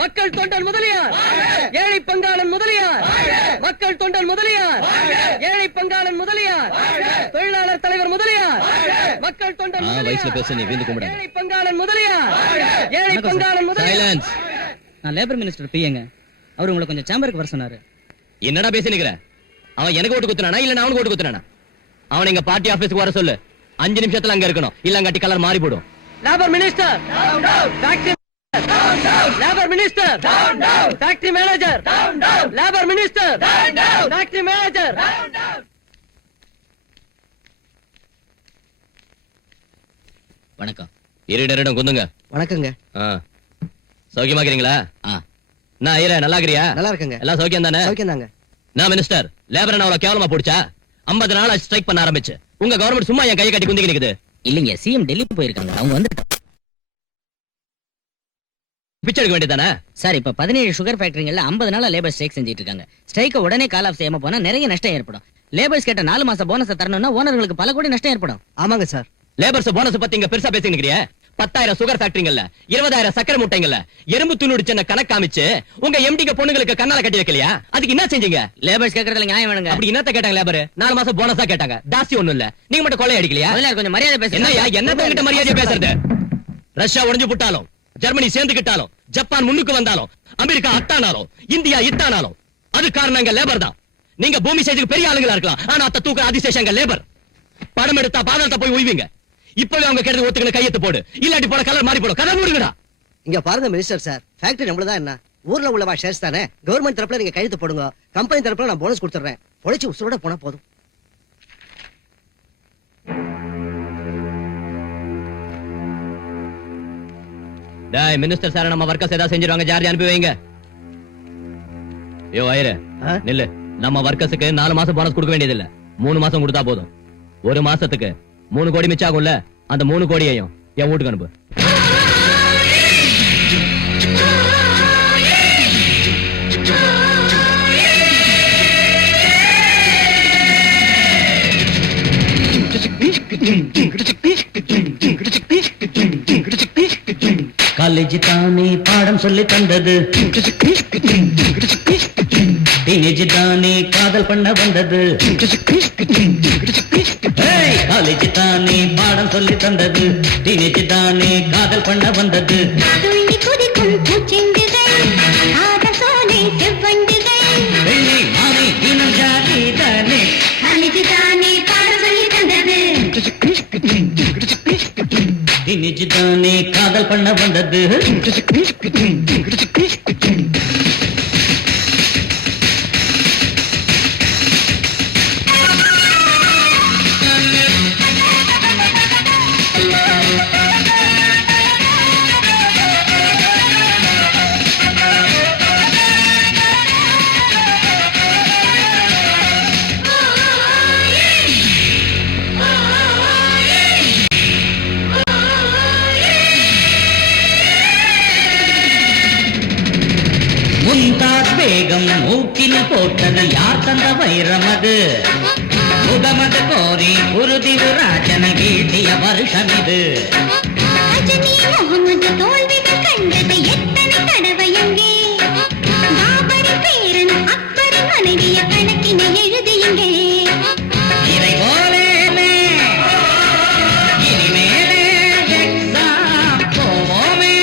மக்கள் தொண்டன் முதலியார், ஏழை பங்காளன் முதலியார், மக்கள் தொண்டன் முதலியார், ஏழை பங்காளன் முதலியார், தொழிலாளர் தலைவர் முதலியார், மக்கள் தொண்டன் முதலியார், ஏழை பங்காளன் முதலியார், ஏழை பங்காளன் முதலியார். நான் லேபர் மினிஸ்டர் பிஏங்க. அவர் உங்களை கொஞ்சம் சேம்பருக்கு வர சொன்னாரு. என்னடா பேசினுக்கிற? அவன் எனக்கு ஓட்டு குத்துனானா இல்ல அவனுக்கு ஓட்டு குத்துனானா? அவன் எங்க பார்ட்டி ஆபீஸ்க்கு வர சொல்லு. 5 நிமிஷத்துல அங்க இருக்கணும், இல்லங்காட்டி கலர் மாறி போடும். Labour minister, labour minister, factory manager, labour minister, factory manager. வணக்கம். இருடரிடம் குந்துங்க. வணக்கங்க. சௌக்கியமா இருக்கீங்களா? நான் ஐயரே, நல்லா இருக்கறியா? நல்லா இருக்கங்க. எல்லாம் சௌக்கியம் தானே? சௌக்கியம் தாங்க. நான் மினிஸ்டர், லேபர் என்ன அவ்வளவு கேவலமா போடுச்சா? 50 நாள் ஸ்ட்ரைக் பண்ண ஆரம்பிச்சு. உங்க கவர்மெண்ட் சும்மா என் கையை கட்டி குந்திக்கு நிக்குது. இல்லைங்க, சிஎம் டெல்லி போயிருக்காங்க. அவங்க வந்து பிச்சை எடுக்க வேண்டியதானே? சார், இப்ப 17 சுகர் ஃபேக்டரிகள்ல 50 நாளா லேபர் ஸ்ட்ரைக் செஞ்சிட்டு இருக்காங்க. ஸ்ட்ரைக்க உடனே கால் ஆஃப் செய்யாம போனா நிறைய நஷ்டம் ஏற்படும். லேபர்ஸ் கேட்ட 4 மாசம் போனஸ் தரணும்னா ஓனர்களுக்கு பல கோடி நஷ்டம் ஏற்படும். ஆமாங்க சார். லேபர்ஸ் போனஸ் பத்தி இங்க பெருசா பேசிக்கிறீங்க. 10,000 சுகர் ஃபேக்டரிங்கல்ல 20,000 சக்கரை மூட்டைங்கல்ல எறும்பு துணுடிச்சன கணக்காமிச்சு உங்க எம்டிக்கு பொண்ணுங்களுக்கு கண்ணால கட்டி வைக்கலையா? அதுக்கு என்ன செஞ்சீங்க? லேபர்ஸ் கேக்குறதுல நியாயம் வேணுங்க. அப்படி என்னத்த கேட்டாங்க லேபர்? 4 மாசம் போனஸா கேட்டாங்க. தாசி ஒண்ணும் இல்ல. நீங்க மட்டும் கொள்ளை அடிக்கலையா? கொஞ்சம் மரியாதை பேசுங்க. என்னய்யா என்னத்த மரியாதை பேசுறது? ரஷ்யா உடைஞ்சு புட்டாலும், ஜெர்மனி சேர்ந்துக்கிட்டாலும், ஜப்பான் முன்னுக்கு வந்தாலும், அமெரிக்கா அத்தானாலும், இந்தியா இத்தானாலும் அது காரணங்க லேபர் தான். நீங்க பூமி சைடுக்கு பெரிய ஆளுங்களா இருக்கலாம், ஆனா அத்த தூக்குற அதிசேஷங்க லேபர். படம் எடுத்தா பாதாளத்தை போய் உய்வீங்க. இப்பவே அவங்க கேட்டது ஒத்துக்கிற கையெழுத்து போடு, இல்லாட்டி போட கலர் மாறி போடும். கதை மூடுங்கடா. இங்க பாருங்க மினிஸ்டர் சார், ஃபேக்டரி நம்மளதான் என்ன, ஊர்ல உள்ளவா ஷேர்ஸ் தானே. கவர்மெண்ட் தரப்புல நீங்க கையெழுத்து போடுங்க, கம்பெனி தரப்புல நான் போனஸ் கொடுத்துறேன். பொழைச்சு உசுரோட போனா போதும். டேய் மினிஸ்டர் சார், நம்ம வர்க்கர்ஸ் ஏதாவது செஞ்சிருவாங்க, ஜார்ஜ் அனுப்பி வைங்க. யோ ஐயரே நில்லு. நம்ம வர்க்கர்ஸ்க்கு 4 மாசம் போனஸ் கொடுக்க வேண்டியது இல்ல, 3 மாசம் கொடுத்தா போதும். ஒரு மாசத்துக்கு 3 கோடி மிச்சாகும்ல, அந்த 3 கோடியையும் என் வீட்டுக்கு அனுப்பு. காலேஜ் தானே பாடம் சொல்லி தந்தது, டீனேஜ் தானே காதல் பண்ண வந்தது. காலேஜ் தானே பாடம் சொல்லி தந்தது, டீனேஜ் தானே காதல் பண்ண வந்தது. வெள்ளி மாறி இனம் ஜாதி தானே, காலேஜ் தானே பாடம் சொல்லி தந்தது, டீனேஜ் தானே காதல் பண்ண வந்தது. முந்தார் பேகம் மூக்கில் போட்டது யார் தந்த வைரம் அது? முகமது கோரி குருதி ராஜன வீழ்த்திய வருஷம் இது. முகமது தோல்விகள் கண்டது எத்தனை தடவை எங்கே? பாபரி பேரன் அக்பர் மனைவிய கணக்கினை எழுதியுங்கே. இதை போலே இனிமேலே எக்ஸாம் போவோமே,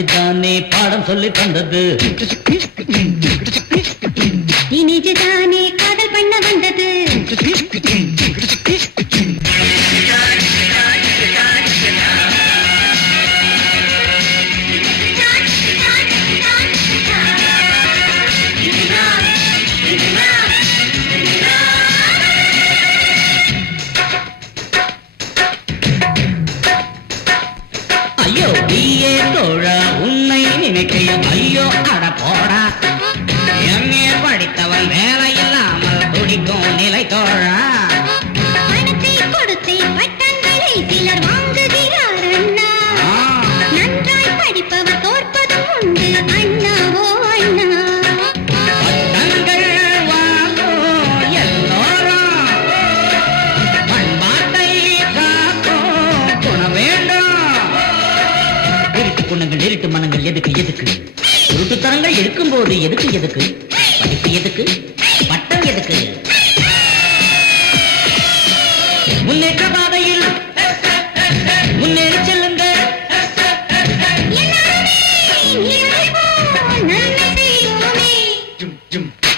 காலேஜ் தானே பாடம் சொல்லி தந்தது டீனேஜ் தானே காதல் பண்ண வந்தது ஐயோ நீயே தோழா உன்னை நினைக்கையில் ஐயோ அட போடா எம்ஏ படித்தவன் வேலை இல்லாமல் துடிக்கும் நிலை தோழா பணத்தை கொடுத்தே பட்டங்களை சிலர் வாங்குகிறார் அண்ணா நன்றாய் படிப்பவர் தோற்பதும் உண்டு அண்ணாவோ அண்ணா பட்டங்கள் வாங்கும் எல்லோரும் பண்பாட்டை காக்கும் குணம் வேண்டும் இருட்டு குணங்கள் இருட்டு மனங்கள் எதுக்கு எதுக்கு உருட்டுத்தனங்கள் இருக்கும் போது எதுக்கு எதுக்கு படிப்பு எதுக்கு பட்டம் எதுக்கு முன்னேற்ற பாதையில் முன்னேறி செல்லுங்க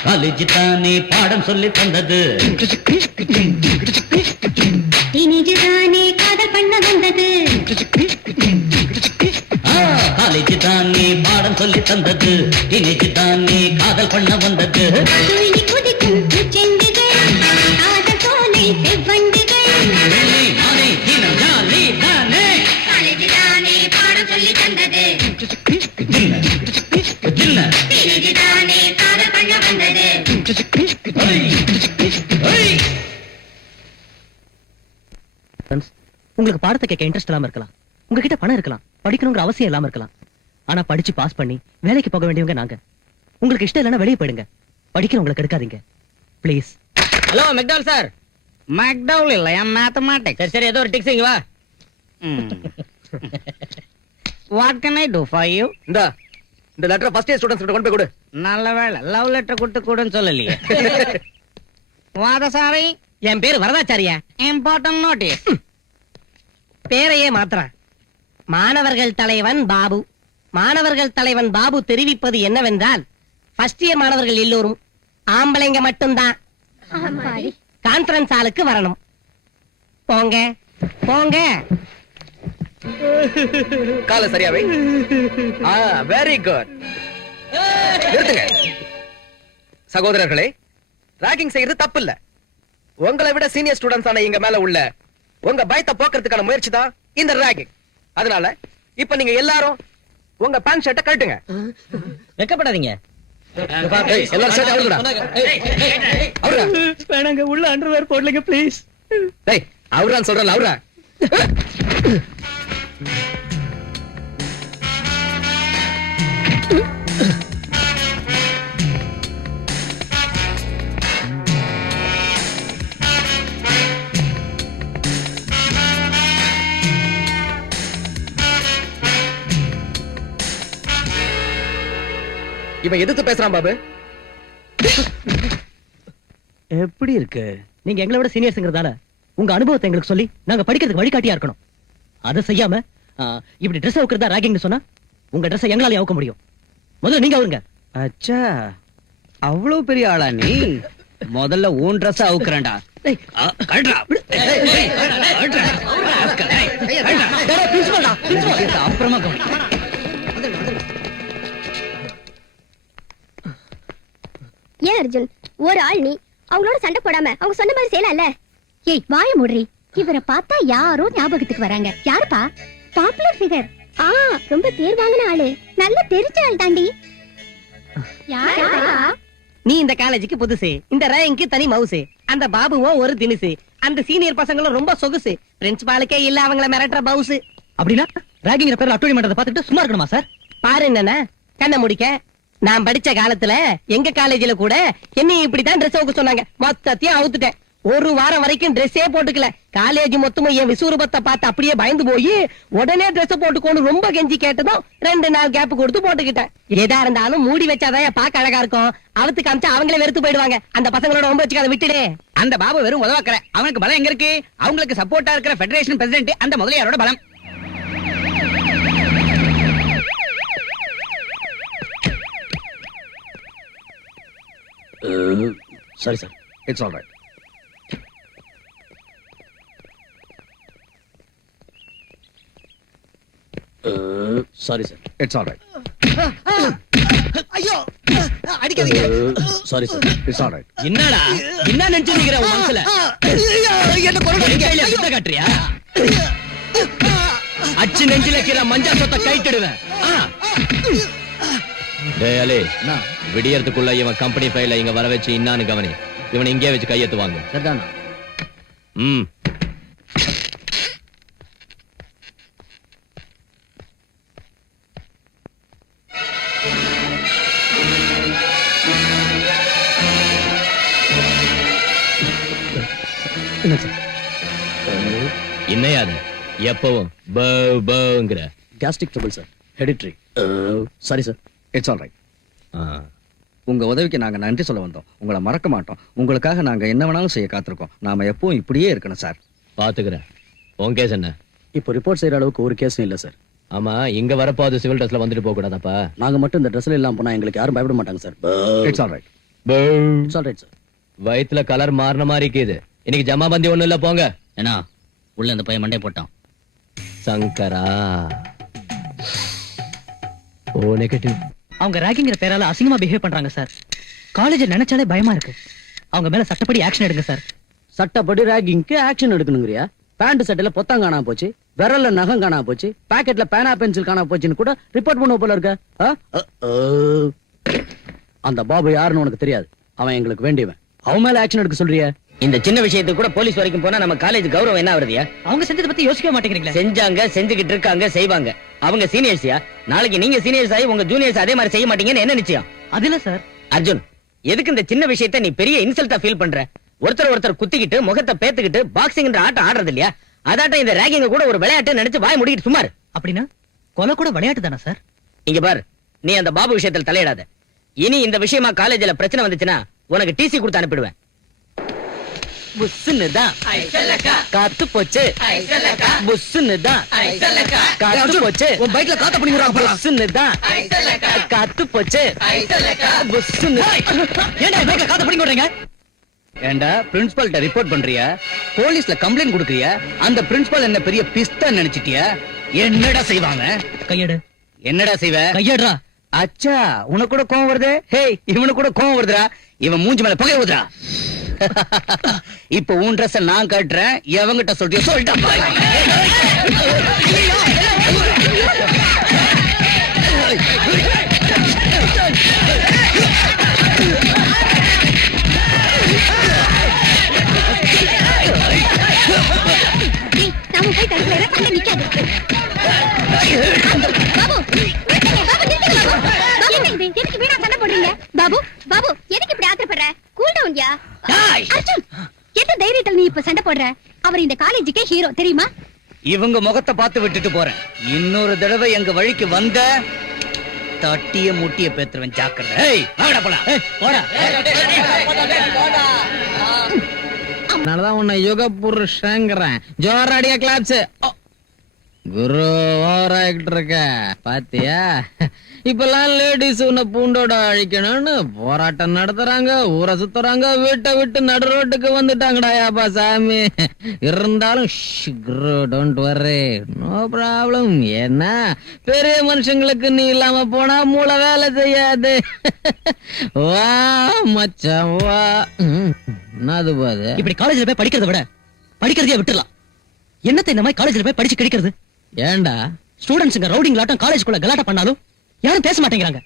காலேஜ் தானே பாடம் சொல்லி தந்தது டீனேஜ் தானே காதல் பண்ண வந்தது காலேஜ் தானே பாடம் சொல்லி தந்தது டீனேஜ் தானே காதல் பண்ண வந்தது துள்ளி குதிக்கும் பூச்செண்டுகள் காதல் சோலை செவ்வண்டுகள் வெள்ளி மாலை தினம் ஜாலி தானே காலேஜ் தானே பாடம் சொல்லி தந்தது ஜின்ன ஜின்ன டீனேஜ் தானே காதல் பண்ண வந்தது ஐய் ஐய் உங்களுக்கு பாடத்தை கேட்க இன்ட்ரெஸ்ட் இல்லாம இருக்கலாம், உங்ககிட்ட பணம் இருக்கலாம், படிக்கணுங்கிற அவசியம் இல்லாம இருக்கலாம். ஆனா படிச்சு பாஸ் பண்ணி வேலைக்கு போக வேண்டியவங்க நாங்க. உங்களுக்கு இஷ்டம் இல்லைன்னா வெளியே போயிடுங்க, படிக்கிறவங்களுக்கு எடுக்காதீங்க please. Hello McDowell sir. McDowell இல்லையா, மேத்தமேட்டிக்ஸ். சரி சரி, ஏதோ ஒரு டிக்ஸ் இங்க வா. What can I do for you? இந்த லெட்டர் ஃபர்ஸ்ட் இயர் ஸ்டூடண்ட்ஸ் கிட்ட கொண்டு போய் கொடு. நல்ல வேளை லவ் லெட்டர் கொடுத்து கூடன்னு சொல்லலையே. வாதசாரி, என் பேரு வரதாச்சாரியா. Important notice. பேரையே மாத்திரம். மாணவர்கள் தலைவன் பாபு. மாணவர்கள் தலைவன் பாபு தெரிவிப்பது என்னவென்றால், ஃபர்ஸ்ட் இயர் மாணவர்கள் எல்லோரும் ஆம்பளைங்க மட்டும்தான் கான்ஃபரன்ஸ் ஹாலுக்கு வரணும். போங்க போங்க. கால சரியாவே. Very good. நிறுத்துங்க சகோதரர்களே, ராகிங் செய்யறது தப்பு இல்ல. உங்களை விட சீனியர் ஸ்டூடெண்ட்ஸ் ஆன எங்க மேல உள்ள உங்க பயத்தை போக்குறதுக்கான முயற்சி தான் இந்த ராகிங். அதனால இப்ப நீங்க எல்லாரும் உங்க பேண்ட் ஷர்ட்டை கழட்டுங்க. வெக்கப்படாதீங்க. எல்லாரும் ஷர்ட் அவுடுடா. அவுடா. வேணாங்க, உள்ள அண்டர்வேர் போடலங்க ப்ளீஸ். டேய் அவுடான்னு சொல்றல, அவுடா. இவன் எதிர்த்து பேசுறான் பாபு. எப்படி இருக்கு? நீங்க எங்களை விட சீனியர்ஸ்ங்கிறதால உங்க அனுபவத்தை எங்களுக்கு சொல்லி நாங்க படிக்கிறதுக்கு வழிகாட்டியா இருக்கணும். அதை செய்யாம இப்படி ட்ரெஸ் அவுக்கிறதா ராகிங்னு சொன்னா உங்க ட்ரெஸ் எங்களால அவுக்க முடியும். முதல்ல நீங்க அவுங்க. அச்சா, அவ்வளவு பெரிய ஆளா நீ? முதல்ல உன் ட்ரெஸ் அவுக்குறேன்டா. அப்புறமா ஏன் அர்ஜுன், ஒரு ஆள் நீ அவங்களோட சண்டை போடாம அவங்க சொன்ன மாதிரி செய்யலாம்ல. ஏய் வாய மூடுறி. இவரை பார்த்தா யாரோ ஞாபகத்துக்கு வராங்க. யாருப்பா? Popular figure. ரொம்ப பேர் வாங்கின ஆளு, நல்ல தெரிஞ்ச ஆள் தாண்டி. யாரா? நீ இந்த காலேஜுக்கு புதுசு, இந்த ரேங்க்கு தனி மவுசு. அந்த பாபுவும் ஒரு தினுசு. அந்த சீனியர் பசங்களும் ரொம்ப சொகுசு. பிரின்சிபாலுக்கே இல்ல அவங்கள மிரட்டுற பவுசு. அப்படின்னா ராகிங்கிற பேர்ல அட்டோனி பண்றதை பார்த்துட்டு சும்மா இருக்கணுமா சார்? பாரு என்னன்னா, கண்ணை முடிக்க. நான் படிச்ச காலத்துல எங்க காலேஜ்ல கூட என்ன இப்படித்தான் ட்ரெஸ் அவுக்க சொன்னாங்க. மொத்தத்தையும் அவுத்துட்டேன். ஒரு வாரம் வரைக்கும் ட்ரெஸ்ஸே போட்டுக்கல. காலேஜ் மொத்தமும் என் விசுரூபத்தை பார்த்து அப்படியே பயந்து போய் உடனே ட்ரெஸ் போட்டுக்கோன்னு ரொம்ப கெஞ்சி கேட்டதும் 2 நாள் கேப் கொடுத்து போட்டுக்கிட்டேன். எதா இருந்தாலும் மூடி வச்சாதான் பார்க்க அழகா இருக்கும். அவத்து காமிச்சா அவங்களே வெறுத்து போயிடுவாங்க. அந்த பசங்களோட ரொம்ப வச்சுக்காத, விட்டுடே. அந்த பாபு வெறும் உதவாக்கற. அவனுக்கு பலம் எங்க இருக்கு? அவங்களுக்கு சப்போர்ட்டா இருக்கிற ஃபெடரேஷன் பிரசிடென்ட் அந்த முதலியாரோட பலம். Sorry sir. It's all right. Sorry sir. It's all right. ஐயோ அடிக்காதீங்க. Sorry sir. It's all right. என்னடா என்ன நினைச்சு நிக்கிற உன் மனசுல? என்ன கொலை என் கையில வித்த காட்டுறியா? அச்சு நெஞ்சில இருக்கிற மஞ்சா சொத்தை கைட்டிடுவேன். டேய் அலே, விடியறதுக்குள்ள இவன் கம்பெனி ஃபைல இங்க வர வச்சு இன்னான்னு கவனி. இவனை இங்கே வச்சு கையெத்துவாங்க. சரிதானா? ம். என்ன சார்? என்னையாது எப்பவும் பங்கிற? Gastric trouble sir. Hereditary. Sorry sir. It's all right. உங்க உதவிக்கு நாங்க நன்றி சொல்ல வந்தோம். உங்களை மறக்க மாட்டோம். உங்களுக்காக நாங்க என்ன வேணாலும் செய்ய காத்திருக்கோம். நாம எப்பவும் இப்படியே இருக்கணும் சார். பாத்துக்கிறேன். உன் கேஸ் என்ன? இப்போ ரிப்போர்ட் செய்யற அளவுக்கு ஒரு கேஸும் இல்ல சார். ஆமா, இங்க வரப்போ அது சிவில் ட்ரெஸ்ல வந்துட்டு போக கூடாதாப்பா? நாங்க மட்டும் இந்த ட்ரெஸ்ல இல்லாம போனா எங்களுக்கு யாரும் பயப்பட மாட்டாங்க sir. It's all right. It's all right sir. வயித்துல கலர் மாறின மாதிரி இருக்குது. இன்னைக்கு ஜமாபந்தி ஒண்ணும் இல்ல, போங்க. ஏன்னா உள்ள இந்த பையன் மண்டை போட்டான். சங்கரா. O negative. அவங்க ராகிங்கிற பேரால அசிங்கமா பிஹேவ் பண்றாங்க சார். காலேஜ் நினைச்சாலே பயமா இருக்கு. அவங்க மேல சட்டப்படி ஆக்ஷன் எடுங்க சார். சட்டப்படி ராகிங்க்கு ஆக்ஷன் எடுக்கணுங்கறியா? பேண்ட் சட்டையில பொத்தாங்க காணாம போச்சு, விரல்ல நகம் காணாம போச்சு, பாக்கெட்ல பேனா பென்சில் காணாம போச்சுன்னு கூட ரிப்போர்ட் பண்ண போல இருக்க. அந்த பாபு யாருன்னு உனக்கு தெரியாது. அவன் எங்களுக்கு வேண்டியவன். அவன் மேல ஆக்ஷன் எடுக்க சொல்றியா? இந்த சின்ன விஷயத்துக்கு கூட போலீஸ் வரைக்கும் போனா நம்ம காலேஜ் கௌரவம் என்ன வருதியா? அவங்க செஞ்சதை பத்தி யோசிக்க மாட்டேங்கிறீங்களா? செஞ்சாங்க, செஞ்சுக்கிட்டு இருக்காங்க, செய்வாங்க. அவங்க சீனியர்ஸியா? நாளைக்கு நீங்க சீனியர்ஸ் ஆகி உங்க ஜூனியர்ஸ் அதே மாதிரி செய்ய மாட்டீங்கன்னு என்ன நிச்சயம்? அது இல்ல சார். அர்ஜுன், எதுக்கு இந்த சின்ன விஷயத்தை நீ பெரிய இன்சல்ட்டா ஃபீல் பண்ற? ஒருத்தர் குத்திக்கிட்டு முகத்தை பேத்துக்கிட்டு பாக்ஸிங்ன்ற ஆட்டம் ஆடுறது இல்லையா? அதாட்டம் இந்த ராகிங்க கூட ஒரு விளையாட்டு நினைச்சு வாய் முடிக்கிட்டு சுமார். அப்படின்னா கொலை கூட விளையாட்டு தானே சார்? இங்க பார், நீ அந்த பாபு விஷயத்துல தலையிடாத. இனி இந்த விஷயமா காலேஜ்ல பிரச்சனை வந்துச்சுன்னா உனக்கு டிசி கொடுத்து அனுப்பிடுவேன். புஸ்ஸுன்னுதான் காத்து போச்சு. புஸ்ஸுன்னுதான் காத்து போச்சு. உன் பைக்ல காத்த பண்ணி விடுறாங்க பாரு. புஸ்ஸுன்னுதான் காத்து போச்சு. புஸ்ஸுன்னு. ஏன்டா பைக்ல காத்த பண்ணி விடுறீங்க? ஏண்டா பிரின்சிபல்ட்ட ரிப்போர்ட் பண்றியா? போலீஸ்ல கம்ப்ளைண்ட் கொடுக்கறியா? அந்த பிரின்சிபல் என்ன பெரிய பிஸ்தா நினைச்சிட்டியா? என்னடா செய்வாங்க? கையெடு. என்னடா செய்வ? கையெடுறா. அச்சா, உனக்கு கூட கோவம் வருது? ஹேய், இவனுக்கு கூட கோவம் வருதுடா. இவன் மூஞ்சி மேல புகை ஊதுறா. இப்ப உன் ட்ரெஸ் நான் கட்டுறேன். எவங்கிட்ட சொல்றியோ சொல்லிட்டா. நாம போய் தடுக்கல சண்டை நிக்காது. பாபு நிறுத்துங்க, பாபு நிறுத்துங்க பாபு. பாபு என்ன இது? எதுக்கு வீணா சண்டை போடுறீங்க? பாபு பாபு எதுக்கு இப்படி ஆத்திரப்படுற? கூல் டவுன் யா. அர்ஜுன், எந்த தைரியத்துல நீ இப்ப சண்டை போடுற? அவர் இந்த காலேஜுக்கே ஹீரோ தெரியுமா? இவங்க முகத்தை பார்த்து விட்டுட்டு போறேன். இன்னொரு தடவை எங்க வழிக்கு வந்த தட்டிய முட்டிய பேத்துருவன். ஜாக்கிரதை. ஏய், வாடா போலாம். போடா. அதனாலதான் உன்னை யுக புருஷங்கிறேன். ஜோராடியா கிளாப்ஸ். குரு ஓவராகிட்டு இருக்க பாத்தியா? இப்பெல்லாம் லேடிஸ் உன்னை பூண்டோட அழிக்கணும்னு போராட்டம் நடத்துறாங்க, ஊரை சுத்துறாங்க, வீட்டை விட்டு நடு ரோட்டுக்கு வந்துட்டாங்கடாயாப்பா சாமி. இருந்தாலும் டோன்ட் வர்ரி, நோ ப்ராப்ளம். ஏன்னா பெரிய மனுஷங்களுக்கு நீ இல்லாம போனா மூளை வேலை செய்யாது. வா மச்சான் வா. என்னது பாது? இப்படி காலேஜ்ல போய் படிக்கிறத விட படிக்கிறதையே விட்டுறலாம். என்னத்தை இந்த மாதிரி காலேஜ்ல போய் படிச்சு கிடைக்கிறது? ஏண்டா ஸ்டூடெண்ட்ஸ்ங்க ரவுடிங் லாட்டம் காலேஜ்க்குள்ள கலாட்டா பண்ணாலும் யாரும் பேச மாட்டேங்கிறாங்க.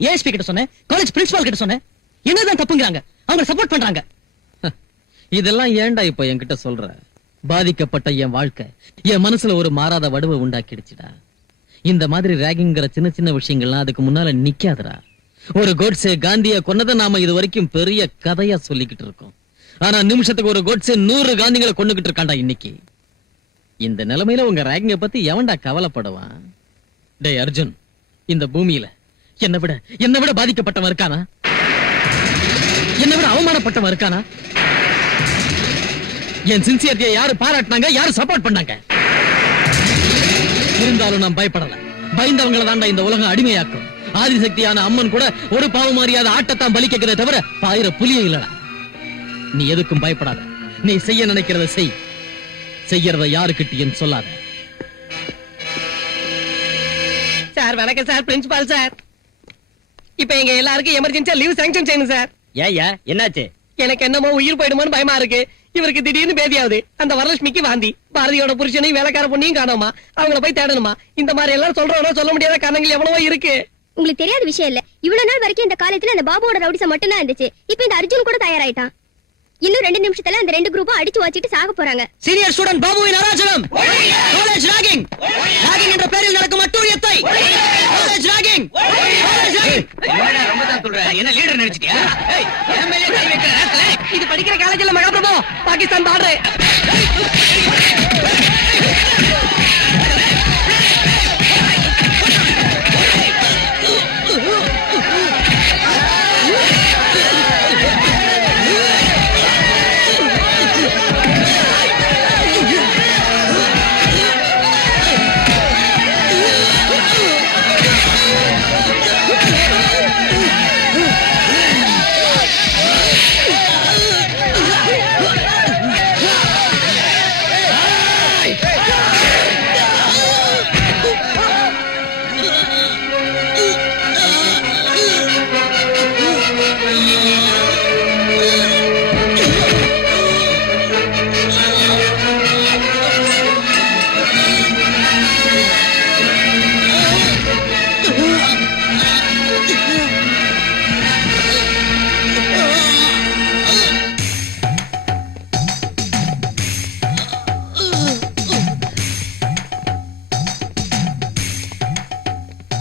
ஏஎஸ்பி கிட்ட சொன்னேன், காலேஜ் பிரின்சிபால் கிட்ட சொன்னேன். என்னதான் தப்புங்கறாங்க? அவங்க சப்போர்ட் பண்றாங்க. இதெல்லாம் ஏண்டா இப்ப என்கிட்ட சொல்ற? பாதிக்கப்பட்ட என் வாழ்க்கை என் மனசுல ஒரு மாறாத வடுவை உண்டாக்கிடுச்சுடா. இந்த மாதிரி ராகிங்கிற சின்ன சின்ன விஷயங்கள்லாம் அதுக்கு முன்னால நிக்காதுடா. ஒரு கோட்ஸே காந்திய கொன்னதை நாம இது வரைக்கும் பெரிய கதையா சொல்லிக்கிட்டு இருக்கோம். ஆனா நிமிஷத்துக்கு ஒரு கோட்ஸே 100 காந்திகளை கொண்டுகிட்டு இருக்காண்டா இன்னைக்கு. இந்த நிலைமையில உங்க ராகிங்க பத்தி எவன்டா கவலைப்படுவான்? டேய் அர்ஜுன், இந்த பூமியில என்னை விட பாதிக்கப்பட்டவன் இருக்கானா? என்னை விட அவமானப்பட்டவன் இருக்கானா? என் சின்சியரிட்டியை யாரு பாராட்டினாங்க, யாரு சப்போர்ட் பண்ணாங்க? இருந்தாலும் நான் பயப்படல. பயந்தவங்களை தாண்டா இந்த உலகம் அடிமையாக்கும். ஆதிசக்தியான அம்மன் கூட ஒரு பாவம் அறியாத ஆட்டத்தான் பலி கேட்கிறத தவிர பாயிர புலியும் இல்லடா. நீ எதுக்கும் பயப்படாத. நீ செய்ய நினைக்கிறத செய். செய்யறத யாருக்கிட்டையும் சொல்லாத. சார் வணக்கம் சார், பிரின்சிபால் சார். இப்ப எங்க எல்லாருக்கும் எமர்ஜென்சியா லீவ் சாங்ஷன் செய்யணும் சார். ஏய்யா என்னாச்சு? எனக்கு என்னமோ உயிர் போயிடுமோன்னு பயமா இருக்கு. இவருக்கு திடீர்னு பேதியாவது. அந்த வரலட்சுமிக்கு வாந்தி. பாரதியோட புருஷனையும் வேலைக்கார பொண்ணையும் காணோமா. அவங்கள போய் தேடணுமா. இந்த மாதிரி எல்லாம் சொல்றோம்னா சொல்ல முடியாத காரணங்கள் எவ்வளவோ இருக்கு. உங்களுக்கு தெரியாத விஷயம் இல்ல. இவ்வளவு நாள் வரைக்கும் இந்த காலேஜ்ல அந்த பாபுவோட ரவுடிசம் மட்டும் தான் இருந்துச்சு. இப்ப இந்த அர்ஜுன் கூட தயாராயிட்டான். இன்னும் 2 நிமிஷத்துல அந்த 2 குரூப்பும் அடிச்சு வச்சிட்டு சாக போறாங்க. சீனியர் ஸ்டூடண்ட் பாபுவின் அராஜகம். College ragging. ராகிங் என்ற பெயரில் நடக்கும் அட்டூழியத்தை. College ragging. College ragging. ரொம்ப தான் சொல்ற. என்ன லீடர் நினைச்சிட்டியா? ஏய், என் மேலே கை வைக்கிற ராஸ்கலே. இது படிக்கிற காலேஜ்ல மகாபிரபு பாகிஸ்தான் பாடுறேன்.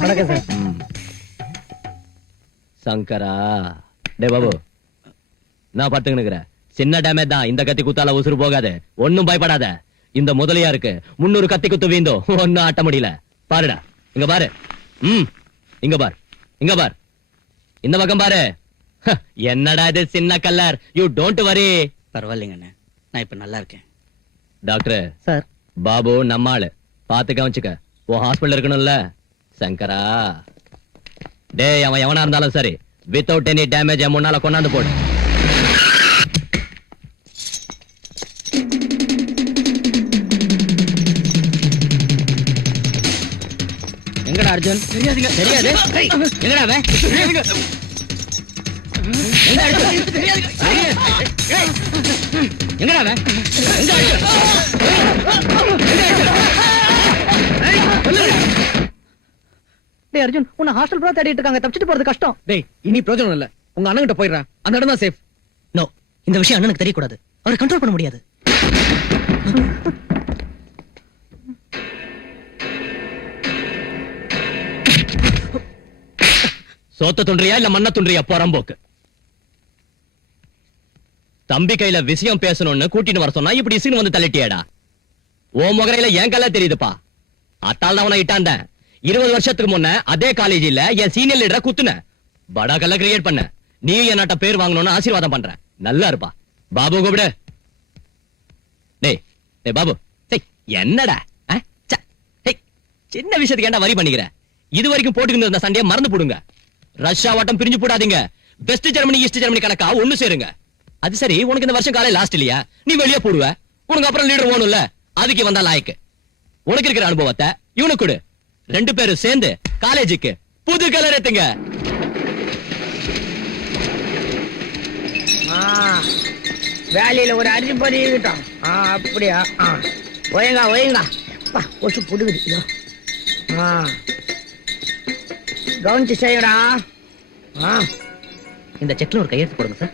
வணக்கம் சார். சங்கரா டே பாபு, நான் பத்துக்கினுக்குறேன். சின்ன டேமேஜ் தான். இந்த கத்தி குத்தால உசுறு போகாது. ஒன்னும் பயப்படாத. இந்த முதலியா இருக்கு 300 கத்தி குத்து வீந்தோ ஒன்னும் ஆட்ட முடியல. பாருடா, இங்க பாரு. இங்க பார், இங்க பார், இந்த பக்கம் பாரு. என்னடா இது சின்ன கல்லர். You don't worry. பரவாயில்லைங்க அண்ணே, நான் இப்ப நல்லா இருக்கேன். டாக்டர் சார், பாபு நம்ம ஆளு. பாத்து கவனிச்சுக்க. உன் ஹாஸ்பிடல் இருக்கணும்ல. சங்கரா டேய், அவன் எவனா இருந்தாலும் சரி, வித்தவுட் எனி டேமேஜ் முன்னால கொண்டாந்து போடு. எங்கடா அர்ஜுன்? தெரியாதுங்க. தெரியாது. எங்கடா அவன்? எங்க அர்ஜுன்? எங்கடா அவன்? எங்க அர்ஜுன்? டேய் அர்ஜுன், உன்னை ஹாஸ்டல் பூரா தேடிட்டு இருக்காங்க. தப்பிச்சிட்டு போறது கஷ்டம். டேய், இனி பிரயோஜனம் இல்ல. உங்க அண்ணன் கிட்ட போயிடுறா. அந்த இடம் தான் சேஃப். நோ, இந்த விஷயம் அண்ணனுக்கு தெரியக்கூடாது. அவரை கண்ட்ரோல் பண்ண முடியாது. சோத்த துன்றியா இல்ல மண்ண துன்றியா போறம்போக்கு. தம்பி கையில விஷயம் பேசணும்னு கூட்டிட்டு வர சொன்னா இப்படி இசின்னு வந்து தள்ளிட்டியாடா. ஓ முகரையில என் கல்ல தெரியுதுப்பா. அத்தால் தான் அவனை இட்டாண்ட. 20 வருஷத்துக்கு முன்ன அதே காலேஜில என் சீனியர் லீடரை குத்துன. படா கல்ல கிரியேட் பண்ண. நீ என்னட்ட பேர் வாங்கணும்னு ஆசீர்வாதம் பண்ற. நல்லா இருப்பா. பாபு கூப்பிடு. டேய் டேய் பாபு, என்னடா சின்ன விஷயத்துக்கு ஏன்டா வரி பண்ணிக்கிற? இது வரைக்கும் போட்டுக்கிட்டு இருந்த சண்டையை மறந்து போடுங்க. ரஷ்யா வட்டம் பிரிஞ்சு போடாதீங்க. வெஸ்ட் ஜெர்மனி ஈஸ்ட் ஜெர்மனி கணக்கா ஒண்ணு சேருங்க. அது சரி, உனக்கு இந்த வருஷம் காலை லாஸ்ட் இல்லையா? நீ வெளியே போடுவ. உனக்கு அப்புறம் லீடர் ஓணும்ல. அதுக்கு வந்தா லாய்க்கு. உனக்கு இருக்கிற அனுபவத்தை இவனுக்கு கொடு. 2 பேரும் சேர்ந்து காலேஜுக்கு புது கலர் ஏத்துங்க. வேலையில ஒரு அரிசி பொறிக்கிட்டோம். அப்படியா? ஒயங்கா ஒயங்கா கொசு புடுகுது. கவனிச்சு செய்யடா. இந்த செக்ல ஒரு கையெழுத்து போடுங்க சார்.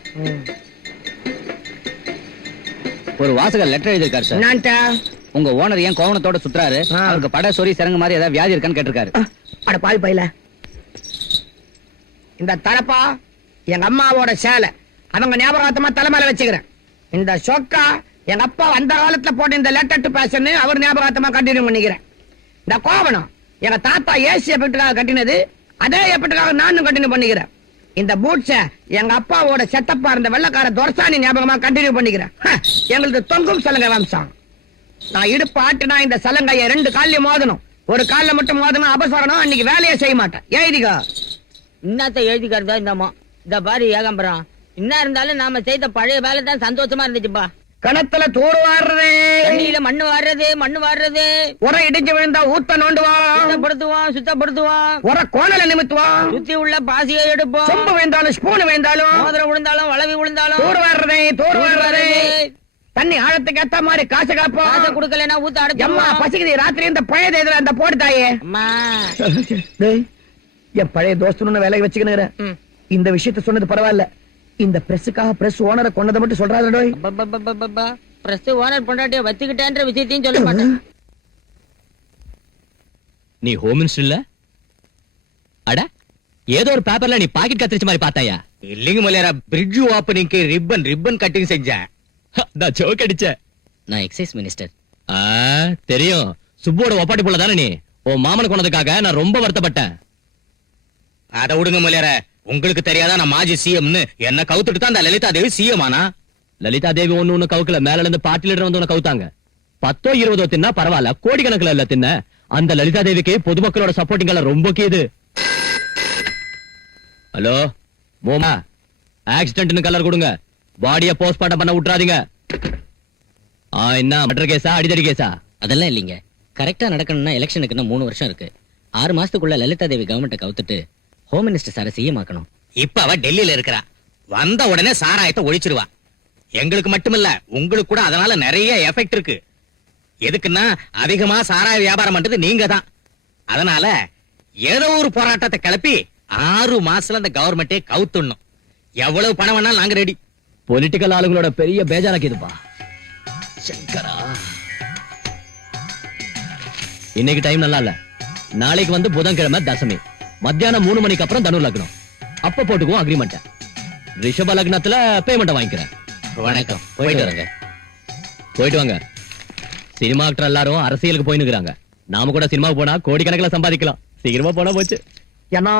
ஒரு வாசகர் லெட்டர் எழுதிருக்காரு சார். என்னன்ட்ட? உங்க ஓனர் ஏன் கோவணத்தோட சுத்துறாரு? அவருக்கு பட சொறி சரங்கு மாதிரி ஏதாவது வியாதி இருக்கான்னு கேட்டிருக்காரு. அட பால் பையில. இந்த தலப்பா எங்க அம்மாவோட சேலை. அவங்க ஞாபகார்த்தமா தலைமையில வச்சுக்கிறேன். இந்த சொக்கா எங்க அப்பா அந்த காலத்துல போட்ட இந்த லெட்டர் டு பேஷன் அவர் ஞாபகார்த்தமா கண்டினியூ பண்ணிக்கிறேன். இந்த கோவணம் எங்க தாத்தா ஏசி எஃபெக்டுக்காக கட்டினது. அதே எஃபெக்டுக்காக நானும் கண்டினியூ பண்ணிக்கிறேன். இந்த பூட்ஸ எங்க அப்பாவோட செத்தப்பா இருந்த வெள்ளக்கார துரசாணி ஞாபகமா கண்டினியூ பண்ணிக்கிறேன். எங்களுக்கு தொங்கும் சலங்கை வம்சம். நான் இடுப்பு ஆட்டுனா இந்த சலங்கைய 2 காலையும் மோதணும். ஒரு கால்ல மட்டும் மோதணும் அபசரணம் அன்னைக்கு வேலையை செய்ய மாட்டேன் எழுதிக்கோ. இன்னத்த எழுதிக்கிறதா இந்தம்மா இந்த பாரு ஏகாம்பரம், என்ன இருந்தாலும் நாம செய்த பழைய வேலை தான் சந்தோஷமா இருந்துச்சுப்பா. கணத்துல தூர் வாடுறது, தண்ணியில மண்ணு வாடுறது, உரம் இடிஞ்சு விழுந்தா ஊத்த நோண்டுவான், சுத்தப்படுத்துவான், உர கோணல நிமித்துவான், சுத்தி உள்ள பாசியை எடுப்போம், சொம்பு விழுந்தாலும் ஸ்பூன் விழுந்தாலும், மோதிரம் விழுந்தாலும் வளவி விழுந்தாலும் தூர் வாடுறது, தண்ணி ஆழத்துக்கு ஏத்த மாதிரி காசு காப்போம். காசை குடுக்கலன்னா ஊத்த அம்மா அடைச்சம்மா. பசிக்குது, ராத்திரி இந்த பழைய இதுல அந்த போடு தாயே. அம்மா டேய், என் பழைய தோஸ்துன்னு வேலையை வச்சுக்கிறேன். இந்த விஷயத்த சொன்னது பரவாயில்ல, இந்த பிரஸுக்காக பிரஸ் ஓனரை கொண்டதை மட்டும் சொல்றாரு. பிரஸ் ஓனர் பொண்டாட்டிய வச்சுக்கிட்டேன்ற விஷயத்தையும் சொல்ல மாட்டேன். நீ ஹோம் மினிஸ்டர் இல்ல? அட ஏதோ ஒரு பேப்பர்ல நீ பாக்கெட் கத்திரிச்ச மாதிரி பார்த்தாயா? இல்லைங்க மலையாரா, பிரிட்ஜ் ஓப்பனிங்க்கு ரிப்பன் கட்டிங் செஞ்சேன். நான் ஜோக் அடிச்சேன். நான் எக்ஸைஸ் மினிஸ்டர். தெரியும், சுப்போட ஒப்பாட்டி போல தானே நீ. உன் மாமனுக்கு கொண்டதுக்காக நான் ரொம்ப வருத்தப்பட்டேன். அத விடுங்க மலையாரா, உங்களுக்கு தெரியாதா நான் மாஜி சிஎம்னு? என்ன கவுத்துட்டு தான் அந்த லலிதா தேவி சிஎம் ஆனா? லலிதா தேவி ஒண்ணு கவுக்கல, மேல இருந்து பார்ட்டி லீடர் வந்து கவுத்தாங்க. 10 20 தின்னா பரவாயில்ல, கோடிக்கணக்கில் இல்ல தின்ன. அந்த லலிதா தேவிக்கு பொதுமக்களோட சப்போர்ட்டிங் எல்லாம் ரொம்ப கீது. ஹலோ மோமா, ஆக்சிடென்ட்னு கலர் கொடுங்க, பாடிய போஸ்ட்மார்ட்டம் பண்ண விட்டுறாதீங்க. என்ன மர்டர் கேஸா அடிதடி கேஸா? அதெல்லாம் இல்லைங்க. கரெக்டா நடக்கணும்னா எலெக்ஷனுக்கு இன்னும் 3 வருஷம் இருக்கு. 6 மாசத்துக்குள்ள லலிதா தேவி கவர்மெண்ட்டை கவுத்துட்டு ஹோம் மினிஸ்டர் சாரை சிஎம் ஆக்கணும். இப்ப அவ டெல்லியில இருக்கிறா, வந்த உடனே சாராயத்தை ஒழிச்சிருவா. எங்களுக்கு மட்டுமில்ல, உங்களுக்கு கூட அதனால நிறைய எஃபெக்ட் இருக்கு. எதுக்குன்னா அதிகமா சாராய வியாபாரம் பண்றது நீங்க தான். அதனால ஏதோ ஒரு போராட்டத்தை கிளப்பி 6 மாசத்துல அந்த கவர்மெண்டே கவுத்துடணும். எவ்வளவு பணம் வேணாலும் நாங்க ரெடி. பொலிட்டிக்கல் ஆளுங்களோட பெரிய பேஜாராக்கிதுப்பா. சங்கரா, இன்னைக்கு டைம் நல்லா இல்ல. நாளைக்கு வந்து புதன்கிழமை தசமி, மத்தியானம் 3 மணிக்கு அப்புறம் தனு லக்னம். அப்ப போட்டுக்குவோம் அக்ரிமெண்ட். ரிஷப லக்னத்துல பேமெண்ட் வாங்கிக்கிறேன். வணக்கம், போயிட்டு வரேங்க. போயிட்டு வாங்க. சினிமா ஆக்டர் எல்லாரும் அரசியலுக்கு போயினுக்குறாங்க. நாம கூட சினிமாவுக்கு போனா கோடிக்கணக்கில் சம்பாதிக்கலாம். சீக்கிரமா போனா போச்சு. ஏன்னா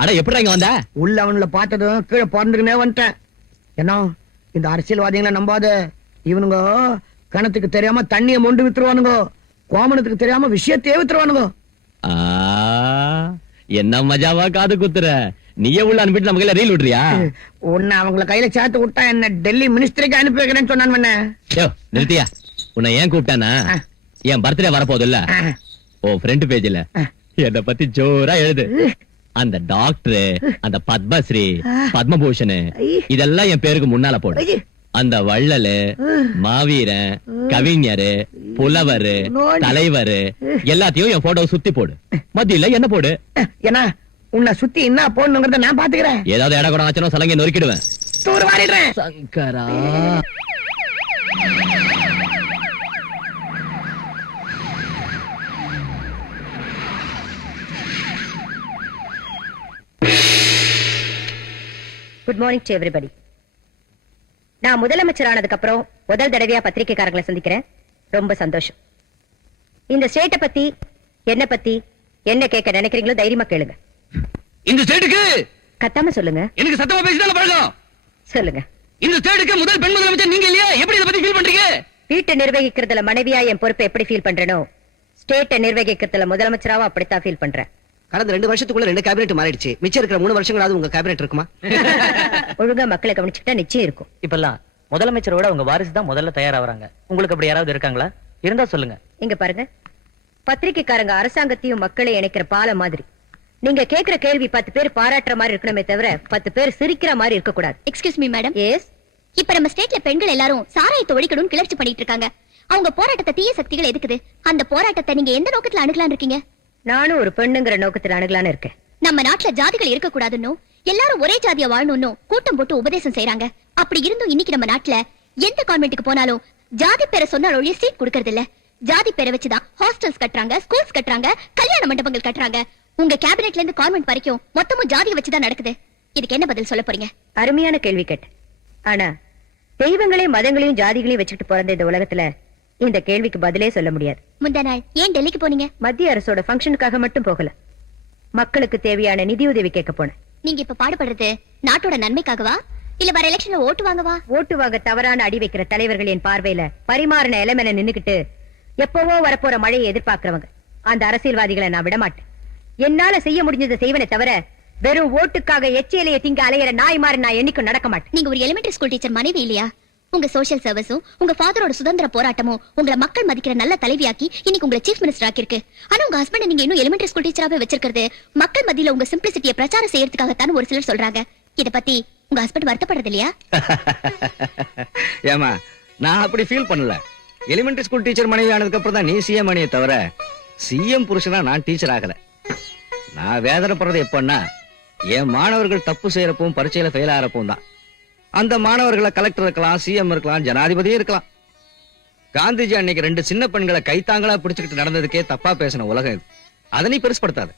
அட எப்படி இங்க வந்த? உள்ள அவனுல பார்த்ததும் கீழே பிறந்துக்குனே வந்துட்டேன். ஏன்னா இந்த அரசியல்வாதிகளை நம்பாத, இவனுங்க கணத்துக்கு தெரியாம தண்ணியை மொண்டு வித்துருவானுங்க, கோமணத்துக்கு தெரியாம விஷயத்தையே வித்துருவானுங்க. என்ன மஜாவா காது குத்துற? நீயே உள்ள அனுப்பிட்டு நமக்கு எல்லாம் ரீல் விடுறியா? உன்னை அவங்கள கையில சேர்த்து விட்டா என்ன டெல்லி மினிஸ்டருக்கு அனுப்பி வைக்கிறேன்னு சொன்னான். நிறுத்தியா? உன்னை ஏன் கூப்பிட்டானா, என் பர்த்டே வரப்போகுது இல்ல, ஓ ஃப்ரெண்ட் பேஜ்ல என்ன பத்தி ஜோரா எழுது. அந்த டாக்டர், அந்த பத்மஸ்ரீ, பத்மபூஷன் இதெல்லாம் என் பேருக்கு முன்னால போடு. அந்த வள்ளலு, மாவீரன், கவிஞரு, புலவரு, தலைவரு எல்லாத்தையும் என் போட்டோ சுத்தி போடு. மத்தியில என்ன போடு. ஏன்னா உன்னை சுத்தி என்ன போடணுங்கிறத நான் பாத்துக்கிறேன். ஏதாவது இட கூட ஆச்சனும் சலங்கை நொறுக்கிடுவேன். தூர் வாரிடுறேன். சங்கரா, குட் மார்னிங் டு எவரிபடி. நான் முதலமைச்சர் ஆனதுக்கு அப்புறம் முதல் தடவையா பத்திரிகைக்காரங்களை சந்திக்கிறேன். ரொம்ப சந்தோஷம். இந்த ஸ்டேட்டை பத்தி, என்ன பத்தி என்ன கேட்க நினைக்கிறீங்களோ தைரியமா கேளுங்க. இந்த ஸ்டேட்டுக்கு கத்தாம சொல்லுங்க. எனக்கு சத்தமா பேசிதான் பழகம். சொல்லுங்க. இந்த ஸ்டேட்டுக்கு முதல் பெண் முதலமைச்சர் நீங்க இல்லையா? எப்படி இத பத்தி ஃபீல் பண்றீங்க? வீட்டை நிர்வகிக்கிறதுல மனைவியா என் பொறுப்பை எப்படி ஃபீல் பண்றேனோ, ஸ்டேட்டை நிர்வகிக்கிறதுல முதலமைச்சராவா அப்படித்தான் ஃபீல் பண்றேன். கடந்த 2 வருஷத்துக்குள்ள 2 கேபினெட் மாறிடுச்சு. மிச்சம் இருக்கிற 3 வருஷங்களாவது உங்க கேபினெட் இருக்குமா? ஒழுங்கா மக்களை கவனிச்சுட்டா நிச்சயம் இருக்கும். இப்பெல்லாம் முதலமைச்சரோட உங்க வாரிசு தான் முதல்ல தயாராகிறாங்க. உங்களுக்கு அப்படி யாராவது இருக்காங்களா? இருந்தா சொல்லுங்க. இங்க பாருங்க, பத்திரிகைக்காரங்க அரசாங்கத்தையும் மக்களை இணைக்கிற பாலம் மாதிரி. நீங்க கேக்குற கேள்வி 10 பேர் பாராட்டுற மாதிரி இருக்கணுமே தவிர 10 பேர் சிரிக்கிற மாதிரி இருக்க கூடாது. Excuse me madam. எஸ். இப்ப நம்ம ஸ்டேட்ல பெண்கள் எல்லாரும் சாராயத்தை ஒழிக்கணும்னு கிளர்ச்சி பண்ணிட்டு இருக்காங்க. அவங்க போராட்டத்தை தீய சக்திகள் எதுக்குது? அந்த போராட்டத்தை நீங்க எந்த நோக்கத்துல அணுகலான்னு இருக்கீங்க? நானும் ஒரு பெண்ணுங்கிற நோக்கத்துல அணுகலான்னு இருக்கேன். நம்ம நாட்டுல ஜாதிகள் இருக்க கூடாதுன்னு, எல்லாரும் ஒரே ஜாதியா வாழணும்னு கூட்டம் போட்டு உபதேசம் செய்யறாங்க. அப்படி இருந்தும் இன்னைக்கு நம்ம நாட்டுல எந்த கான்வென்ட்டுக்கு போனாலும் ஜாதி பேரை சொன்னால் ஒழிய சீட் கொடுக்கறது இல்ல. ஜாதி பேரை வச்சுதான் ஹாஸ்டல்ஸ் கட்டுறாங்க, ஸ்கூல்ஸ் கட்டுறாங்க, கல்யாண மண்டபங்கள் கட்டுறாங்க. உங்க கேபினெட்ல இருந்து கான்வென்ட் வரைக்கும் மொத்தமும் ஜாதியை வச்சுதான் நடக்குது. இதுக்கு என்ன பதில் சொல்ல போறீங்க? அருமையான கேள்வி கேட்ட. ஆனா தெய்வங்களையும் மதங்களையும் ஜாதிகளையும் வச்சுக்கிட்டு பிறந்த இந்த உலகத்துல இந்த கேள்விக்கு பதிலே சொல்ல முடியாது. முந்தா நாள் ஏன் டெல்லிக்கு போனீங்க? மத்திய அரசோட ஃபங்க்ஷனுக்காக மட்டும் போகல, மக்களுக்கு தேவையான நிதியுதவி கேட்க போனேன். நீங்க இப்ப பாடுபடுறது நாட்டோட நன்மைக்காகவா இல்ல வர எலெக்ஷன்ல ஓட்டு வாங்கவா? ஓட்டு வாங்க தவறான அடி வைக்கிற தலைவர்கள் என் பார்வையில பரிமாறின இளமென நின்னுக்கிட்டு எப்பவோ வரப்போற மழையை எதிர்பார்க்கிறவங்க. அந்த அரசியல்வாதிகளை நான் விட மாட்டேன். என்னால செய்ய முடிஞ்சதை செய்வனே தவிர வெறும் ஓட்டுக்காக எச்சிலையை திங்க அலையிற நாய் மாதிரி நான் என்னைக்கும் நடக்க மாட்டேன். நீங்க ஒரு எலிமெண்டரி ஸ்கூல் டீச்சர் மனைவி இல்லையா? உங்க சோஷியல் சர்வீஸும் உங்க ஃபாதரோட சுதந்திர போராட்டமும் உங்களை மக்கள் மதிக்கிற நல்ல தலைவியாக்கி இன்னைக்கு உங்களை சீஃப் மினிஸ்டர் ஆக்கிருக்கு. ஆனா உங்க ஹஸ்பண்ட் நீங்க இன்னும் எலிமெண்டரி ஸ்கூல் டீச்சராவே வச்சிருக்கிறது மக்கள் மத்தியில உங்க சிம்பிளிசிட்டியை பிரச்சாரம் செய்யறதுக்காகத்தான் ஒரு சிலர் சொல்றாங்க. இத பத்தி உங்க ஹஸ்பண்ட் வருத்தப்படுறது இல்லையா? ஏமா நான் அப்படி ஃபீல் பண்ணல. எலிமெண்டரி ஸ்கூல் டீச்சர் மனைவி ஆனதுக்கு அப்புறம் தான் நீ சிஎம் மணியை தவிர சிஎம் புருஷனா நான் டீச்சர் ஆகல. நான் வேதனைப்படுறது எப்பன்னா என் மாணவர்கள் தப்பு செய்யறப்பவும் பரீட்சையில ஃபெயில் ஆகிறப்பவும் தான். அந்த மாணவர்களை கலெக்டர் இருக்கலாம், சிஎம் இருக்கலாம், ஜனாதிபதியும் இருக்கலாம். காந்திஜி அன்னைக்கு 2 சின்ன பெண்களை கைத்தாங்களா பிடிச்சுக்கிட்டு நடந்ததுக்கே தப்பா பேசின உலகம் இது. அதை நீ பெருசுப்படுத்தாது.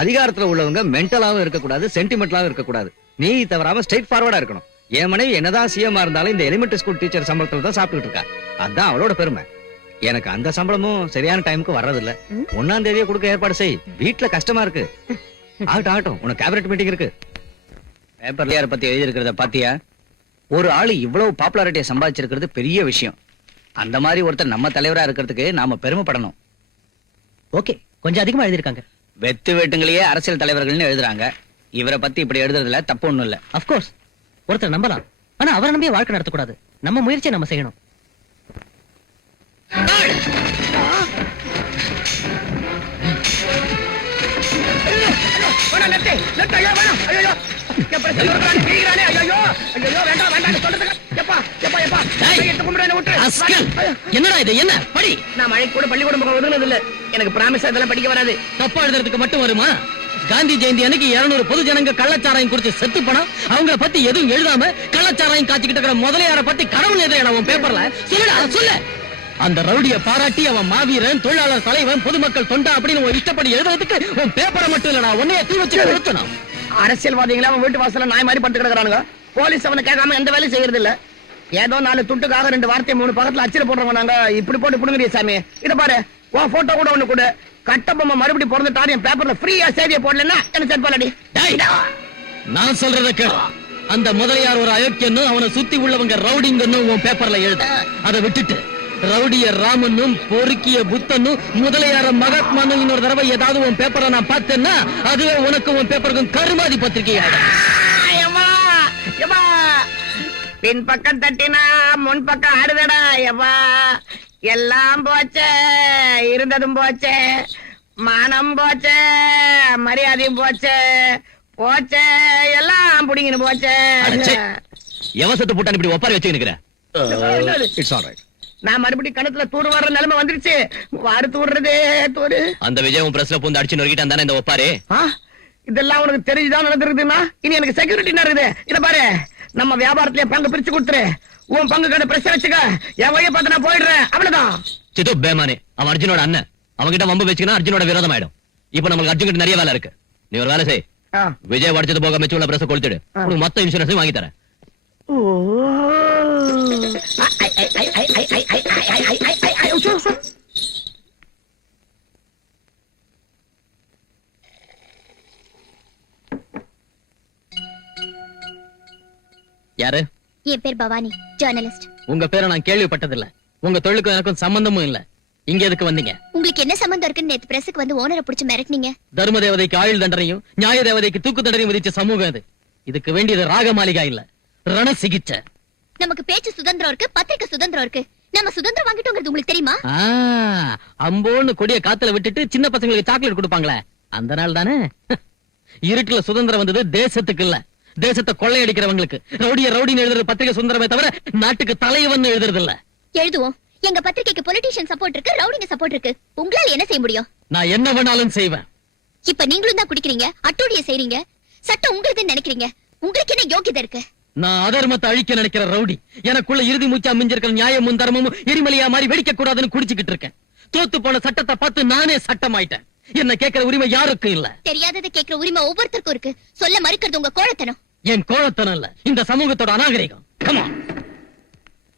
அதிகாரத்துல உள்ளவங்க மென்டலாவும் இருக்கக்கூடாது, சென்டிமெண்டலாவும் இருக்கக்கூடாது. நீ தவறாம ஸ்ட்ரெயிட் ஃபார்வர்டா இருக்கணும். என் மனைவி என்னதான் சிஎம் இருந்தாலும் இந்த எலிமெண்டரி ஸ்கூல் டீச்சர் சம்பளத்துல தான் சாப்பிட்டுட்டு இருக்கா. அதான் அவளோட பெருமை. எனக்கு அந்த சம்பளமும் சரியான டைமுக்கு வர்றதில்ல. 1ஆம் தேதியே கொடுக்க ஏற்பாடு செய். வீட்டுல கஷ்டமா இருக்கு. ஆகட்டும் ஆகட்டும், உனக்கு கேபினட் மீட்டிங் இருக்கு. பேப்பர்ல யாரை பத்தி எழுதிருக்கிறத பாத்தியா? ஒரு ஆளு இவ்வளவு பாப்புலாரிட்டியை சம்பாதிச்சிருக்கிறது பெரிய விஷயம். அந்த மாதிரி ஒருத்தர் நம்ம தலைவரா இருக்கிறதுக்கு நாம பெருமைப்படணும். ஓகே, கொஞ்சம் அதிகமா எழுதிருக்காங்க. வெத்து வேட்டுங்களையே அரசியல் தலைவர்கள்னு எழுதுறாங்க. இவரை பத்தி இப்படி எழுதுறதுல தப்பு ஒண்ணும் இல்ல. அப்கோர்ஸ் ஒருத்தர் நம்பலாம், ஆனா அவரை நம்பியே வாழ்க்கை நடத்தக்கூடாது. நம்ம முயற்சியை நம்ம செய்யணும். என்னடா இது? என்ன படி? நான் மழை கூட பள்ளிக்கூடம் பக்கம் ஒதுங்கினது இல்ல. எனக்கு பிராமிஸ் அதெல்லாம் படிக்க வராது. தப்பா எழுதுறதுக்கு மட்டும் வருமா? காந்தி ஜெயந்தி அன்னைக்கு 200 பொது ஜனங்க கள்ளச்சாராயம் குடிச்சு செத்து போனோம். அவங்கள பத்தி எதுவும் எழுதாம கள்ளச்சாராயம் காய்ச்சிக்கிட்டு இருக்கிற முதலையார பத்தி கடவுள் எதிரா உன் பேப்பர்ல சொல்லுடா, சொல்லு. அந்த ரவுடிய பாராட்டி அவன் மாவீரன், தொழிலாளர் தலைவன், பொதுமக்கள் தொண்டா அப்படின்னு ஒரு இஷ்டப்படி எழுதுறதுக்கு உன் பேப்பரை மட்டும் இல்லடா, உன்னைய தீ வச்சு நிறுத்தணும். அரசியல்வாதிகளை அவன் வீட்டு வாசல்ல நாய் மாதிரி படுத்து கிடக்குறானுங்க. போலீஸ் அவனை கேட்காம எந்த வேலையும் செய்யறது இல்ல. ஏதோ 4 துட்டுக்காக 2 வார்த்தை 3 பக்கத்துல அச்சில போடுறவங்க நாங்க. இப்படி போட்டு புடுங்கறிய சாமி. இத பாரு, உன் போட்டோ கூட ஒண்ணு கூட கட்டபொம்மை மறுபடியும் பிறந்துட்டாரு என் பேப்பர்ல ஃப்ரீயா செய்தியை போடலன்னா என்ன செட்பாலடி. நான் சொல்றத கேளு. அந்த முதலையார் ஒரு அயோக்கியன்னு அவனை சுத்தி உள்ளவங்க ரவுடிங்கன்னு உன் பேப்பர்ல எழுத. அதை விட்டுட்டு ரவுடிய ராமனும் பொறுக்கிய புத்தனும் முதலையார மகாத்மானும் இன்னொரு தடவை ஏதாவது உன் பேப்பரை நான் பார்த்தேன்னா அதுவே உனக்கு உன் பேப்பருக்கும் கருமாதி பத்திரிகை. பின் பக்கம் தட்டினா முன் பக்கம் ஆடுதடா. எவா எல்லாம் போச்சே, இருந்ததும் போச்சே, மானம் போச்சே, மரியாதையும் போச்சே, போச்சே எல்லாம் புடிங்கன்னு போச்சே. எவசத்து போட்டான் இப்படி ஒப்பாரி வச்சு நிக்கிற? It's alright. நான் மறுபடியும் கணத்துல தூர் வர்ற நிலைமை வந்துருச்சு. வாரு தூர்றதே தூரு. அந்த விஜயம் பிரஸ்ல பூந்து அடிச்சு நொறுக்கிட்டான் தானே இந்த ஒப்பாரு? இதெல்லாம் உனக்கு தெரிஞ்சுதான் நடந்துருக்குதுன்னா இனி எனக்கு செக்யூரிட்டி இருக்குது. இத பாரு, நம்ம வியாபாரத்திலே பங்கு பிரிச்சு கொடுத்துரு. உன் பங்கு கடை பிரஸ் வச்சுக்க. என் வழியை பார்த்து நான் போயிடுறேன். அவ்வளவுதான். சித்து பேமானே, அவன் அர்ஜுனோட அண்ணன். அவன்கிட்ட வம்பு வச்சுக்கினா அர்ஜுனோட விரோதம் ஆயிடும். இப்ப நம்மளுக்கு அர்ஜுன் கிட்ட நிறைய வேலை இருக்கு. நீ ஒரு வேலை செய். விஜய் வடிச்சது போக மிச்சம் உள்ள பிரஸ் கொடுத்துடு. உனக்கு மொத்த இன்சூரன்ஸையும் வாங்கி தரேன். யாரு? என் பேர் பவானி, ஜர்னலிஸ்ட். உங்க பேரை நான் கேள்விப்பட்டதில்ல. உங்க தொழிலுக்கும் எனக்கும் சம்பந்தமும் இல்ல. இங்க எதுக்கு வந்தீங்க? உங்களுக்கு என்ன சம்பந்தம் இருக்குன்னு நேத்து பிரஸுக்கு வந்து ஓனரை புடிச்சு மிரட்டினீங்க. தர்ம தேவதைக்கு ஆயுள் தண்டனையும் நியாய தேவதைக்கு தூக்கு தண்டனையும் விதிச்ச சமூகம் இது. இதுக்கு வேண்டியது ராக மாளிகா இல்ல, ரண சிகிச்சை. நமக்கு பேச்சு சுதந்திரம் இருக்கு, பத்திரிக்கை சுதந்திரம் இருக்கு. நம்ம சுதந்திரம் வாங்கிட்டோங்கிறது உங்களுக்கு தெரியுமா? அம்போன்னு கொடிய காத்துல விட்டுட்டு சின்ன பசங்களுக்கு சாக்லேட் கொடுப்பாங்களே, அந்த நாள் தானே. இருட்டுல சுதந்திரம் வந்தது தேசத்துக்கு இல்ல, தேசத்தை கொள்ளையடிக்கிறவங்களுக்கு. ரவுடின்னு எழுதுறது பத்திரிகை சுதந்திரமே தவிர நாட்டுக்கு தலைவன் எழுதுறது இல்ல. எழுதுவோம். எங்க பத்திரிகைக்கு பொலிட்டீஷியன் சப்போர்ட் இருக்கு, ரவுடிங்க சப்போர்ட் இருக்கு. உங்களால என்ன செய்ய முடியும்? நான் என்ன வேணாலும் செய்வேன். இப்ப நீங்களும் தான் குடிக்கிறீங்க, அட்டூழிய செய்றீங்க. சட்டம் உங்களுதுன்னு நினைக்கிறீங்க. உங்களுக்கு என்ன யோகியதை இருக்கு? நான் அதர்மத்தை அழிக்க நினைக்கிற ரவுடி. எனக்குள்ள இறுதி மூச்சா மிஞ்சிருக்கிற நியாயமும் தர்மமும் எரிமலையா மாதிரி வெடிக்க கூடாதுன்னு குடிச்சுக்கிட்டு இருக்கேன். தோத்து போன சட்டத்தை பார்த்து நானே சட்டமாயிட்டேன். என்ன கேட்கிற உரிமை யாருக்கும் இல்ல. தெரியாததை கேட்கிற உரிமை ஒவ்வொருத்தருக்கும் இருக்கு. சொல்ல மறுக்கிறது உங்க கோழத்தனம். என் கோழத்தனம் இல்ல, இந்த சமூகத்தோட அநாகரிகம். Come on.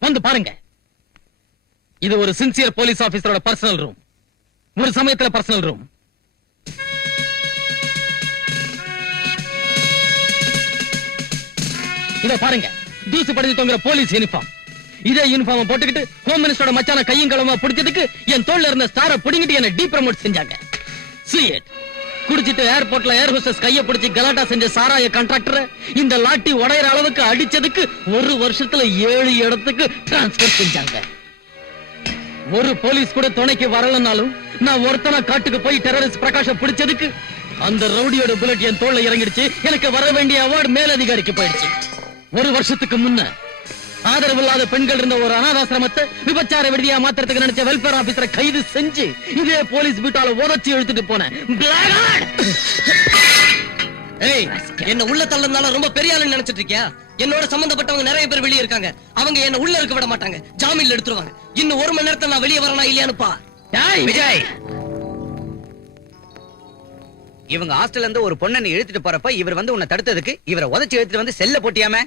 வந்து பாருங்க. இது ஒரு சின்சியர் போலீஸ் ஆபீசரோட பர்சனல் ரூம். ஒரு சமயத்துல பர்சனல் ரூம். இத பாருங்க, தூசு படிஞ்சு தொங்குற போலீஸ் யூனிஃபார்ம். இதே யூனிஃபார்ம் போட்டுக்கிட்டு ஹோம் மினிஸ்டரோட மச்சான கையும் களமா பிடிச்சதுக்கு என் தோல்ல இருந்த ஸ்டாரை புடிங்கிட்டு என்ன டீ ப்ரமோட் செஞ்சாங்க. See it. குடிச்சிட்டு ஏர்போர்ட்ல ஏர் ஹோஸ்டஸ் கைய பிடிச்சி கலாட்டா செஞ்ச சாராய கான்ட்ராக்டர் இந்த லாட்டி உடையற அளவுக்கு அடிச்சதுக்கு ஒரு வருஷத்துல 7 இடத்துக்கு டிரான்ஸ்பர் செஞ்சாங்க. ஒரு போலீஸ் கூட துணைக்கு வரலனாலும் நான் ஒருத்தனா காட்டுக்கு போய் டெரரிஸ்ட் பிரகாஷ பிடிச்சதுக்கு அந்த ரவுடியோட புல்லட் என் தோல்ல இறங்கிடுச்சு. எனக்கு வர வேண்டிய அவார்டு மேலதிகாரிக்கு போயிடுச்சு. ஒரு வருஷத்துக்கு முன்ன ஆதரவில்லாத பெண்கள் இருந்த ஒரு அனாதாசிரமத்தை விபச்சார விடுதியா மாத்திரத்துக்கு நினைச்ச வெல்ஃபேர் ஆபீசரை கைது செஞ்சு இதே போலீஸ் பீட்டால உதச்சி இழுத்துட்டு போனேன். ஏய், என்ன உள்ள தள்ளனால ரொம்ப பெரிய ஆளுன்னு நினைச்சிட்டு இருக்கியா? என்னோட சம்பந்தப்பட்டவங்க நிறைய பேர் வெளியே இருக்காங்க. அவங்க என்ன உள்ள இருக்க விட மாட்டாங்க, ஜாமீன்ல எடுத்துருவாங்க. இன்னும் 1 மணி நேரத்துல நான் வெளியே வரனா இல்லையான்னு பா. விஜய், இவங்க ஹாஸ்டல்ல இருந்து ஒரு பொண்ணை நீ இழுத்துட்டு போறப்ப இவர் வந்து உன்னை தடுத்ததுக்கு இவரை உதச்சி இழுத்துட்டு வந்து செல்ல போட்டியாமே,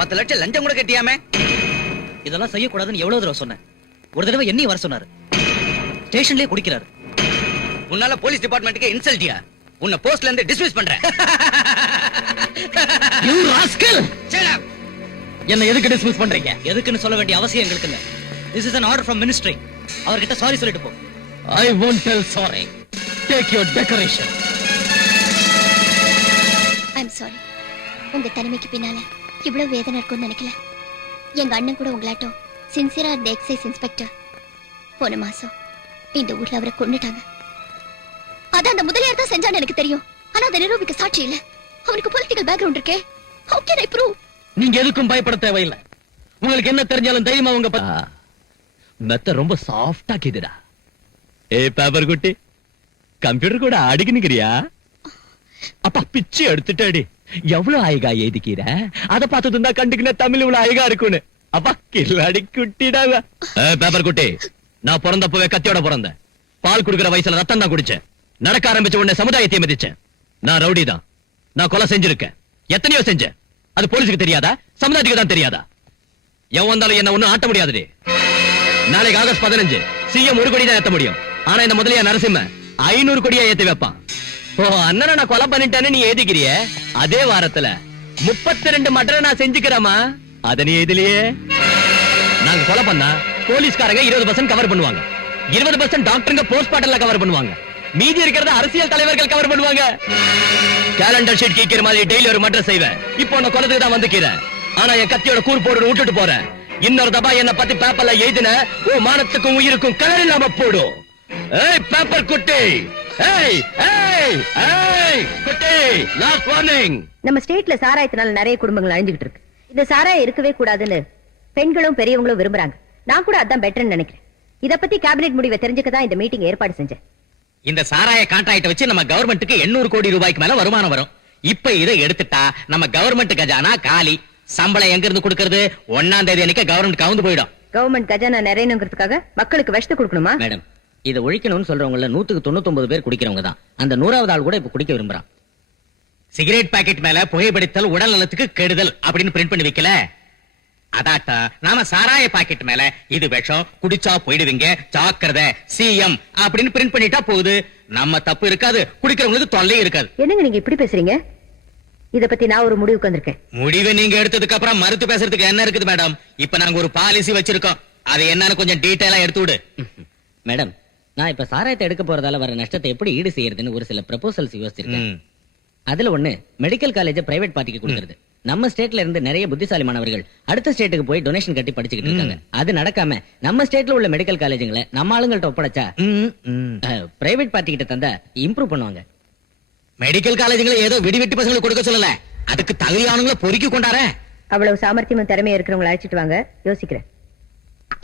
10 லட்சம் லஞ்சம் கூட கட்டியாமே. இதெல்லாம் செய்யக்கூடாதுன்னு எவ்வளவு தடவை சொன்னேன். ஒரு தடவை என்னையும் வர சொன்னாரு. ஸ்டேஷன்லயே குடிக்கிறாரு. உன்னால போலீஸ் டிபார்ட்மெண்ட்டுக்கு இன்சல்ட்டியா? உன்னை போஸ்ட்ல இருந்து டிஸ்மிஸ் பண்றேன். You rascal! என்ன எதுக்கு டிஸ்மிஸ் பண்றீங்க? எதுக்குன்னு சொல்ல வேண்டிய அவசியம் எங்களுக்கு இல்ல. This is an order from ministry. அவர்கிட்ட சாரி சொல்லிட்டு போ. I won't tell sorry. Take your decoration. I'm sorry. உங்க தனிமைக்கு பின்னால இவ்வளவு வேதனை இருக்கும்னு நினைக்கல. எங்க அண்ணன் கூட உங்களாட்டம் சின்சியரா இருந்த எக்ஸைஸ் இன்ஸ்பெக்டர் போன மாசம் இந்த ஊர்ல அவரை கொன்னுட்டாங்க. அத அந்த முதலியார் தான் செஞ்சான்னு எனக்கு தெரியும். ஆனா அதை நிரூபிக்க சாட்சி இல்ல. அவனுக்கு பொலிட்டிக்கல் பேக்ரவுண்ட் இருக்கே. How can I prove? நீங்க எதுக்கும் பயப்பட தேவையில்லை. உங்களுக்கு என்ன தெரிஞ்சாலும் தைரியமா உங்க மெத்த ரொம்ப சாஃப்டா கிதுடா. ஏ பேப்பர் குட்டி, கம்ப்யூட்டர் கூட அடிக்கணுங்கிறியா? அப்பா பிச்சு எடுத்துட்டாடி. எவ்வளவு அழகா எழுதிக்கிற, அத பார்த்து இருந்தா கண்டுக்கின தமிழ் இவ்வளவு அழகா இருக்குன்னு. அப்பா கில்லாடி குட்டிடாவ. பேப்பர் குட்டி, நான் பிறந்தப்பவே கத்தியோட பிறந்தேன். பால் குடுக்கிற வயசுல ரத்தம் தான் குடிச்சேன். நடக்க ஆரம்பிச்ச உடனே சமுதாயத்தை மதிச்சேன். நான் ரவுடி தான். நான் கொலை செஞ்சிருக்கேன். எத்தனையோ செஞ்சேன். அது போலீஸுக்கு தெரியாதா, சமுதாயத்துக்கு தான் தெரியாதா? எவன் வந்தாலும் என்ன ஒண்ணும் ஆட்ட முடியாதுடி. நாளைக்கு ஆகஸ்ட் 15 சிஎம் 1 கோடி தான் ஏத்த முடியும். ஆனா இந்த முதலியா நரசிம்ம 500 கோடியா ஏத்தி வைப்பான். ஓ அண்ணனை நான் கொலை பண்ணிட்டேன்னு நீ ஏதிக்கிறிய, அதே வாரத்துல 32 மர்டர் நான் செஞ்சுக்கிறேமா. அத நீ எதிலேயே நாங்க கொலை பண்ணா போலீஸ்காரங்க 20% கவர் பண்ணுவாங்க. 20% டாக்டருங்க போஸ்ட்மார்ட்டம்ல கவர் பண்ணுவாங்க. மீதி இருக்கிறத அரசியல் தலைவர்கள் கவர் பண்ணுவாங்க. கேலண்டர் ஷீட் கீக்கிற மாதிரி டெய்லி ஒரு மர்டர் செய்வேன். இப்போ நான் கொலைதுக்கு தான் வந்துக்கிறேன். ஆனா என் கத்தியோட கூர் போடு விட்டுட்டு போறேன். இன்னொரு தபா என்ன பத்தி பேப்பர்ல எழுதின ஓ மானத்துக்கும் உயிருக்கும் கலர் இல்லாம போடும். ஏய் பேப்பர் குட்டி, ஏய் ஏய் ஏய் குட்டி, லாஸ்ட் வார்னிங். நம்ம ஸ்டேட்ல சாராயத்தினால நிறைய குடும்பங்கள் அழிஞ்சுகிட்டு இருக்கு. இந்த சாராயம் இருக்கவே கூடாதுன்னு பெண்களும் பெரியவங்களும் விரும்புறாங்க. நான் கூட அதான் பெட்டர்னு நினைக்கிறேன். இத பத்தி கேபினெட் முடிவை தெரிஞ்சுக்க தான் இந்த மீட்டிங் ஏற்பாடு செஞ்சேன். இந்த சாராய கான்ட்ராக்ட் வச்சு நம்ம கவர்மெண்ட்டுக்கு 800 கோடி ரூபாய்க்கு மேல வருமானம் வரும். இப்ப இதை எடுத்துட்டா நம்ம கவர்மெண்ட் கஜானா காலி. சம்பளம் எங்க இருந்து கொடுக்கிறது? 1ஆம் தேதி அன்னைக்கு கவர்மெண்ட் கவுந்து போயிடும். கவர்மெண்ட் கஜானா நிறையணுங்கிறதுக்காக மக்களுக்கு விஷத்தை கொடுக்கணுமா? மேடம், இதை ஒழிக்கணும்னு சொல்றவங்கள 199 பேர் குடிக்கிறவங்க தான். அந்த 100வது ஆள் கூட இப்ப குடிக்க விரும்புறான். சிகரெட் பாக்கெட் மேல புகைப்பிடித்தல் உடல் நலத்துக்கு கெடுதல் அப்படின்னு பிரிண்ட் பண்ணி வைக்கல. அதாட்டா நாம சாராய பாக்கெட் மேல இது விஷம், குடிச்சா போயிடுவீங்க, ஜாக்கிரதை சிஎம் அப்படின்னு பிரிண்ட் பண்ணிட்டா போகுது. நம்ம தப்பு இருக்காது, குடிக்கிறவங்களுக்கு தொல்லை இருக்காது. என்னங்க நீங்க இப்படி பேசுறீங்க? இத பத்தி நான் ஒரு முடிவுக்கு வந்திருக்கேன். முடிவை நீங்க எடுத்ததுக்கு அப்புறம் மறுத்து பேசுறதுக்கு என்ன இருக்குது மேடம்? இப்ப நாங்க ஒரு பாலிசி வச்சிருக்கோம். அது என்னன்னு கொஞ்சம் டீடைலா எடுத்து விடு. மேடம், நான் இப்ப சாராயத்தை எடுக்க போறதால வர நஷ்டத்தை எப்படி ஈடு செய்யறதுன்னு ஒரு சில ப்ரொபோசல்ஸ் யோசிச்சிருக்கேன். அதுல ஒண்ணு மெடிக்கல் காலேஜ் பிரைவேட் பார்ட்டிக்கு கொடுக்கிறது. நம்ம ஸ்டேட்ல இருந்து நிறைய புத்திசாலி மாணவர்கள் அடுத்த ஸ்டேட்டுக்கு போய் டொனேஷன் கட்டி படிச்சுக்கிட்டு இருக்காங்க. அது நடக்காம நம்ம ஸ்டேட்ல உள்ள மெடிக்கல் காலேஜுங்களை நம்ம ஆளுங்கள்ட்ட ஒப்படைச்சா பிரைவேட் பார்ட்டி கிட்ட தந்தா இம்ப்ரூவ் பண்ணுவாங்க. மெடிக்கல் காலேஜுங்களை ஏதோ விடிவெட்டி பசங்களுக்கு கொடுக்க சொல்லல, அதுக்கு தகுதியானவங்களை பொறுக்கி கொண்டாரே. அவ்வளவு சாமர்த்தியமும் திறமையா இருக்கிறவங்களை அழைச்சிட்டு வாங்க, யோசிக்கிறேன்.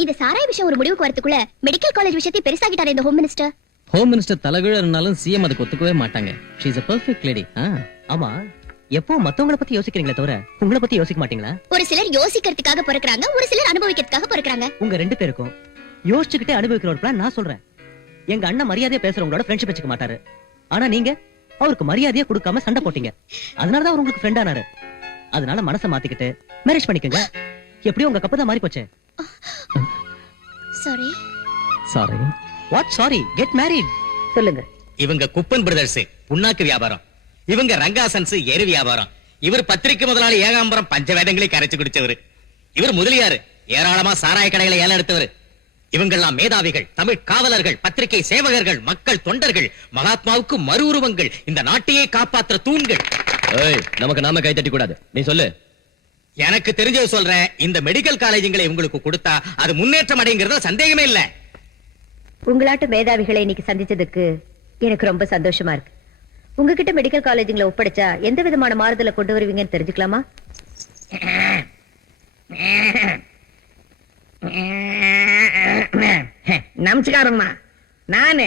இந்த சாராய விஷயம் ஒரு முடிவுக்கு வரதுக்குள்ள மெடிக்கல் காலேஜ் விஷயத்தை பெருசாகிட்டாரு இந்த ஹோம் மினிஸ்டர். ஹோம் மினிஸ்டர் தலைகீழ இருந்தாலும் சிஎம் அதுக்கு ஒத்துக்கவே மாட்டாங்க. She is a perfect lady. ஆமா, எப்போ மத்தவங்கள பத்தி யோசிக்கிறீங்களே தவிர உங்களை பத்தி யோசிக்க மாட்டீங்களா? ஒரு சிலர் யோசிக்கிறதுக்காக பிறக்கறாங்க, ஒரு சிலர் அனுபவிக்கிறதுக்காக பிறக்கறாங்க. உங்க 2 பேருக்கும் யோசிச்சுக்கிட்டே அனுபவிக்கிற ஒரு பிளான் நான் சொல்றேன். எங்க அண்ணன் மரியாதையா பேசுறவங்களோட ஃப்ரெண்ட்ஷிப் வச்சுக்க மாட்டாரு. ஆனா நீங்க அவருக்கு மரியாதையா கொடுக்காம சண்டை போட்டீங்க. அதனாலதான் அவர் உங்களுக்கு ஃப்ரெண்ட் ஆனாரு. அதனால மனசை மாத்திக்கிட்டு மேரேஜ் பண்ணிக்கங்க. எப்படியும் உங்க கப்பு தான் மாறி போச்சு. Sorry. Sorry. What sorry? Get married. சொல்லுங்க. இவங்க குப்பன் பிரதர்ஸ் புண்ணாக்கு வியாபாரம், இவங்க ரங்காசன்ஸ் எரு வியாபாரம், இவர் பத்திரிக்கை முதலாளி ஏகாம்பரம் பஞ்சவேதங்களை கரைச்சு குடிச்சவரு. இவர் முதலியாரு ஏராளமா சாராய கடைகளை ஏல எடுத்தவர். இவங்கெல்லாம் மேதாவிகள், தமிழ் காவலர்கள், பத்திரிகை சேவகர்கள், மக்கள் தொண்டர்கள், மகாத்மாவுக்கு மறு உருவங்கள், இந்த நாட்டையே காப்பாற்ற தூண்கள். ஏய், நமக்கு நாம கை தட்டி கூடாது. நீ சொல்லு. எனக்கு தெரிஞ்சது சொல்றேன். இந்த மெடிக்கல் காலேஜுங்களை உங்களுக்கு கொடுத்தா அது முன்னேற்றம் அடைங்கிறதுல சந்தேகமே இல்ல. உங்களாட்ட மேதாவிகளை இன்னைக்கு சந்திச்சதுக்கு எனக்கு ரொம்ப சந்தோஷமா இருக்கு. உங்ககிட்ட மெடிக்கல் காலேஜுங்களை ஒப்படைச்சா எந்த விதமான மாறுதலை கொண்டு வருவீங்கன்னு தெரிஞ்சுக்கலாமா? நமஸ்காரம்மா. நானு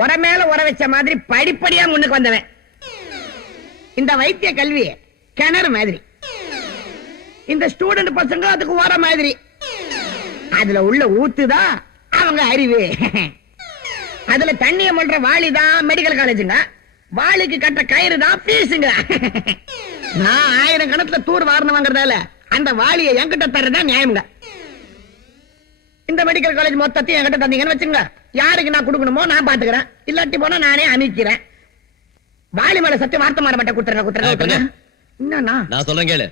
உர மேல உர வச்ச மாதிரி படிப்படியா முன்னுக்கு வந்தவன். இந்த வைத்திய கல்வி கிணறு மாதிரி, இந்த ஸ்டூடெண்ட் பசங்க அதுக்கு உர மாதிரி. அதுல உள்ள ஊத்துதான் அவங்க அறிவு. அதுல தண்ணிய மல்ற வாளிதான் மெடிக்கல் காலேஜுங்க, வாளிக்கு கட்ட கயிறு தான் பீஸுங்க. நான் 1000 கணத்துல தூர் வாரணம் வாங்குறதால அந்த வாளியை என்கிட்ட தர்றதுதான் நியாயம்ங்க. இந்த மெடிக்கல் காலேஜ் மொத்தத்தையும் என்கிட்ட தந்தீங்கன்னு வச்சுங்க, யாருக்கு நான் கொடுக்கணுமோ நான் பாத்துக்கிறேன், இல்லாட்டி போனா நானே அமைக்கிறேன். வாளி மேல சத்தியம் வார்த்தை மாற மாட்டேன். குத்துறேன். என்னன்னா நான் சொல்றேன் கேளு.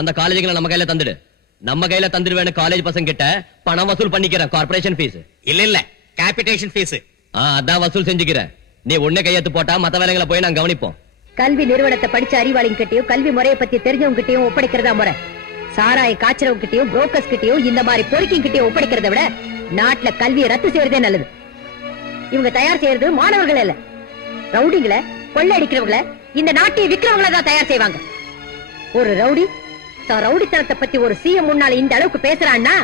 அந்த காலேஜுகளை நம்ம கையில தந்துடு. நம்ம கையில தந்துடுவேன்னு காலேஜ் பசங்க கிட்ட பணம் வசூல் பண்ணிக்கிறேன். கார்பரேஷன் ஃபீஸ் இல்ல கேபிடேஷன் ஃபீஸ். அதான் வசூல் செஞ்சுக்கிறேன். நீ ஒண்ணு கையெழுத்து போட்டா மத்த வேலைகளை போய் நான் கவனிப்போம். கல்வி நிறுவனத்தை படிச்ச அறிவாளிங்க கிட்டயும் கல்வி முறையை பத்தி தெரிஞ்சவங்க கிட்டயும் ஒப்படைக்கிறதா முறை. சாராய காய்ச்சறவங்க கிட்டயும் புரோக்கர்ஸ் கிட்டயும் இந்த மாதிரி பொறுக்கிங் கிட்டயும் ஒப்படைக்கிறத விட நாட்டுல கல்வியை ரத்து செய்யறதே நல்லது. இவங்க தயார் செய்யறது மாணவர்கள் இல்ல, ரவுடிங்களை, கொள்ளை அடிக்கிறவங்கள, இந்த நாட்டை விக்கிறவங்கள தான் தயார் செய்வாங்க. ஒரு ரவுடி தான் ரவுடித்தனத்தை பத்தி ஒரு சிஎம் முன்னால இந்த அளவுக்கு பேசுறான்னா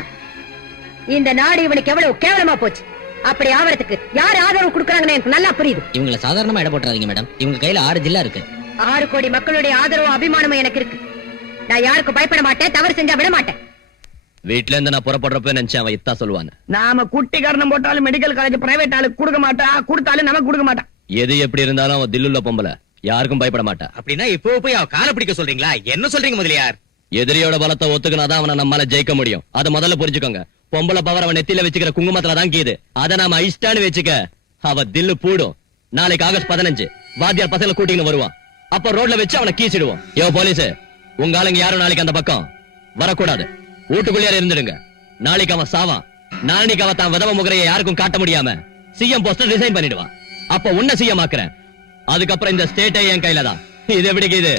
இந்த நாடு இவனுக்கு எவ்வளவு கேவலமா போச்சு. அப்படி ஆவறதுக்கு யார் ஆதரவு கொடுக்கறாங்கன்னு எனக்கு நல்லா புரியுது. இவங்கள சாதாரணமா இட போட்டுறாதீங்க மேடம். இவங்க கையில 6 ஜில்லா இருக்கு. 6 கோடி மக்களுடைய ஆதரவு அபிமானமும் எனக்கு இருக்கு. நான் யாருக்கு பயப்பட மாட்டேன், தவறு செஞ்சா விட மாட்டேன். வீட்டுல இருந்து நான் புறப்படுறப்ப நினைச்சேன் அவன் இத்தா சொல்லுவான். நாம குட்டி காரணம் போட்டாலும் மெடிக்கல் காலேஜ் பிரைவேட் ஆளுக்கு கொடுக்க மாட்டா, கொடுத்தாலும் நமக்கு கொடுக்க மாட்டான். எது எப்படி இருந்தாலும் அவன் தில்லுள்ள பொம்பளை, யாருக்கும் பயப்பட மாட்டா. அப்படின்னா இப்போ போய் அவ காலை பிடிக்க சொல்றீங்களா? என்ன சொல்றீங்க முதலியார்? எதிரியோட பலத்தை ஒத்துக்கினாதான் அவனை நம்மால ஜெயிக்க முடியும். அதை முதல்ல புரிஞ்சுக்கோங்க. பொம்பளை பவர் அவன் நெத்தியில வச்சுக்கிற குங்குமத்துல தான் கீது. அதை நாம ஐஸ்டான்னு வச்சுக்க அவ தில்லு பூடும். நாளைக்கு ஆகஸ்ட் 15 வாத்தியார் பசங்களை கூட்டின்னு வருவான். அப்ப ரோட்ல வச்சு அவனை கீச்சிடுவோம். யோ போலீஸ், உங்க ஆளுங்க யாரும் நாளைக்கு அந்த பக்கம் வரக்கூடாது. வீட்டுக்குள்ளேயே இருந்துடுங்க. நாளைக்கு அவன் சாவான். நாளைக்கு அவன் தான் விதவ முகரையை யாருக்கும் காட்ட முடியாம சிஎம் போஸ்டர் ரிசைன் பண்ணிடுவான். அப்ப உன்ன சிஎம் ஆக்குறேன். அதுக்கப்புறம் இந்த ஸ்டேட்டே என் கையில தான். இது எப்படி இது?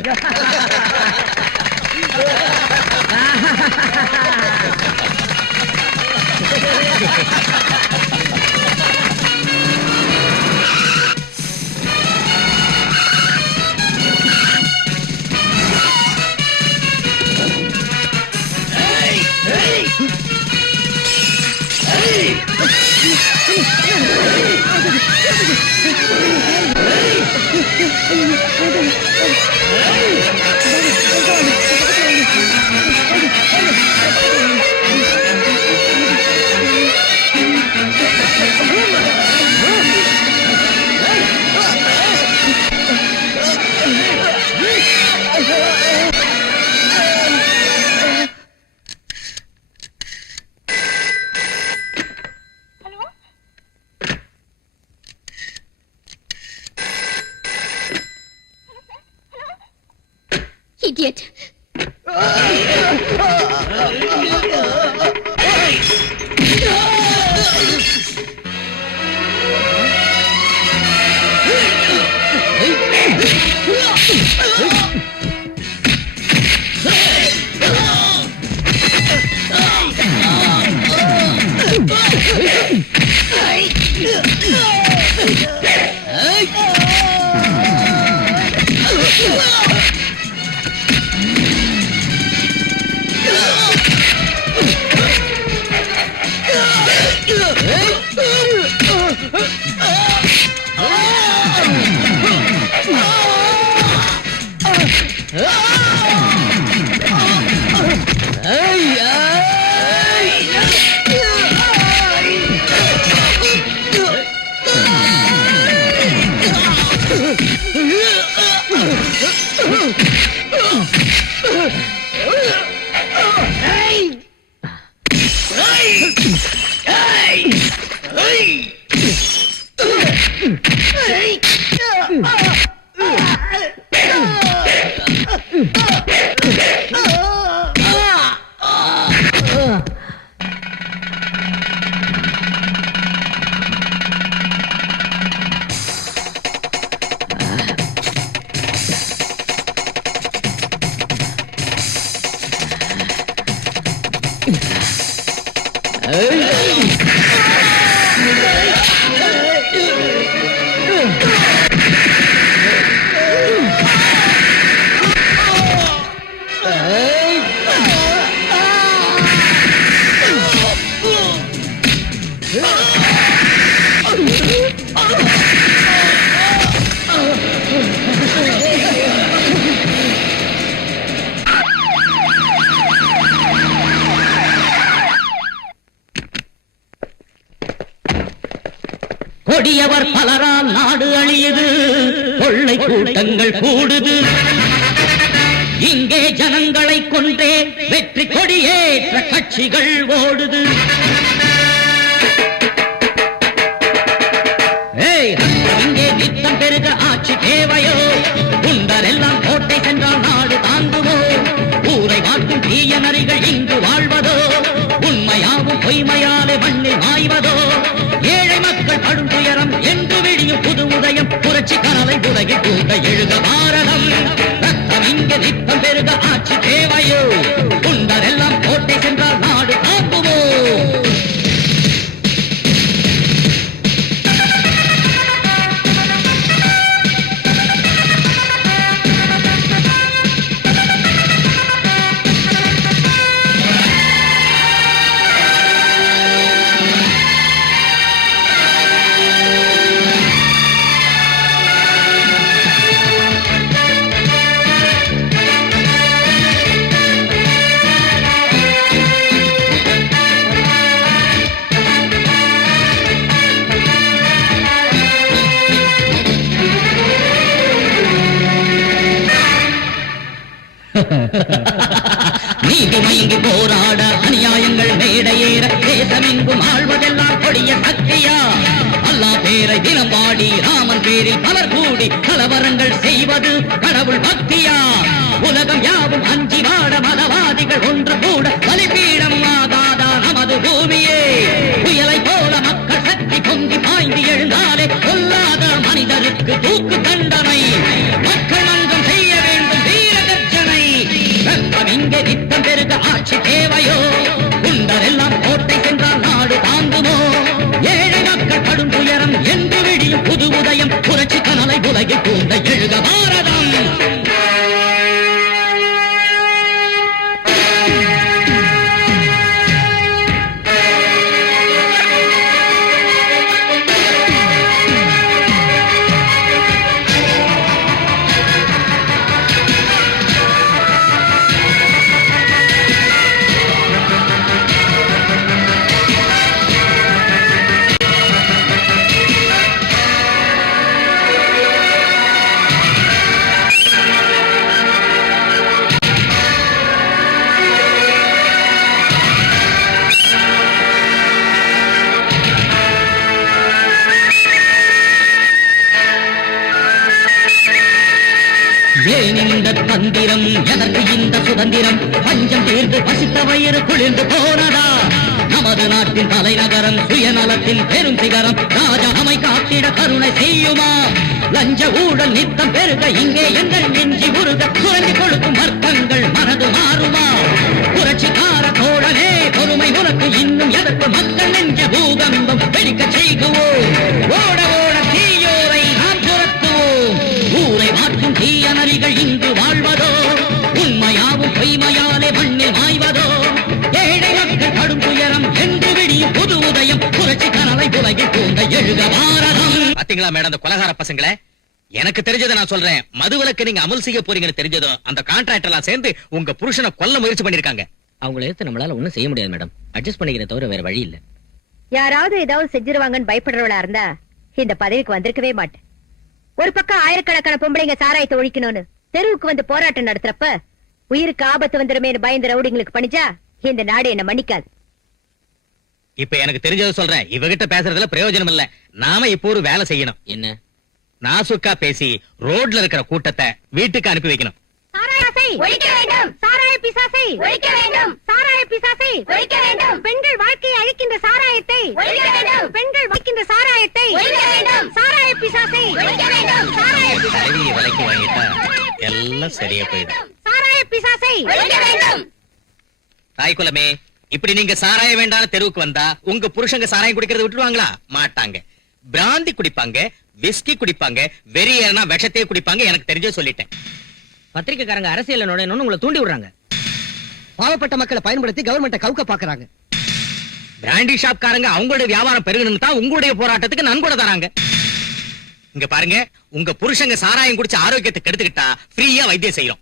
Idiot. கொடியவர் பலரால் நாடு அழியுது, கொள்ளை கூட்டங்கள் கூடுது. இங்கே ஜனங்களை கொண்டே வெற்றி கொடியேற்ற கட்சிகள் ஓடுது. இங்கே நித்தம் பெருக ஆட்சி தேவையோ? குண்டரெல்லாம் கோட்டை சென்றால் நாடு தாங்குமோ? ஊரை மாற்றும் தீய நரிகள் இங்கு வாழ்வதோ? உண்மையாவும் பொய்மையாலே மண்ணில் மாய்வதோ? ஏழை மக்கள் படும் துயரம் என்று விடியும் புது உதயம், புரட்சி கனலை உலகில் கூட்ட எழுத பாரதம். ரத்தம் இங்கு நித்தம் பெருக ஆட்சி தேவையோ? குண்டரெல்லாம் கோட்டை சென்றால் நாடு தாங்குமோ? நீதி மயங்கி போராட அநியாயங்கள் மேடையேற தேசமெங்கும் ஆழ்வதெல்லாம் கொடிய சக்தியா? அல்லா பேரை தினம் பாடி ராமன் பேரில் பலர் கூடி கலவரங்கள் செய்வது கடவுள் பக்தியா? உலகம் யாவும் அஞ்சி வாட மதவாதிகள் ஒன்று கூட பலிபீடம் ஆகாதா நமது பூமியே? புயலை போல மக்கள் சக்தி பொங்கி பாய்ந்து எழுந்தாலே கொல்லாத மனிதருக்கு தூக்கு தண்டனை. மக்கள் மன்றம் செய்ய வேண்டும் வீர கர்ஜனை. ரத்தம் இங்கே நித்தம் பெருக ஆட்சி தேவையோ? குண்டரெல்லாம் கோட்டை சென்றால் நாடு தாங்குமோ? ஏழை மக்கள் படும் துயரம் என்று விடியும் புது உதயம், புரட்சி கனலை உலகில் கூண்ட எழுக பாரதம். ஏன் இந்த தந்திரம்? எதற்கு இந்த சுதந்திரம்? பஞ்சம் தீர்ந்து பசித்த வயிறு குளிர்ந்து போனதா? நமது நாட்டின் தலைநகரம் சுயநலத்தின் பெரும் சிகரம், ராஜா நம்மை காத்திட கருணை செய்யுமா? லஞ்ச ஊழல் நித்தம் பெருக இங்கே எங்கள் நெஞ்சி உருக குறைந்து கொடுக்கும் வர்க்கங்கள் மனது மாறுமா? புரட்சிக்கார தோழனே பொறுமை உனக்கு இன்னும் எதற்கு? மக்கள் நெஞ்ச பூகம்பம் வெடிக்க செய்குவோம். ஓட ஓட தீயோரை நாம் துரத்துவோம். ஊரை மாற்றும் தீய நரிகள் இங்கு வாழ்வதோ? உண்மையாவும் பொய்மையாலே மண்ணில் மாய்வதோ? ஏழை மக்கள் படும் துயரம் என்று விடியும் புது உதயம், புரட்சி கனலை உலகில் கூண்ட எழுக பாரதம். பாத்தீங்களா மேடம் அந்த கொலகார பசங்கள? எனக்கு தெரிஞ்சதை நான் சொல்றேன். மதுவிலக்கு நீங்க அமல் செய்ய போறீங்கன்னு தெரிஞ்சதும் அந்த கான்ட்ராக்டர் எல்லாம் சேர்ந்து உங்க புருஷனை கொல்ல முயற்சி பண்ணிருக்காங்க. அவங்களை எடுத்து நம்மளால ஒண்ணும் செய்ய முடியாது மேடம். அட்ஜஸ்ட் பண்ணிக்கிற தவிர வேற வழி இல்ல. யாராவது ஏதாவது செஞ்சிருவாங்கன்னு பயப்படுறவளா இருந்தா இந்த பதவிக்கு வந்திருக்கவே மாட்டேன். ஒரு பக்கம் ஆயிரக்கணக்கான பொம்பளைங்க சாராயத்தை ஒழிக்கணும்னு தெருவுக்கு வந்து போராட்டம் நடத்துறப்ப உயிருக்கு ஆபத்து வந்துருமே பயந்து ரவுடிங்களுக்கு பணிச்சா இந்த நாடு என்ன மன்னிக்காது. இப்ப எனக்கு தெரிஞ்சதை சொல்றேன். இவகிட்ட பேசுறதுல பிரயோஜனம் இல்ல. நாம இப்போ ஒரு வேலை செய்யணும். என்ன? நாசுக்கா பேசி ரோட்ல இருக்கிற கூட்டத்தை வீட்டுக்கு அனுப்பி வைக்கணும். சாராயத்தை ஒழிக்க வேண்டும். சாராய பிசாசை ஒழிக்க வேண்டும். சாராய பிசாசை ஒழிக்க வேண்டும். பெண்கள் வாழ்க்கையை அழிக்கின்ற சாராயத்தை ஒழிக்க வேண்டும். பெண்கள் வாழ்க்கின்ற சாராயத்தை ஒழிக்க வேண்டும். சாராய பிசாசை ஒழிக்க வேண்டும். சாராய தலைவியை விலைக்கு வாங்கிட்டா எல்லாம் சரியா போயிடும். சாராய பிசாசை ஒழிக்க வேண்டும். தாய்குலமே, இப்படி நீங்க சாராயம் வேண்டாம் தெருவுக்கு வந்தா உங்க புருஷங்க சாராயம் குடிக்கிறத விட்டுருவாங்களா? மாட்டாங்க. பிராந்தி குடிப்பாங்க, விஸ்கி குடிப்பாங்க, வெறியேறனா விஷத்தையே குடிப்பாங்க. எனக்கு தெரிஞ்சே சொல்லிட்டேன். பத்திரிக்கைக்காரங்க அரசியல் நுழையணும்னு உங்களை தூண்டி விடுறாங்க. பாவப்பட்ட மக்களை பயன்படுத்தி கவர்மெண்ட்டை கவுக்க பாக்குறாங்க. பிராண்டி ஷாப்காரங்க அவங்களோட வியாபாரம் பெருகணும்னு தான் உங்களுடைய போராட்டத்துக்கு நன்கொடை தராங்க. இங்க பாருங்க, உங்க புருஷங்க சாராயம் குடிச்சு ஆரோக்கியத்தை கெடுத்துக்கிட்டா ஃப்ரீயா வைத்தியம் செய்யறோம்.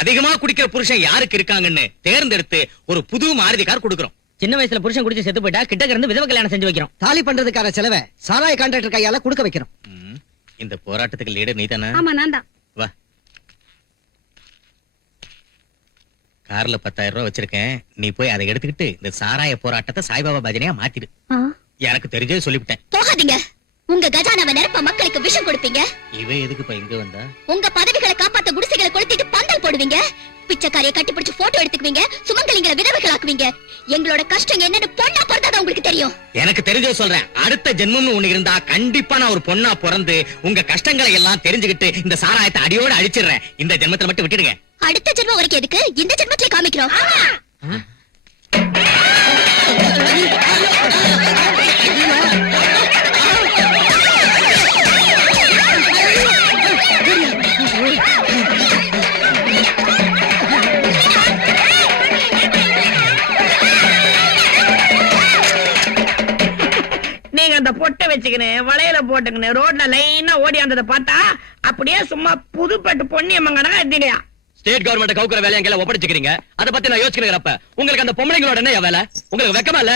அதிகமா குடிக்கிற புருஷன் யாருக்கு இருக்காங்கன்னு தேர்ந்தெடுத்து ஒரு புது மாருதி கார் கொடுக்கிறோம். சின்ன வயசுல புருஷன் குடிச்சு செத்து போயிட்டா கிட்டக்க இருந்து விதவ கல்யாணம் செஞ்சு வைக்கிறோம். தாலி பண்றதுக்கான செலவை சாராய கான்ட்ராக்டர் கையால கொடுக்க வைக்கிறோம். இந்த போராட்டத்துக்கு லீடர் நீதானே? ஆமா நான் தான். வா, கார்ல 10,000 ரூபாய் வச்சிருக்கேன். நீ போய் அதை எடுத்துக்கிட்டு இந்த சாராய போராட்டத்தை சாய்பாபா பஜனையா மாத்திடு. எனக்கு தெரிஞ்சே சொல்லிவிட்டேன். போகாதீங்க. உங்க கஜானாவை நிரப்ப மக்களுக்கு விஷம் கொடுப்பீங்க. இவ எதுக்கு இப்ப இங்க வந்தா? உங்க பதவிகளை காப்பாத்த குடிசைகளை கொளுத்திட்டு பந்தல் போடுவீங்க. பிச்சைக்காரியை கட்டிப்பிடிச்சு போட்டோ எடுத்துக்குவீங்க. சுமங்கலிங்களை விதவைகளாக்குவீங்க. எங்களோட கஷ்டம் என்னன்னு பொண்ணா பிறந்தாதான் உங்களுக்கு தெரியும். எனக்கு தெரிஞ்சே சொல்றேன். அடுத்த ஜென்மம் ஒண்ணு இருந்தா கண்டிப்பா நான் ஒரு பொண்ணா பிறந்து உங்க கஷ்டங்களை எல்லாம் தெரிஞ்சுக்கிட்டு இந்த சாராயத்தை அடியோட அழிச்சிடுறேன். இந்த ஜென்மத்துல மட்டும் விட்டுடுங்க. அடுத்த ஜென்மம் வரைக்கும் எதுக்கு? இந்த ஜென்மத்திலே காமிக்கிறோம். நீங்க அந்த பொட்டை வச்சுக்கின்னு வளையல போட்டுக்கின்னு ரோட்ல லைனா ஓடி வந்ததை பார்த்தா அப்படியே சும்மா புதுப்பட்டு பொன்னியம்மங்கடா எத்தினியா. ஸ்டேட் கவர்மெண்ட் கவுக்குற வேலையை எங்களை ஒப்படைச்சுக்கிறீங்க. அத பத்தி நான் யோசிக்கிறப்ப உங்களுக்கு அந்த பொம்பளைங்களோட என்ன வேலை? உங்களுக்கு வெக்கமா இல்ல?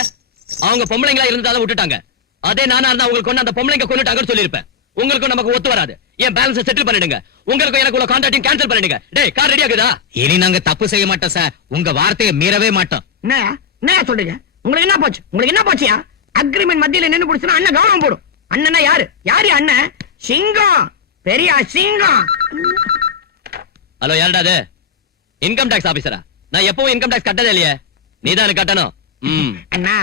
அவங்க பொம்பளைங்களா இருந்தாலும் விட்டுட்டாங்க. அதே நானா இருந்தா உங்களுக்கு கொண்டு அந்த பொம்பளைங்க கொண்டுட்டாங்கன்னு சொல்லிருப்பேன். உங்களுக்கும் நமக்கு ஒத்து வராது. ஏன் பேலன்ஸ் செட்டில் பண்ணிடுங்க. உங்களுக்கும் எனக்கு உள்ள கான்ட்ராக்டையும் கேன்சல் பண்ணிடுங்க. டேய், கார் ரெடியா இருக்குதா? இனி நாங்க தப்பு செய்ய மாட்டோம் சார். உங்க வார்த்தையை மீறவே மாட்டோம். என்ன சொல்றீங்க? உங்களுக்கு என்ன போச்சு? உங்களுக்கு என்ன போச்சியா? அக்ரிமெண்ட் மத்தியில நின்னு புடிச்சுனா அண்ணன் கவனம் போடும். அண்ணனா யாரு? யாரு அண்ணன்? சிங்கம், பெரிய சிங்கம். ஹலோ, யாருடா அது? இன்கம் டாக்ஸ் ஆபீசரா? நான் எப்பவும் இன்கம் டாக்ஸ் கட்டதே இல்லையே. நீதான் கட்டணும். அண்ணா,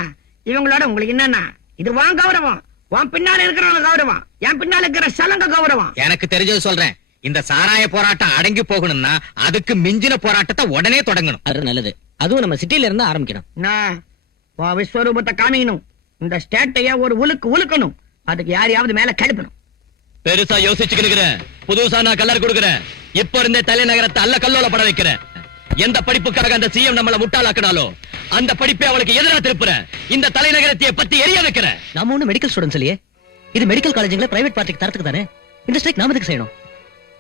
இவங்களோட உங்களுக்கு என்னன்னா இது வான் கௌரவம். வான் பின்னால இருக்கிறவங்க கௌரவம், என் பின்னால இருக்கிற சலங்க கௌரவம். எனக்கு தெரிஞ்சது சொல்றேன். இந்த சாராய போராட்டம் அடங்கி போகணும்னா அதுக்கு மிஞ்சின போராட்டத்தை உடனே தொடங்கணும். அது நல்லது. அதுவும் நம்ம சிட்டில இருந்து ஆரம்பிக்கணும். விஸ்வரூபத்தை காமிக்கணும். இந்த ஸ்டேட்டைய ஒரு உழுக்கணும். அதுக்கு யாரையாவது மேல கழுப்பணும். பெருசா யோசிச்சுக்கிறேன். புதுசா நான் கல்லர் கொடுக்கிறேன். இப்ப இருந்தே தலைநகரத்தை அல்ல கல்லோல பட வைக்கிறேன். எந்த படிப்புக்காக அந்த சிஎம் நம்மள முட்டாளாக்கினாலோ அந்த படிப்பை அவளுக்கு எதிராக திருப்புறேன். இந்த தலைநகரத்தை பத்தி எரிய வைக்கிறேன். நாம ஒண்ணு மெடிக்கல் ஸ்டூடெண்ட்ஸ் இல்லையே. இது மெடிக்கல் காலேஜ்ல பிரைவேட் பார்ட்டிக்கு தரத்துக்கு தானே. இந்த ஸ்ட்ரைக் நாம எதுக்கு செய்யணும்?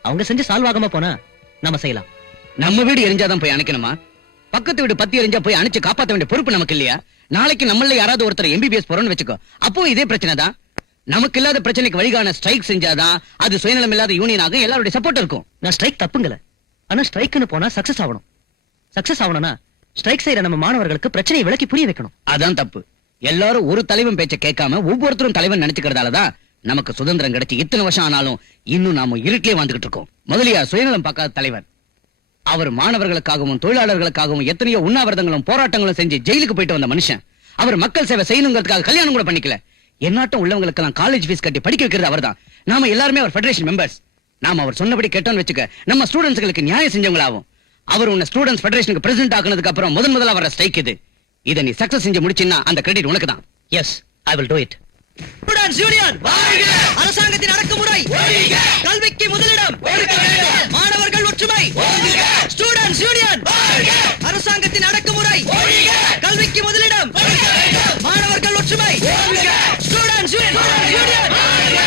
அவங்க செஞ்சு சால்வ் ஆகாம போனா நாம செய்யலாம். நம்ம வீடு எரிஞ்சாதான் போய் அணைக்கணுமா? பக்கத்து வீடு பத்தி எரிஞ்சா போய் அணைச்சு காப்பாத்த வேண்டிய பொறுப்பு நமக்கு இல்லையா? நாளைக்கு நம்மள யாராவது ஒருத்தர் எம்பிபிஎஸ் போறோம்னு வச்சுக்கோ, அப்போ இதே பிரச்சனை தான். நமக்கு இல்லாத பிரச்சனைக்கு வழிகான ஸ்ட்ரைக் செஞ்சாதான் அது சுயநலம் இல்லாத யூனியனாக எல்லாருடைய சப்போர்ட் இருக்கும். நான் ஸ்ட்ரைக் தப்புங்கல. ஆனா ஸ்ட்ரைக்னு போனா சக்சஸ் ஆகணும். சக்சஸ் ஆகணும்னா ஸ்ட்ரைக் செய்யற நம்ம மாணவர்களுக்கு பிரச்சனையை விளக்கி புரிய வைக்கணும். அதான் தப்பு. எல்லாரும் ஒரு தலைவன் பேச்ச கேட்காம ஒவ்வொருத்தரும் தலைவன் நினைச்சுக்கிறதாலதான் நமக்கு சுதந்திரம் கிடைச்சு இத்தனை வருஷம் ஆனாலும் இன்னும் நாம இருட்டிலே வாழ்ந்துகிட்டு இருக்கோம். முதலியார் சுயநலம் பார்க்காத தலைவர். அவர் மாணவர்களுக்காகவும் தொழிலாளர்களுக்காகவும் எத்தனையோ உண்ணாவிரதங்களும் போராட்டங்களும் செஞ்சு ஜெயிலுக்கு போயிட்டு வந்த மனுஷன். அவர் மக்கள் சேவை செய்யணுங்கிறதுக்காக கல்யாணம் கூட பண்ணிக்கல. என்னாட்டம் உள்ளவங்களுக்கெல்லாம் காலேஜ் ஃபீஸ் கட்டி படிக்க வைக்கிறது அவர்தான். நாம எல்லாருமே அவர் ஃபெடரேஷன் மெம்பர்ஸ். நாம அவர் சொன்னபடி கேட்டோம்னு வச்சுக்க, நம்ம ஸ்டூடெண்ட்ஸ்களுக்கு நியாயம் செஞ்சவங்களாகும். அவர் உன்னை ஸ்டூடெண்ட்ஸ் ஃபெடரேஷனுக்கு பிரசிடென்ட் ஆக்குனதுக்கு அப்புறம் முதல்ல வர ஸ்ட்ரைக் இது. இதை நீ சக்சஸ் செஞ்சு முடிச்சின்னா அந்த கிரெடிட் உனக்கு தான். Yes, I will do it. Students union வாழ்க! அரசாங்கத்தின் அடக்குமுறை ஒழிக! கல்விக்கு முதலிடம் கொடுக்க வேண்டும்! மாணவர்கள் ஒற்றுமை ஓங்குக! ஸ்டூடண்ட்ஸ் யூனியன் வாழ்க! அரசாங்கத்தின் அடக்குமுறை ஒழிக! கல்விக்கு முதலிடம் கொடுக்க வேண்டும்! மாணவர்கள் ஒற்றுமை ஓங்குக! ஸ்டூடண்ட்ஸ் யூனியன் வாழ்க!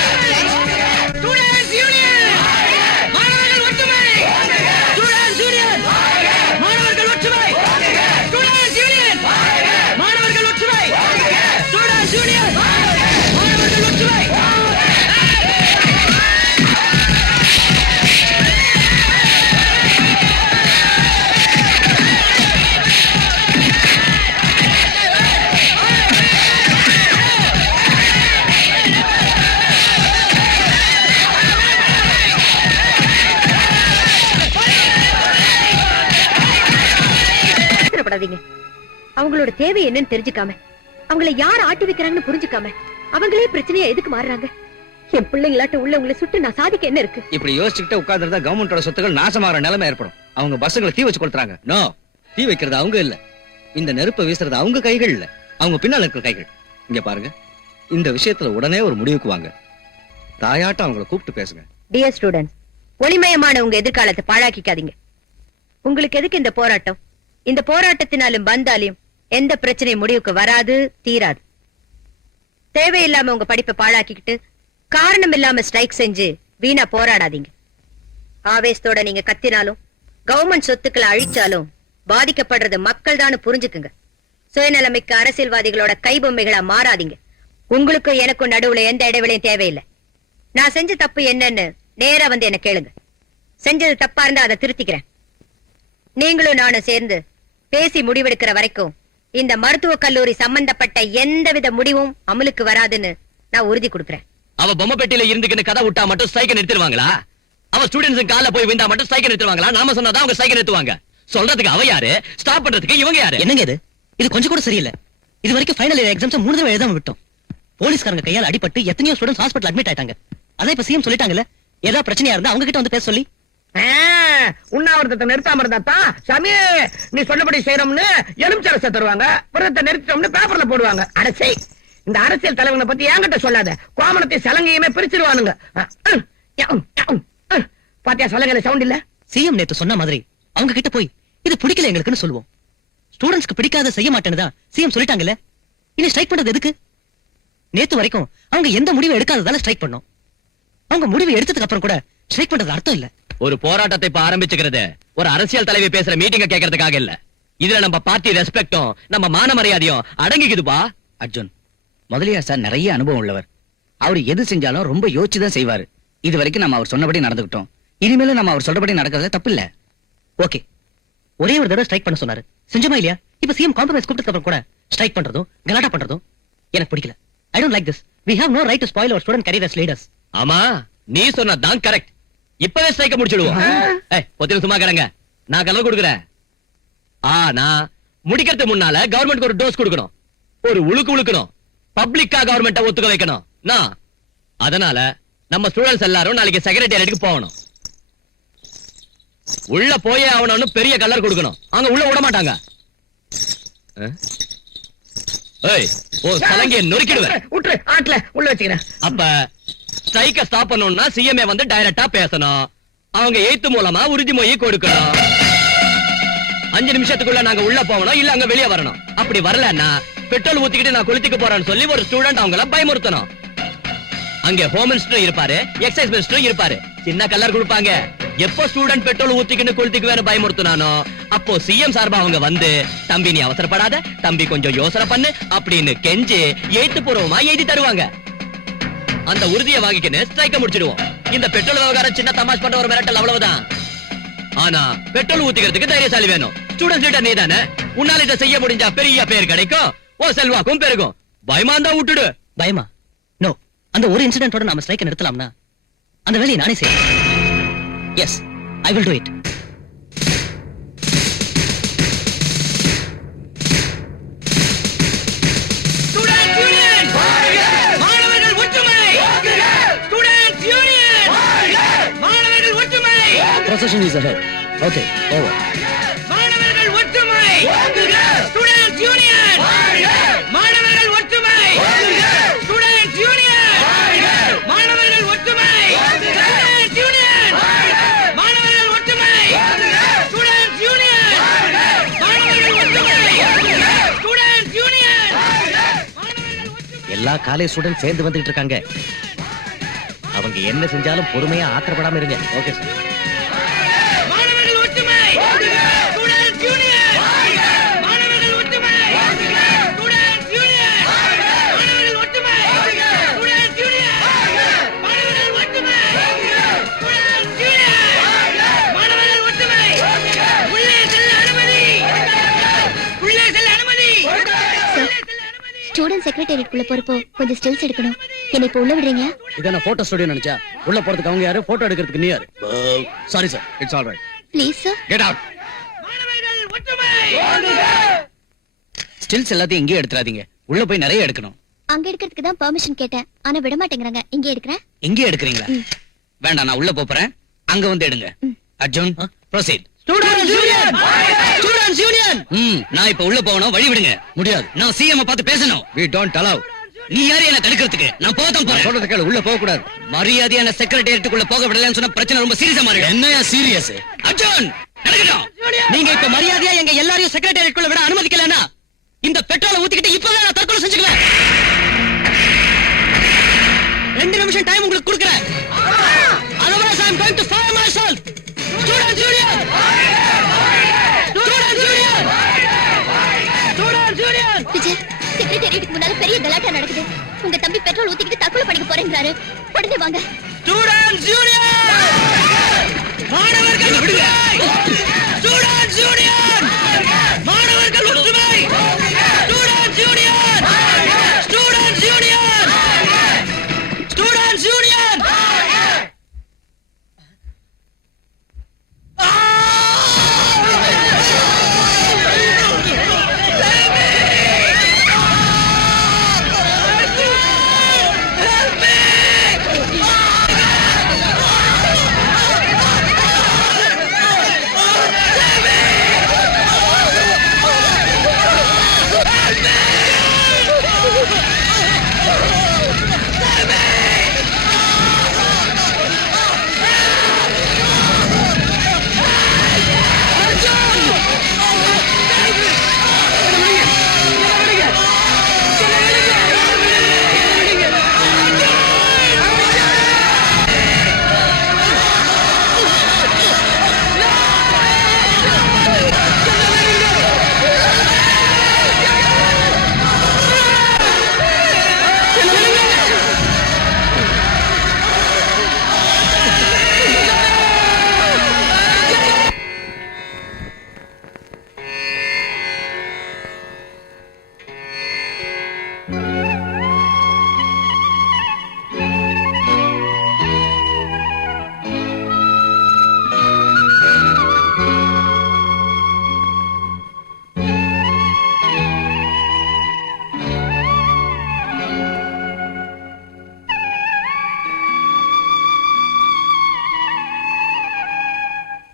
ஸ்டூடண்ட்ஸ் யூனியன் வாழ்க! மாணவர்கள் ஒற்றுமை ஓங்குக! ஸ்டூடண்ட்ஸ் யூனியன் வாழ்க! மாணவர்கள் ஒற்றுமை ஓங்குக! ஸ்டூடண்ட்ஸ் யூனியன் வாழ்க! மாணவர்கள் ஒற்றுமை ஓங்குக! ஸ்டூடண்ட்ஸ் யூனியன் வாழ்க! அவங்களோட தேவை என்னன்னு தெரிஞ்சுக்காம, அவங்களை யார் ஆட்டி வைக்கிறாங்கன்னு புரிஞ்சுக்காம, அவங்களே பிரச்சனையா எதுக்கு மாறுறாங்க? என் பிள்ளைங்களாட்ட உள்ளவங்களை சுட்டு நான் சாதிக்க என்ன இருக்கு? இப்படி யோசிச்சுக்கிட்டு உட்கார்ந்துருந்தா கவர்மெண்டோட சொத்துக்கள் நாசமாகிற நிலைமை ஏற்படும். அவங்க பஸ்ஸுகளை தீ வச்சு கொடுத்துறாங்க. நோ, தீ வைக்கிறது அவங்க இல்ல, இந்த நெருப்பை வீசுறது அவங்க கைகள் இல்ல, அவங்க பின்னால இருக்கிற கைகள். இங்க பாருங்க, இந்த விஷயத்துல உடனே ஒரு முடிவுக்கு வாங்க. தாயாட்டம் அவங்கள கூப்பிட்டு பேசுங்க. டியர் ஸ்டூடெண்ட்ஸ், ஒளிமயமான உங்க எதிர்காலத்தை பாழாக்கிக்காதீங்க. உங்களுக்கு எதுக்கு இந்த போராட்டம்? இந்த போராட்டத்தினாலும் வந்தாலும் எந்த பிரச்சனையும் முடிவுக்கு வராது, தீராது. தேவையில்லாம உங்க படிப்பை பாழாக்கிக்கிட்டு காரணம் இல்லாம ஸ்ட்ரைக் செஞ்சு வீணா போராடாதீங்க. ஆவேசத்தோட நீங்க கத்தினாலும் கவர்மெண்ட் சொத்துக்களை அழிச்சாலும் பாதிக்கப்படுறது மக்கள் தான் புரிஞ்சுக்குங்க. சுயநலமிக்க அரசியல்வாதிகளோட கைபொம்மைகளா மாறாதீங்க. உங்களுக்கு எனக்கும் நடுவுல எந்த இடைவெளியும் தேவையில்லை. நான் செஞ்ச தப்பு என்னன்னு நேரா வந்து என்ன கேளுங்க. செஞ்சது தப்பா இருந்தா அதை திருத்திக்கிறேன். நீங்களும் நானும் சேர்ந்து பேசி முடிவெடுக்கிற வரைக்கும் இந்த மருத்துவக் கல்லூரி சம்பந்தப்பட்ட எந்தவித முடிவும் அமலுக்கு வராதுன்னு நான் உறுதி கொடுக்கிறேன். அவ பொம்மை பெட்டியில இருந்துக்கின்னு கதை விட்டா மட்டும் ஸ்ட்ரைக்க நிறுத்திடுவாங்களா? அவ ஸ்டூடெண்ட்ஸ் கால போய் விந்தா மட்டும் ஸ்ட்ரைக்க நிறுத்துவாங்களா? நாம சொன்னாதான் அவங்க ஸ்ட்ரைக்க நிறுத்துவாங்க. சொல்றதுக்கு அவ யாரு, ஸ்டாப் பண்றதுக்கு இவங்க யாரு? என்னங்க இது கொஞ்சம் கூட சரியில்லை. இது வரைக்கும் ஃபைனல் இயர் எக்ஸாம்ஸ் 3 தடவை எழுதாம விட்டோம். போலீஸ்காரங்க கையால் அடிபட்டு எத்தனையோ ஸ்டூடெண்ட்ஸ் ஹாஸ்பிடல் அட்மிட் ஆயிட்டாங்க. அதான் இப்ப சிஎம் சொல்லிட்டாங்கல்ல, ஏதாவது பிரச்சனையா இருந்தா அவங்க கிட்ட வந்து பேச சொல்லி. உண்ணாவிரதத்தை நிறுத்தாம இருந்தா சாமி நீ சொல்லபடி செய்யறோம்னு எலுமிச்சரசை தருவாங்க, விரதத்தை நிறுத்தோம்னு பேப்பர்ல போடுவாங்க. அடச்சே, இந்த அரசியல் தலைவங்களை பத்தி என்கிட்ட சொல்லாத. கோமணத்தை சலங்கையுமே பிரிச்சிருவானுங்க. பாத்தியா சலங்கையில சவுண்ட் இல்ல? சிஎம் நேத்து சொன்ன மாதிரி அவங்க கிட்ட போய் இது பிடிக்கல எங்களுக்குன்னு சொல்லுவோம். ஸ்டூடெண்ட்ஸ்க்கு பிடிக்காத செய்ய மாட்டேன்னு சிஎம் சொல்லிட்டாங்கல்ல, இனி ஸ்ட்ரைக் பண்றது எதுக்கு? நேத்து வரைக்கும் அவங்க எந்த முடிவு எடுக்காததால ஸ்ட்ரைக் பண்ணோம். அவங்க முடிவு எடுத்ததுக்கு அப்புறம் கூட ஸ்ட்ரைக் பண்றது அர்த்தம் இல்ல. ஒரு போராட்டத்தை இப்ப ஆரம்பிச்சுக்கிறது ஒரு அரசியல் தலைவி பேசுற மீட்டிங்க கேட்கறதுக்காக இல்ல. இதுல நம்ம பார்ட்டி ரெஸ்பெக்டும் நம்ம மான மரியாதையும் அடங்கிக்குதுப்பா. அர்ஜுன், முதலியார் சார் நிறைய அனுபவம் உள்ளவர். அவர் எது செஞ்சாலும் ரொம்ப யோசிச்சுதான் செய்வாரு. இது வரைக்கும் நம்ம அவர் சொன்னபடி நடந்துக்கிட்டோம். இனிமேலும் நம்ம அவர் சொல்றபடி நடக்கிறதுல தப்பு இல்ல. ஓகே, ஒரே ஒரு தடவை ஸ்ட்ரைக் பண்ண சொன்னாரு, செஞ்சோமா இல்லையா? இப்ப சிஎம் காம்ப்ரமைஸ் கூப்பிட்டதுக்கு அப்புறம் கூட ஸ்ட்ரைக் பண்றதும் கலாட்டா பண்றதும் எனக்கு பிடிக்கல. I don't like this. We have no right to spoil our student career as leaders. ஆமா, நீ சொன்னதான் கரெக்ட். இப்பவே ஸ்ட்ரைக்க முடிச்சிடுவோம். பொத்தில சும்மா கடங்க, நான் கலர் கொடுக்குறேன். ஆனா முடிக்கிறதுக்கு முன்னால கவர்மெண்ட்க்கு ஒரு டோஸ் கொடுக்கணும், ஒரு உழுக்கு உழுக்கணும், பப்ளிக்கா கவர்மெண்ட்டை ஒத்துக்க வைக்கணும். நான் அதனால நம்ம ஸ்டூடெண்ட்ஸ் எல்லாரும் நாளைக்கு செக்ரட்டேரியட்டுக்கு போகணும். உள்ள போயே ஆகணும்னு பெரிய கலர் கொடுக்கணும். அங்க உள்ள விட மாட்டாங்க. ஏய், ஓ சலங்கையை நொறுக்கிடுவேன். விட்டுரு, ஆட்ல உள்ள வச்சுக்கிறேன். அப்ப ஸ்ட்ரைக்க ஸ்டாப் பண்ணணும்னா சிஎம்ஏ வந்து டைரக்டா பேசணும். அவங்க எய்த்து மூலமா உறுதிமொழி கொடுக்கணும். 5 நிமிஷத்துக்குள்ள நாங்க உள்ள போகணும், இல்ல அங்க வெளியே வரணும். அப்படி வரலன்னா பெட்ரோல் ஊத்திக்கிட்டு நான் கொளுத்திக்க போறேன்னு சொல்லி ஒரு ஸ்டூடெண்ட் அவங்கள பயமுறுத்தணும். அங்க ஹோம் மினிஸ்டர் இருப்பாரு, எக்ஸைஸ் மினிஸ்டர் இருப்பாரு. சின்ன கலர் கொடுப்பாங்க. எப்போ ஸ்டூடெண்ட் பெட்ரோல் ஊத்திக்கின்னு கொளுத்திக்குவேன்னு பயமுறுத்தினானோ அப்போ சிஎம் சார்பா அவங்க வந்து, தம்பி நீ அவசரப்படாத, தம்பி கொஞ்சம் யோசனை பண்ணு அப்படின்னு கெஞ்சி எழுத்துப்பூர்வமா எழுதி தருவாங்க. அந்த உறுதியை வாங்கிக்கின்னு ஸ்ட்ரைக்க முடிச்சிடுவோம். இந்த பெட்ரோல் விவகாரம் சின்ன தமாஷ் பண்ற ஒரு மிரட்டல், அவ்வளவுதான். ஆனா பெட்ரோல் ஊத்திக்கிறதுக்கு தைரியசாலி வேணும். ஸ்டூடெண்ட்ஸ் லீடர் நீ தானே, உன்னால இதை செய்ய முடிஞ்சா பெரிய பேர் கிடைக்கும், ஓ செல்வாக்கும் பெருகும். பயமா இருந்தா விட்டுடு. பயமா? நோ. அந்த ஒரு இன்சிடென்ட்டோட நாம ஸ்ட்ரைக் நிறுத்தலாம்னா அந்த வேலையை நானே செய்யறேன். Yes, I will do it. Procession is ahead. Okay, over. மாணவர்கள் ஒற்றுமை! Students union! மாணவர்கள் ஒற்றுமை! Students union! மாணவர்கள் ஒற்றுமை! Students union! மாணவர்கள் ஒற்றுமை! Students union! மாணவர்கள் ஒற்றுமை! Students union! மாணவர்கள் ஒற்றுமை! எல்லா காலேஜ் ஸ்டூடெண்ட் சேர்ந்து வந்துட்டு இருக்காங்க. அவங்க என்ன செஞ்சாலும் பொறுமையா ஆத்திரப்படாம இருங்க. Okay sir. மாணவர்கள் ஒற்றுமை! Students union! மாணவர்கள் ஒற்றுமை! Students union! மாணவர்கள் ஒற்றுமை! Students union! மாணவர்கள் ஒற்றுமை! Students union! மாணவர்கள் ஒற்றுமை! உள்ளே செல்ல அனுமதி! உள்ளே செல்ல அனுமதி! ஸ்டூடெண்ட் செக்ரட்டேரியட்குள்ள போறப்போ கொஞ்சம் ஸ்டில்ஸ் எடுக்கணும். என்ன இப்ப உள்ள விடுறீங்க? இத நான் போட்டோ ஸ்டுடியோ நினைச்சா உள்ள போறதுக்கு அவங்க யாரு, போட்டோ எடுக்கிறதுக்கு நீ யாரு? Sorry sir, it's all right. Please sir. Get out. மாணவர்கள் ஒற்றுமை! ஸ்டில்ஸ் எல்லாத்தையும் இங்கே எடுத்துறாதீங்க, உள்ள போய் நிறைய எடுக்கணும். அங்க எடுக்கிறதுக்கு தான் பெர்மிஷன் கேட்டேன், ஆனா விட மாட்டேங்கறாங்க. இங்க எடுக்கறேன். இங்கே எடுக்கிறீங்களா? வேண்டாம், நான் உள்ள போறேன், அங்க வந்து எடுங்க. Arjun, proceed. Students union! Students union! Julian நான் இப்ப உள்ள போகணும், வழி விடுங்க. முடியாது, நான் சிஎம் பார்த்து பேசணும். we don't allow. நீ யாரு என்ன தடுக்கிறதுக்கு? நான் போதான் போறேன். சொல்றது கேளு, உள்ள போக கூடாது. மரியாதையான செக்ரட்டேரியட்டுக்குள்ள போக விடலன்னு சொன்னா பிரச்சனை ரொம்ப சீரியஸா மாறிடும். என்னையா சீரியஸ்? அர்ஜுன் நடக்கட்டும். நீங்க இப்ப மரியாதையா எங்க எல்லாரையும் செக்ரட்டேரியட்டுக்குள்ள விட அனுமதிக்கலனா இந்த பெட்ரோலை ஊத்திக்கிட்டு இப்பவே நான் தற்கொலை செஞ்சுக்குவேன். 2 நிமிஷம் டைம் உங்களுக்கு கொடுக்கிறேன். Otherwise I am going to fire myself. Student Union! Student Union! Student Union! Vijay, செக்ரட்டேரியட்டுக்கு முன்னால பெரிய கலாட்டா நடக்குது. உங்க தம்பி பெட்ரோல் ஊத்திக்கிட்டு தற்கொலை பண்ணிக்க போறேன்றாரு. உடனே வாங்க. Student Union! மாணவர்கள் விடுங்க! Student Union! மாணவர்கள் ஒற்றுமை! Student Union! Student Union! Student Union!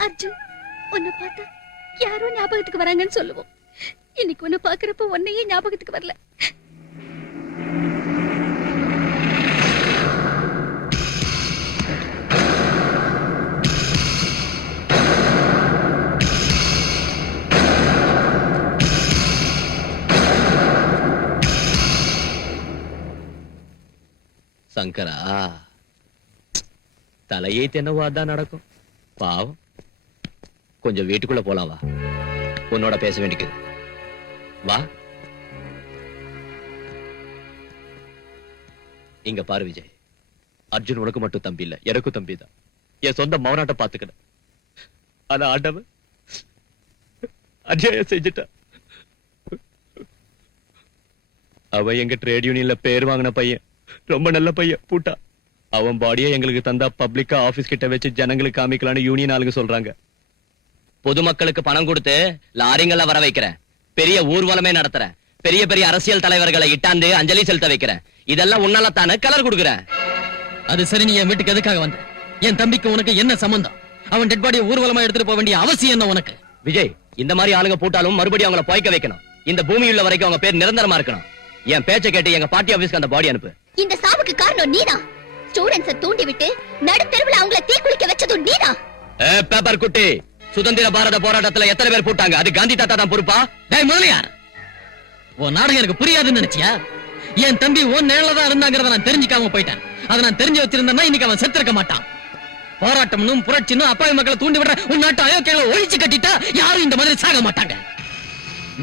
Arjun, உன்னை பார்த்தா யாரோ ஞாபகத்துக்கு வராங்கன்னு சொல்லுவோம். இன்னைக்கு உன்னை பாக்குறப்ப உன்னையே ஞாபகத்துக்கு வரல. சங்கரா, தலையை தென்னவோ அதான் நடக்கும். பாவம், கொஞ்சம் வீட்டுக்குள்ள போலாம் வா. உன்னோட பேச வேண்டியது வா. இங்க பாரு விஜய், அர்ஜுன் உனக்கு மட்டும் தம்பி இல்ல, எனக்கும் தம்பி தான். என் சொந்த மௌனாட்ட பாத்துக்கிட்டேன். ஆனா ஆண்டவன் அஜய செஞ்சுட்டா. அவன் எங்க ட்ரேட் யூனியன்ல பேர் வாங்கின பையன், ரொம்ப நல்ல பையன். பூட்டா அவன் பாடியை எங்களுக்கு தந்தா பப்ளிக்கா ஆபீஸ் கிட்ட வச்சு ஜனங்களுக்கு காமிக்கலான்னு யூனியன் ஆளுங்க சொல்றாங்க. பொதுமக்களுக்கு பணம் கொடுத்து லாரிங்கள வர வைக்கிறேன், பெரிய ஊர்வலமே நடத்துறேன், பெரிய பெரிய அரசியல் தலைவர்களை இட்டாந்து அஞ்சலி செலுத்த வைக்கிறேன். இதெல்லாம் உன்னால தானே கலர் கொடுக்குறேன். அது சரி, நீ என் வீட்டுக்கு எதுக்காக வந்த? என் தம்பிக்கு உனக்கு என்ன சம்பந்தம்? அவன் டெட் பாடியை ஊர்வலமா எடுத்துட்டு போக வேண்டிய அவசியம் என்ன உனக்கு? விஜய், இந்த மாதிரி ஆளுங்க போட்டாலும் மறுபடியும் அவங்கள போய்க்க வைக்கணும். இந்த பூமி உள்ள வரைக்கும் அவங்க பேர் நிரந்தரமா இருக்கணும். என் பேச்சை கேட்டு எங்க பார்ட்டி ஆபீஸ்க்கு அந்த பாடி அனுப்பு. இந்த சாவுக்கு காரணம் நீதான். ஸ்டூடண்ட்ஸை தூண்டி விட்டு நடுத்தெருவுல அவங்கள தீக்குளிக்க வச்சதும் நீதான். பேப்பர் குட்டி, சுதந்திர பாரத போராட்டத்துல எத்தனை பேர் போட்டாங்க? அது காந்தி தாத்தா தான் பொறுப்பா? டேய் முதலியார், உன் நாடகம் எனக்கு புரியாதுன்னு நினைச்சியா? என் தம்பி உன் நிழல தான் இருந்தாங்கிறத நான் தெரிஞ்சுக்காம போயிட்டேன். அதை நான் தெரிஞ்சு வச்சிருந்தேன்னா இன்னைக்கு அவன் செத்திருக்க மாட்டான். போராட்டம்னும் புரட்சினும் அப்பாவி மக்களை தூண்டி விடுற உன் நாட்டு அயோக்கியங்களை ஒழிச்சு கட்டிட்டா யாரும் இந்த மாதிரி சாக மாட்டாங்க.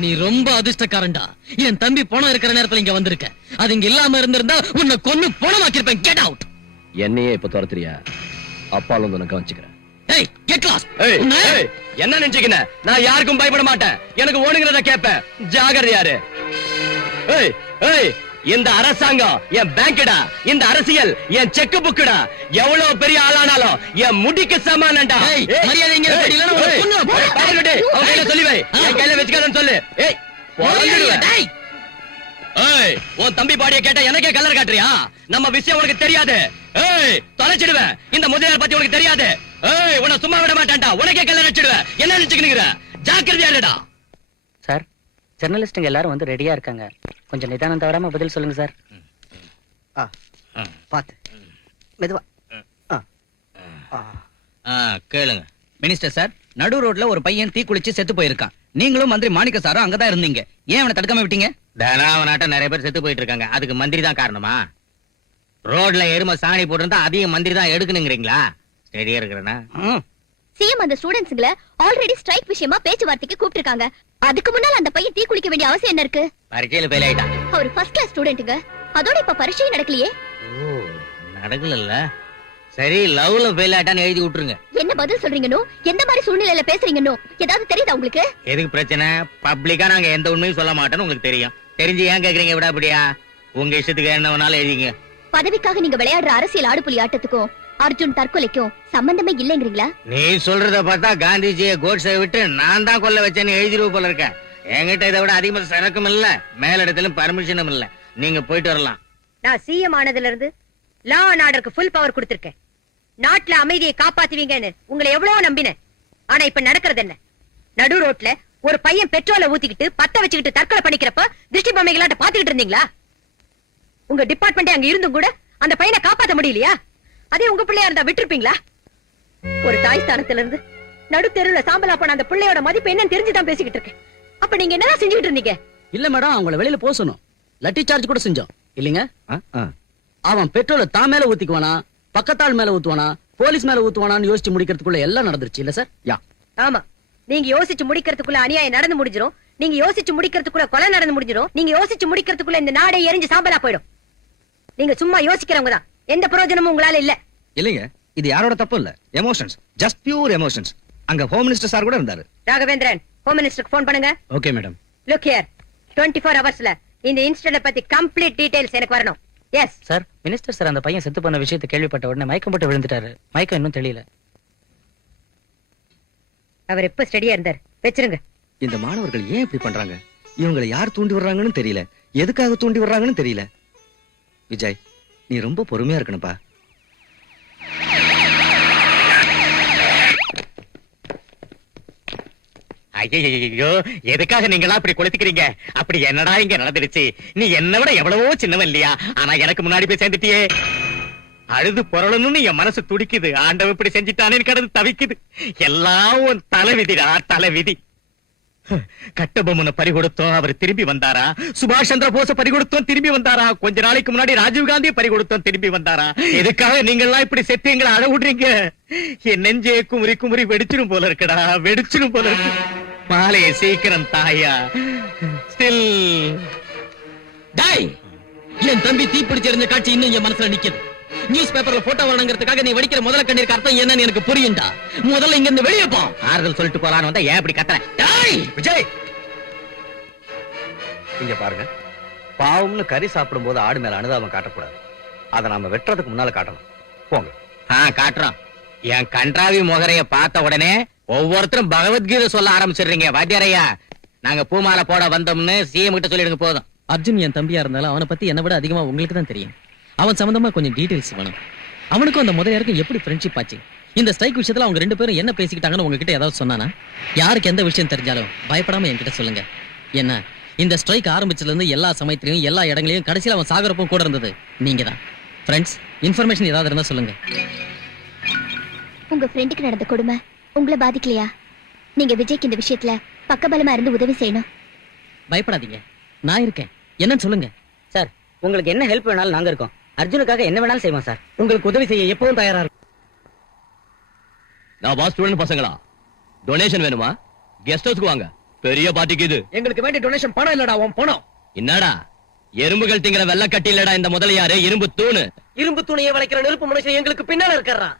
நீ ரொம்ப அதிர்ஷ்டக்காரன்டா. என் தம்பி பணம் இருக்கிற நேரத்துல இங்க வந்திருக்க. அது இங்க இல்லாம இருந்திருந்தா உன்னை கொன்னு பணமாக்கிருப்பேன். Get out. என்னையே இப்ப துரத்துறியா? அப்பாலும் உனக்கு கவனிச்சுக்கிறேன். ஏய், கெட் லாஸ்ட். என்ன நினைச்சுக்கின? நான் யாருக்கும் பயப்பட மாட்டேன். எனக்கு ஓடுங்கிறத கேட்பேன். ஜாகிரதையாரு. ஏய் ஏய், இந்த அரசாங்கம் என் பேங்க்டா, இந்த அரசியல் என் செக் புக்குடா. எவ்வளவு பெரிய ஆளானாலும் என் முடிக்கு சமானம்டா. ஏய், மரியாதை இங்க இருக்கு. இல்லனா உன்னை கொன்னுவேன். பாருடே, அவங்க கையில சொல்லி வை. என் கையில வெச்சுக்காதன்னு சொல்லு. ஏய், போடுவேன். டேய், ஏய், உன் தம்பி பாடிய கேட்டா எனக்கே கலர் காட்டுறியா? நம்ம விஷயம் உனக்கு தெரியாது. ஏய், தொலைச்சிடுவேன். இந்த முதலியார் பத்தி உனக்கு தெரியாது. ஏய், உன்னை சும்மா விட மாட்டேன்டா. உனக்கே கலர் அடிச்சிடுவேன். என்ன நினைச்சுக்கிறீங்க? ஜாக்கிரதையா இருடா. ஜெர்னலிஸ்டுங்க எல்லாரும் வந்து ரெடியா இருக்காங்க. கொஞ்சம் நிதானம் தவறாம பதில் சொல்லுங்க சார். பாத்து மெதுவா. கேளுங்க. மினிஸ்டர் சார், நடு ரோட்ல ஒரு பையன் தீ குளிச்சு செத்து போயிருக்கான். நீங்களும் மந்திரி மாணிக்க சாரும் அங்கதான் இருந்தீங்க. ஏன் அவனை தடுக்காம விட்டீங்க? தனாவனாட்ட நிறைய பேர் செத்து போயிட்டு இருக்காங்க. அதுக்கு மந்திரி தான் காரணமா? ரோட்ல எருமை சாணி போட்டிருந்தா அதையும் மந்திரி தான் எடுக்கணுங்கிறீங்களா? ஸ்டெடியா இருக்கிறேன்னா சிஎம் அந்த ஸ்டூடண்ட்ஸ்களை ஆல்ரெடி ஸ்ட்ரைக் விஷயமா பேச்சுவார்த்தைக்கு கூப்பிட்டிருக்காங்க. அதுக்கு முன்னால அந்த பையன் தீ குளிக்க வேண்டிய அவசியம் என்ன இருக்கு? பரீட்சையில ஃபெயில் ஆயிட்டான். அவர் ஃபர்ஸ்ட் கிளாஸ் ஸ்டூடெண்ட்டுங்க. அதோட இப்ப பரீட்சை நடக்கலையே. நடக்கல. சரி, லவ்ல ஃபெயில் ஆயிட்டான்னு எழுதி விட்டுருங்க. என்ன பதில் சொல்றீங்கன்னு, எந்த மாதிரி சூழ்நிலையில பேசுறீங்கன்னு ஏதாவது தெரியுதா உங்களுக்கு? எதுக்கு பிரச்சனை? பப்ளிக்கா நாங்க எந்த உண்மையும் சொல்ல மாட்டோம்னு உங்களுக்கு தெரியும். தெரிஞ்சு ஏன் கேக்குறீங்க? விட அப்படியா? உங்க இஷ்டத்துக்கு என்ன வேணாலும் எழுதிங்க. பதவிக்காக நீங்க விளையாடுற அரசியல் ஆடுபுலி ஆட்டத்துக்கும் அர்ஜுன் தற்கொலைக்கும் சம்பந்தமே இல்லைங்கிறீங்களா? நீ சொல்றத பார்த்தா காந்திஜியை கோட்ஸை விட்டு நான் தான் கொல்ல வச்சேன்னு எழுதிருவ போல இருக்க. என்கிட்ட இதை விட அதிகமா சரக்கும் இல்ல, மேலிடத்திலும் பர்மிஷனும் இல்ல. நீங்க போயிட்டு வரலாம். நான் சிஎம் ஆனதுல இருந்து லா அண்ட் ஆர்டருக்கு ஃபுல் பவர் கொடுத்திருக்கேன். நாட்டுல அமைதியை காப்பாத்துவீங்கன்னு உங்களை எவ்வளவு நம்பினேன். ஆனா இப்ப நடக்கிறது என்ன? நடு ரோட்ல ஒரு பையன் பெட்ரோலை ஊத்திக்கிட்டு பத்த வச்சுக்கிட்டு தற்கொலை பண்ணிக்கிறப்ப திருஷ்டி பொம்மைகளாட்ட பாத்துக்கிட்டு இருந்தீங்களா? உங்க டிபார்ட்மெண்ட் அங்க இருந்தும் கூட அந்த பையனை காப்பாத்த முடியலையா? அதே உங்க பிள்ளையா இருந்தா விட்டுருப்பீங்களா? ஒரு தாய் ஸ்தானத்துல இருந்து நடு தெருவுல சாம்பலா போன அந்த பிள்ளையோட மதிப்பு என்னன்னு தெரிஞ்சுதான் பேசிக்கிட்டு இருக்கேன். அப்ப நீங்க என்னதான் செஞ்சுக்கிட்டு இருந்தீங்க? இல்ல மேடம், அவங்கள வெளியில போக சொன்னோம். லட்டி சார்ஜ் கூட செஞ்சோம் இல்லீங்க. அவன் பெட்ரோலை தான் மேல ஊத்திக்குவானா, பக்கத்தாள் மேல ஊத்துவானா, போலீஸ் மேல ஊத்துவானான்னு யோசிச்சு முடிக்கிறதுக்குள்ள எல்லாம் நடந்துருச்சு இல்ல சார்? ஆமா, நீங்க யோசிச்சு முடிக்கிறதுக்குள்ள அநியாயம் நடந்து முடிஞ்சிரும். நீங்க யோசிச்சு முடிக்கிறதுக்குள்ள கொலை நடந்து முடிஞ்சிரும். நீங்க யோசிச்சு முடிக்கிறதுக்குள்ள இந்த நாடே எரிஞ்சு சாம்பலா போயிடும். நீங்க சும்மா யோசிக்கிறவங்க தான். எந்த பிரயோஜனமும் உங்களால இல்ல. இல்லைங்க, இது யாரோட தப்பு இல்ல. Emotions, just pure emotions. அங்க ஹோம் மினிஸ்டர் சார் கூட இருந்தாரு. ராகவேந்திரன், ஹோம் மினிஸ்டருக்கு ஃபோன் பண்ணுங்க. Okay madam. லுக் ஹியர், 24 ஹவர்ஸ்ல இந்த இன்சிடென்ட் பத்தி கம்ப்ளீட் டீடைல்ஸ் எனக்கு வரணும். எஸ் சார், மினிஸ்டர் சார் அந்த பையன் செத்து போன விஷயத்தை கேள்விப்பட்ட உடனே மயக்கம் போட்டு விழுந்துட்டாரு. மயக்கம் இன்னும் தெரியல. அவர் எப்ப ஸ்டடியா இருந்தார்? வெச்சிருங்க. இந்த மாணவர்கள் ஏன் இப்படி பண்றாங்க? இவங்களை யார் தூண்டி வர்றாங்கன்னு தெரியல, எதுக்காக தூண்டி வர்றாங்கன்னு தெரியல. விஜய், நீ ரொம்ப பொறுமையா இருக்கணும்பா. ஐயோ, எதுக்காக நீங்களா இப்படி கொளுத்திக்கிறீங்க? அப்படி என்னடா இங்க நடந்துருச்சு? நீ என்ன விட எவ்வளவோ சின்னவன் இல்லையா? ஆனா எனக்கு முன்னாடி போய் சேர்ந்துட்டியே. அழுது பொருளணும்னு என் மனசு துடிக்குது. ஆண்டவன் இப்படி செஞ்சுட்டானேன்னு கடந்து தவிக்குது. எல்லாம் உன் தலைவிதிடா, தலைவிதி. கட்டபொம்மனை பறிகொடுத்தோம், அவர் திரும்பி வந்தாரா? சுபாஷ் சந்திர போஸ பறிகொடுத்தோம், திரும்பி வந்தாரா? கொஞ்ச நாளைக்கு முன்னாடி ராஜீவ் காந்தியை பறிகொடுத்தோம், திரும்பி வந்தாரா? எதுக்காக நீங்க எல்லாம் இப்படி செத்து எங்களை அழ விடுறீங்க? என் நெஞ்சே குமுறி குமுறி வெடிச்சிரும் போல இருக்குடா, வெடிச்சிரும் போல இருக்கு. மாலையை சீக்கிரம் தாயா. ஸ்டில் டாய், என் தம்பி தீப்பிடிச்சிருந்த காட்சி இன்னும் என் மனசுல நிக்குது. நியூஸ் பேப்பர்ல போட்டோ வரணுங்கிறதுக்காக நீ வடிக்கிற முதல்ல கண்ணீருக்கு அர்த்தம் என்னன்னு எனக்கு புரியும்டா. முதல்ல இங்க இருந்து வெளியே போ. ஆறுதல் சொல்லிட்டு போலான்னு வந்தா ஏன் இப்படி கத்துற? டாய், விஜய், இங்க பாருங்க. பாவம்னு கறி சாப்பிடும் போது ஆடு மேல அனுதாபம் காட்டக்கூடாது. அதை நாம வெட்டுறதுக்கு முன்னால காட்டணும். போங்க. காட்டுறோம். என் கன்றாவி முகரைய பார்த்த உடனே ஒவ்வொருத்தரும் பகவத்கீதை சொல்ல ஆரம்பிச்சிடுறீங்க. வாத்தியாரையா, நாங்க பூமாலை போட வந்தோம்னு சிஎம் கிட்ட சொல்லிடுங்க போதும். அர்ஜுன் என் தம்பியா இருந்தாலும் அவனை பத்தி என்னை விட அதிகமா உங்களுக்கு தான் தெரியும். அவன் சம்பந்தமா கொஞ்சம் டீடைல்ஸ் வேணும். அவனுக்கும் அந்த முதலியாருக்கும் எப்படி ஃப்ரெண்ட்ஷிப் ஆச்சு? இந்த ஸ்ட்ரைக் விஷயத்துல அவங்க ரெண்டு பேரும் என்ன பேசிக்கிட்டாங்கன்னு உங்ககிட்ட ஏதாவது சொன்னானா? யாருக்கு எந்த விஷயம் தெரிஞ்சாலும் பயப்படாம என்கிட்ட சொல்லுங்க. என்ன, இந்த ஸ்ட்ரைக் ஆரம்பிச்சதுல இருந்து எல்லா சமயத்திலையும் எல்லா இடங்களையும் கடைசியில அவன் சாகரப்பும் கூட இருந்தது நீங்க தான். ஃப்ரெண்ட்ஸ், இன்ஃபர்மேஷன் ஏதாவது இருந்தா சொல்லுங்க. உங்க ஃப்ரெண்டுக்கு நடந்த கொடுமை உங்களை பாதிக்கலையா? நீங்க விஜய்க்கு இந்த விஷயத்துல பக்கபலமா இருந்து உதவி செய்யணும். பயப்படாதீங்க, நான் இருக்கேன். என்னன்னு சொல்லுங்க. சார், உங்களுக்கு என்ன ஹெல்ப் வேணாலும் நாங்க இருக்கோம். அர்ஜுனுக்காக என்ன வேணாலும் செய்வோம் சார். உங்களுக்கு உதவி செய்ய எப்பவும் தயாரா இருக்கும். நான் பாஸ் ஸ்டூடண்ட் பசங்களா, டொனேஷன் வேணுமா? கெஸ்ட் ஹவுஸ்க்கு வாங்க, பெரிய பார்ட்டிக்கு இது. எங்களுக்கு வேண்டிய டொனேஷன் பணம் இல்லடா, உன் பணம். என்னடா எறும்புகள் திங்கிற வெள்ள கட்டி இல்லடா இந்த முதலியாரு, இரும்பு தூணு. இரும்பு துணியை வளைக்கிற நெருப்பு மனுஷன் எங்களுக்கு பின்னால இருக்கிறான்.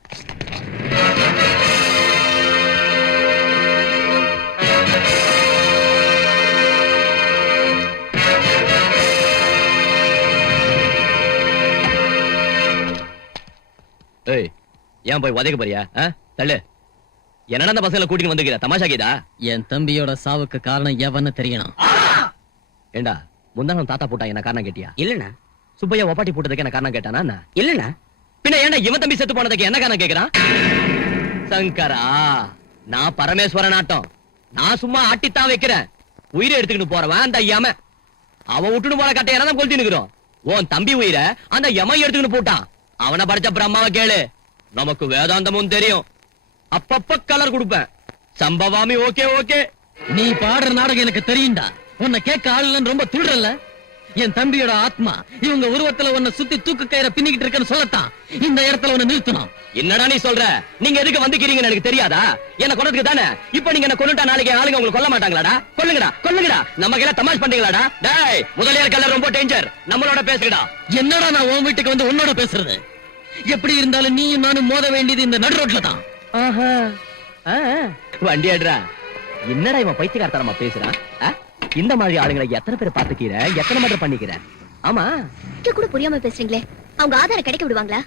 ஏய், ஏன் போய் உதைக்க போறியா? தள்ளு. என்னடா அந்த பசங்களை கூட்டிட்டு வந்துக்கிற? தமாஷா கேதா? என் தம்பியோட சாவுக்கு காரணம் எவன்னு தெரியணும். ஏண்டா, முந்தானம் தாத்தா போட்டா என்ன காரணம் கேட்டியா? இல்லண்ணா. சுப்பையா ஒப்பாட்டி போட்டதுக்கு என்ன காரணம் கேட்டானா? இல்லண்ணா. பின்ன ஏன்டா இவன் தம்பி செத்து போனதுக்கு என்ன காரணம் கேக்குறான்? சங்கரா, நான் பரமேஸ்வரன் ஆட்டம். நான் சும்மா ஆட்டித்தான் வைக்கிறேன். உயிரை எடுத்துக்கிட்டு போறவன் அந்த யமன். அவன் விட்டுட்டு போன கட்டையான தான் கொளுத்தி நிக்கிறோம். உன் தம்பி உயிரை அந்த யமன் எடுத்துக்கிட்டு போட்டான். அவனை படிச்ச பிரம்மாவை கேளு, நமக்கு வேதாந்தமும் தெரியும். அப்பப்ப கலர் கொடுப்பேன். சம்பவாமி ஓகே ஓகே. நீ பாடுற நாடகம் எனக்கு தெரியும்டா. உன்னை கேட்க ஆள் இல்லைன்னு ரொம்ப துள்றல்ல. என் தம்பியோட ஆத்மா இவங்க உருவத்துல உன்னை சுத்தி தூக்கு கயிறை பின்னிக்கிட்டு இருக்கேன்னு சொல்லத்தான் இந்த இடத்துல உன்னை நிறுத்தணும். என்னடா நீ சொல்ற? நீங்க எதுக்கு வந்துக்கிறீங்கன்னு எனக்கு தெரியாதா? என்ன கொன்னதுக்கு தானே. இப்ப நீங்க என்ன கொன்னுட்டா நாளைக்கு ஆளுங்க உங்களுக்கு கொல்ல மாட்டாங்களாடா? கொல்லுங்கடா கொல்லுங்கடா. நம்ம கையில தமாஷ் பண்றீங்களாடா? டேய் முதலியார் கல்ல ரொம்ப டேஞ்சர். நம்மளோட பேசுங்கடா. என்னடா நான் உன் வீட்டுக்கு வந்து உன்னோட பேசுறது? எப்படி இருந்தாலும் நீயும் நானும் மோத வேண்டியது இந்த நடு ரோட்ல தான். வண்டி ஆடுறா. என்னடா இவன் பைத்தியக்காரத்தனமா பேசுறான்? இந்த மாதிரி ஆளுங்களை எத்தனை பேர் பாத்துக்கிற, எத்தனை மட்டும் பண்ணிக்கிற? ஆமா கூட புரியாம பேசுறீங்களே, அவங்க ஆதாரம் கிடைக்க விடுவாங்களா?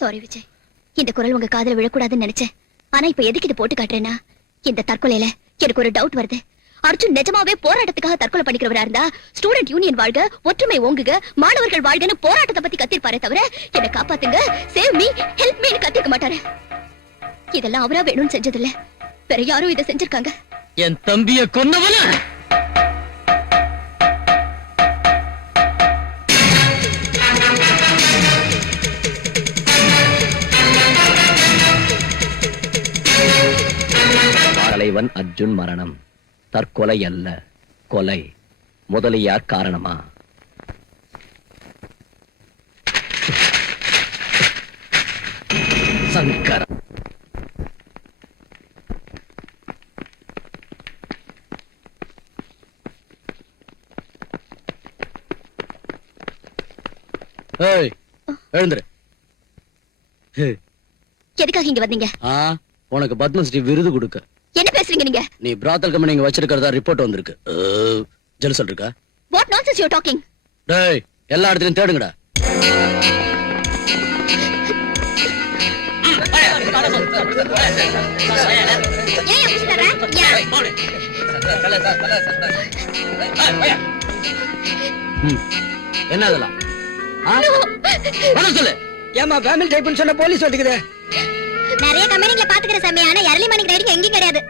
சாரி விஜய், இந்த குரல் உங்க காதுல விழக்கூடாதுன்னு நினைச்சேன். ஆனா இப்ப எதுக்கு இது போட்டு காட்டுறேன்னா, இந்த தற்கொலையில எனக்கு ஒரு டவுட் வருது. அர்ஜுன் நிஜமாவே போராட்டத்துக்காக தற்கொலை பண்ணிக்கிறவரா இருந்தா ஸ்டூடெண்ட் யூனியன் வாழ்க, ஒற்றுமை ஓங்குக, மாணவர்கள் வாழ்கன்னு போராட்டத்தை பத்தி கத்திருப்பாரே தவிர என்ன காப்பாத்துங்க, சேவ் மீ, ஹெல்ப் மீன்னு கத்திருக்க மாட்டாரு. இதெல்லாம் அவரா வேணும்னு செஞ்சதில்ல, வேற யாரும் இதை செஞ்சிருக்காங்க. என் தம்பிய கொன்னவன தலைவன் அர்ஜுன் மரணம் தற்கொலை அல்ல, கொலை. முதலியார் காரணமா? சங்கர். எழுந்துரு. எதுக்காக இங்க வந்தீங்க? உனக்கு பத்மஸ்ரீ விருது கொடுக்க. என்ன பேசுறீங்க நீங்க? நீ பிராத்தல் கம்பெனி இங்க வச்சிருக்கிறதா ரிப்போர்ட் வந்திருக்கு. ஜெலுசல் இருக்கா? What nonsense you are talking? டேய் எல்லா இடத்துலயும் தேடுங்கடா. ஏன் அப்படி சொல்ற? என்ன அதெல்லாம்? சொல்லு. ஏமா ஃபேமிலி டைப்னு சொன்ன போலீஸ் வந்துக்குது. நிறைய கம்பெனில பாத்துக்கிற சமயான early morning ரைடிங் எங்கேயும் கிடையாது.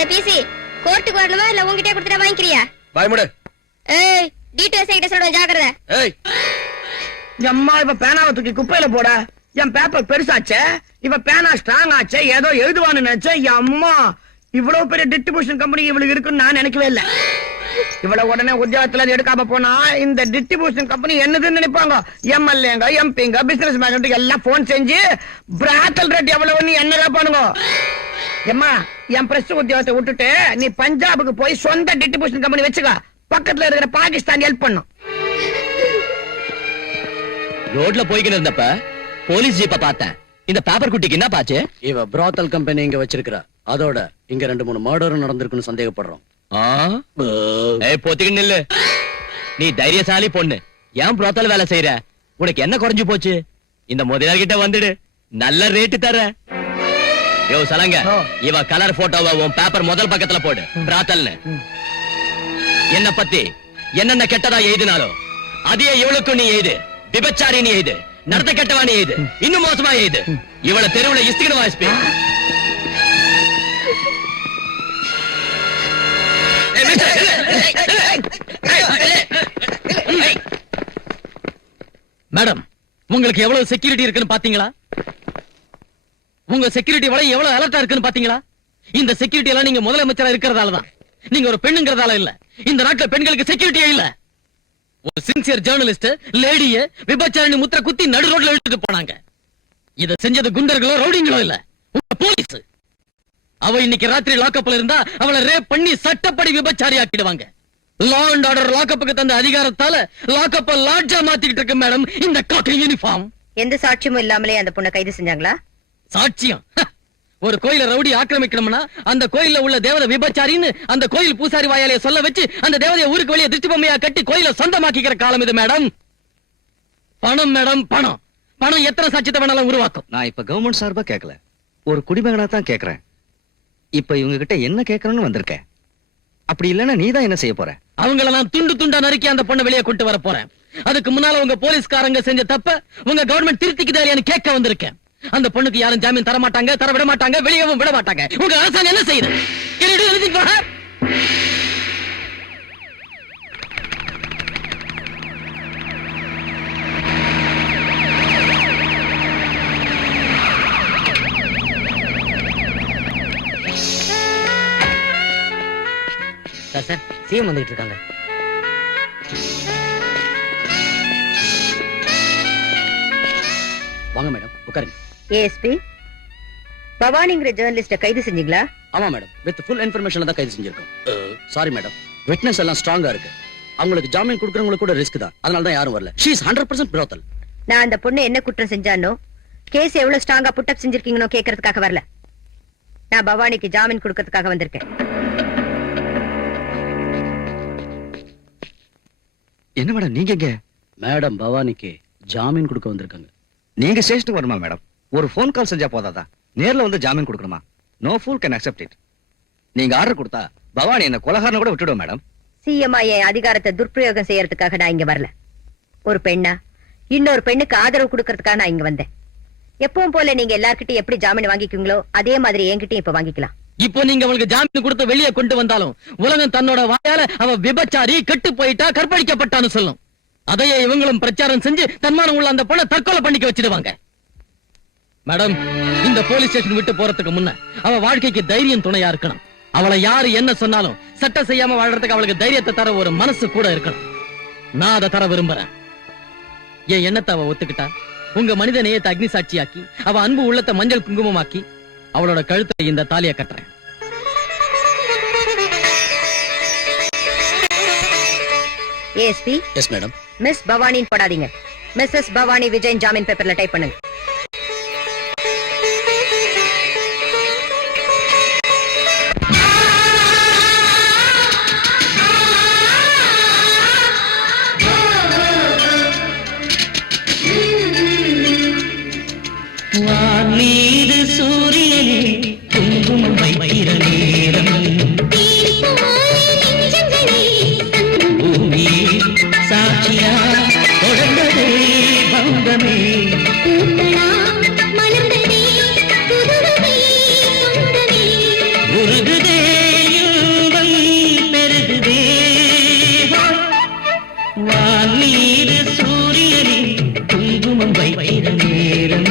ஏபிசி கோர்ட்டுக்கு வரணுமா இல்ல உங்ககிட்டயே கொடுத்துட்டு வாங்கிக்கிறியா? வாய் மூடு. ஏய் டீடைல்ஸ் கிட்ட சொல்றேன், ஜாக்கிரதை. ஏய் அம்மா இவ பேனாவை தூக்கி குப்பையில போட. என் பேப்பர் பெருசாச்சே, இவ பேனா ஸ்ட்ராங் ஆச்சே, ஏதோ எழுதுவான்னு நினைச்சேன். அம்மா இவ்வளவு பெரிய டிஸ்ட்ரிபியூஷன் கம்பெனி இவளுக்கு இருக்குன்னு நான் நினைக்கவே இல்லை. இவ்வளவு உடனே உத்தியோகத்துல எடுக்காம போனா இந்த டிஸ்ட்ரிபியூஷன் கம்பெனி என்னதுன்னு நினைப்பாங்க. எம்எல்ஏங்க, எம்பிங்க, பிசினஸ் மேன் எல்லாம் போன் செஞ்சு பிராத்தல் ரேட் எவ்வளவு என்ன பண்ணுங்க. எம்மா என் பிரஸ் உத்தியோகத்தை விட்டுட்டு நீ பஞ்சாபுக்கு போய் சொந்த டிஸ்ட்ரிபியூஷன் கம்பெனி வச்சுக்க. பக்கத்துல இருக்கிற பாகிஸ்தான் ஹெல்ப் பண்ணும். ரோட்ல போய்கிட்டு இருந்தப்ப போலீஸ் ஜீப்ப பார்த்தேன். இந்த பேப்பர் குட்டிக்கு என்ன பாச்சு? இவ பிராத்தல் கம்பெனி இங்க வச்சிருக்கிறா. அதோட இங்க 2-3 மர்டரும் நடந்திருக்குன்னு சந்தேகப்படுறோம். போத்திக்கிட்டு நில்லு. நீ தைரியசாலி பொண்ணு, ஏன் புறத்தால வேலை செய்யற? உனக்கு என்ன குறைஞ்சு போச்சு? இந்த முதலாளி கிட்ட வந்துடு, நல்ல ரேட்டு தர. யோ சலங்க, இவ கலர் போட்டோவை உன் பேப்பர் முதல் பக்கத்துல போடு. பிராத்தல்னு என்ன பத்தி என்னென்ன கெட்டதா எழுதினாலும் அதே இவளுக்கும் நீ எழுது. விபச்சாரி நீ எழுது, நடத்த கெட்டவா நீ எழுது, இன்னும் மோசமா எழுது. இவளை தெருவுல இஸ்திக்கணும் வாய்ஸ்பி. மேடம், உங்களுக்கு எவ்வளவு செக்யூரிட்டி இருக்குன்னு பாத்தீங்களா? உங்க செக்யூரிட்டி வலை எவ்வளவு அலர்ட்டா இருக்குன்னு பாத்தீங்களா? இந்த செக்யூரிட்டி எல்லாம் நீங்க முதலமைச்சரா இருக்கிறதால தான். நீங்க ஒரு பெண்ணுங்கிறதால இல்ல. இந்த நாட்டுல பெண்களுக்கு செக்யூரிட்டியே இல்ல. ஒரு சின்சியர் ஜர்னலிஸ்ட் லேடிய விபச்சாரணி முத்திர குத்தி நடு ரோட்ல இழுத்துட்டு போனாங்க. இத செஞ்சது குண்டர்களோ ரவுடிங்களோ இல்ல, உங்க போலீஸ். அவ இன்னைக்கு ராத்திரி லாக்கப்ல இருந்தா அவளை ரேப் பண்ணி சட்டப்படி விபச்சாரி ஆக்கிடுவாங்க. லா அண்ட் ஆர்டர் லாக்கப்புக்கு தந்த அதிகாரத்தால லாக்கப்ப லாட்ஜா மாத்திக்கிட்டு இருக்கு மேடம் இந்த காக்கி யூனிஃபார்ம். எந்த சாட்சியமும் இல்லாமலே அந்த பொண்ணை கைது செஞ்சாங்களா? சாட்சியம்? ஒரு கோயில ரவுடி ஆக்கிரமிக்கணும்னா அந்த கோயில்ல உள்ள தேவதை விபச்சாரின்னு அந்த கோயில் பூசாரி வாயாலே சொல்ல வச்சு அந்த தேவதையை ஊருக்கு வெளியே திருஷ்டி பொம்மையா கட்டி கோயில சொந்தமாக்கிக்கிற காலம் இது மேடம். பணம் மேடம், பணம். பணம் எத்தனை சட்சத்தை வேணாலும் உருவாக்கும். நான் இப்ப கவர்மெண்ட் சார்பா கேட்கல, ஒரு குடிமகனா தான் கேக்குறேன். இப்ப இவங்க கிட்ட என்ன கேட்கணும்னு வந்திருக்கேன். அப்படி இல்லன்னா நீ தான் என்ன செய்ய போற? அவங்கள நான் துண்டு துண்டா நறுக்கி அந்த பொண்ணை வெளியே கொண்டு வர போறேன். அதுக்கு முன்னால உங்க போலீஸ்காரங்க செஞ்ச தப்ப உங்க கவர்மெண்ட் திருத்திக்குதா இல்லையான்னு கேட்க வந்திருக்கேன். அந்த பொண்ணுக்கு யாரும் ஜாமீன் தர மாட்டாங்க, தர விட மாட்டாங்க, வெளியவும் விட மாட்டாங்க. உங்க அரசாங்கம் என்ன செய்யுது? Can you do anything for her? Sir CM வந்துகிட்டு இருக்காங்க. வாங்க மேடம், உட்காருங்க. ஏஎஸ்பி பவானிங்கிற ஜேர்னலிஸ்ட கைது செஞ்சீங்களா? ஆமா மேடம், வித் ஃபுல் இன்ஃபர்மேஷன்ல தான் கைது செஞ்சிருக்கோம். சாரி மேடம், விட்னஸ் எல்லாம் ஸ்ட்ராங்கா இருக்கு. அவங்களுக்கு ஜாமீன் கொடுக்கறவங்களுக்கு கூட ரிஸ்க் தான், அதனால தான் யாரும் வரல. She is 100% brothel. நான் அந்த பொண்ணு என்ன குற்றம் செஞ்சானோ, கேஸ் எவ்வளவு ஸ்ட்ராங்கா புட்டப் செஞ்சிருக்கீங்கன்னு கேட்கறதுக்காக வரல. நான் பவானிக்கு ஜாமீன் கொடுக்கறதுக்காக வந்திருக்கேன். என்ன மேடம் நீங்க எங்க? மேடம் பவானிக்கு ஜாமீன் கொடுக்க வந்திருக்காங்க. நீங்க ஸ்டேஷனுக்கு வரணுமா மேடம்? ஒரு ஃபோன் கால் செஞ்சா போதாதா? நேர்ல வந்து ஜாமீன் கொடுக்கணுமா? No pool can accept it. நீங்க ஆர்டர் கொடுத்தா பவானி என்ன கொலகாரனை கூட விட்டுடுவோம் மேடம். சிஎம்ஐ என் அதிகாரத்தை துர்பிரயோகம் செய்யறதுக்காக நான் இங்க வரல. ஒரு பெண்ணா இன்னொரு பெண்ணுக்கு ஆதரவு கொடுக்கறதுக்காக நான் இங்க வந்தேன். எப்பவும் போல நீங்க எல்லார்கிட்டயும் எப்படி ஜாமீன் வாங்கிக்குங்களோ அதே மாதிரி என்கிட்டயும் இப்ப வாங்கிக்கலாம். இப்போ நீங்க அவளுக்கு ஜாமீன் கொடுத்து வெளியே கொண்டு வந்தாலும் உலகம் தன்னோட வாயால அவ விபச்சாரி, கெட்டு போயிட்டா, கற்பழிக்கப்பட்டான்னு சொல்லும். அதையே இவங்களும் பிரச்சாரம் செஞ்சு தன்மானம் உள்ள அந்த பொண்ணை தற்கொலை பண்ணிக்க வச்சிடுவாங்க. மேடம், இந்த போலீஸ் ஸ்டேஷன் விட்டு போறதுக்கு முன்ன அவ வாழ்க்கைக்கு தைரியம் துணையா இருக்கணும். அவளை யாரு என்ன சொன்னாலும் சட்டம் செய்யாம வாழ்றதுக்கு அவளுக்கு தைரியத்தை தர ஒரு மனசு கூட இருக்கணும். நான் அதை தர விரும்புறேன். என் எண்ணத்தை அவ ஒத்துக்கிட்டா உங்க மனித நேயத்தை அக்னி சாட்சியாக்கி அவ அன்பு உள்ளத்தை மஞ்சள் குங்குமமாக்கி அவளோட கழுத்தை இந்த தாலியை கட்டுறேன். ASP yes madam. மிஸ் பவானின்னு போடாதீங்க. மிஸ்ஸஸ் பவானி விஜயன் ஜாமீன் பேப்பர்ல டைப் பண்ணுங்க. வானீது சூரியனே குங்குமம் வைக்கிற நேரம், பூமி சாட்சியா தொடர்ந்ததே பந்தமே, உருகுதே இன்பம் பெருகுதே. வானீது சூரியனே குங்குமம் வைக்கிற நேரம்,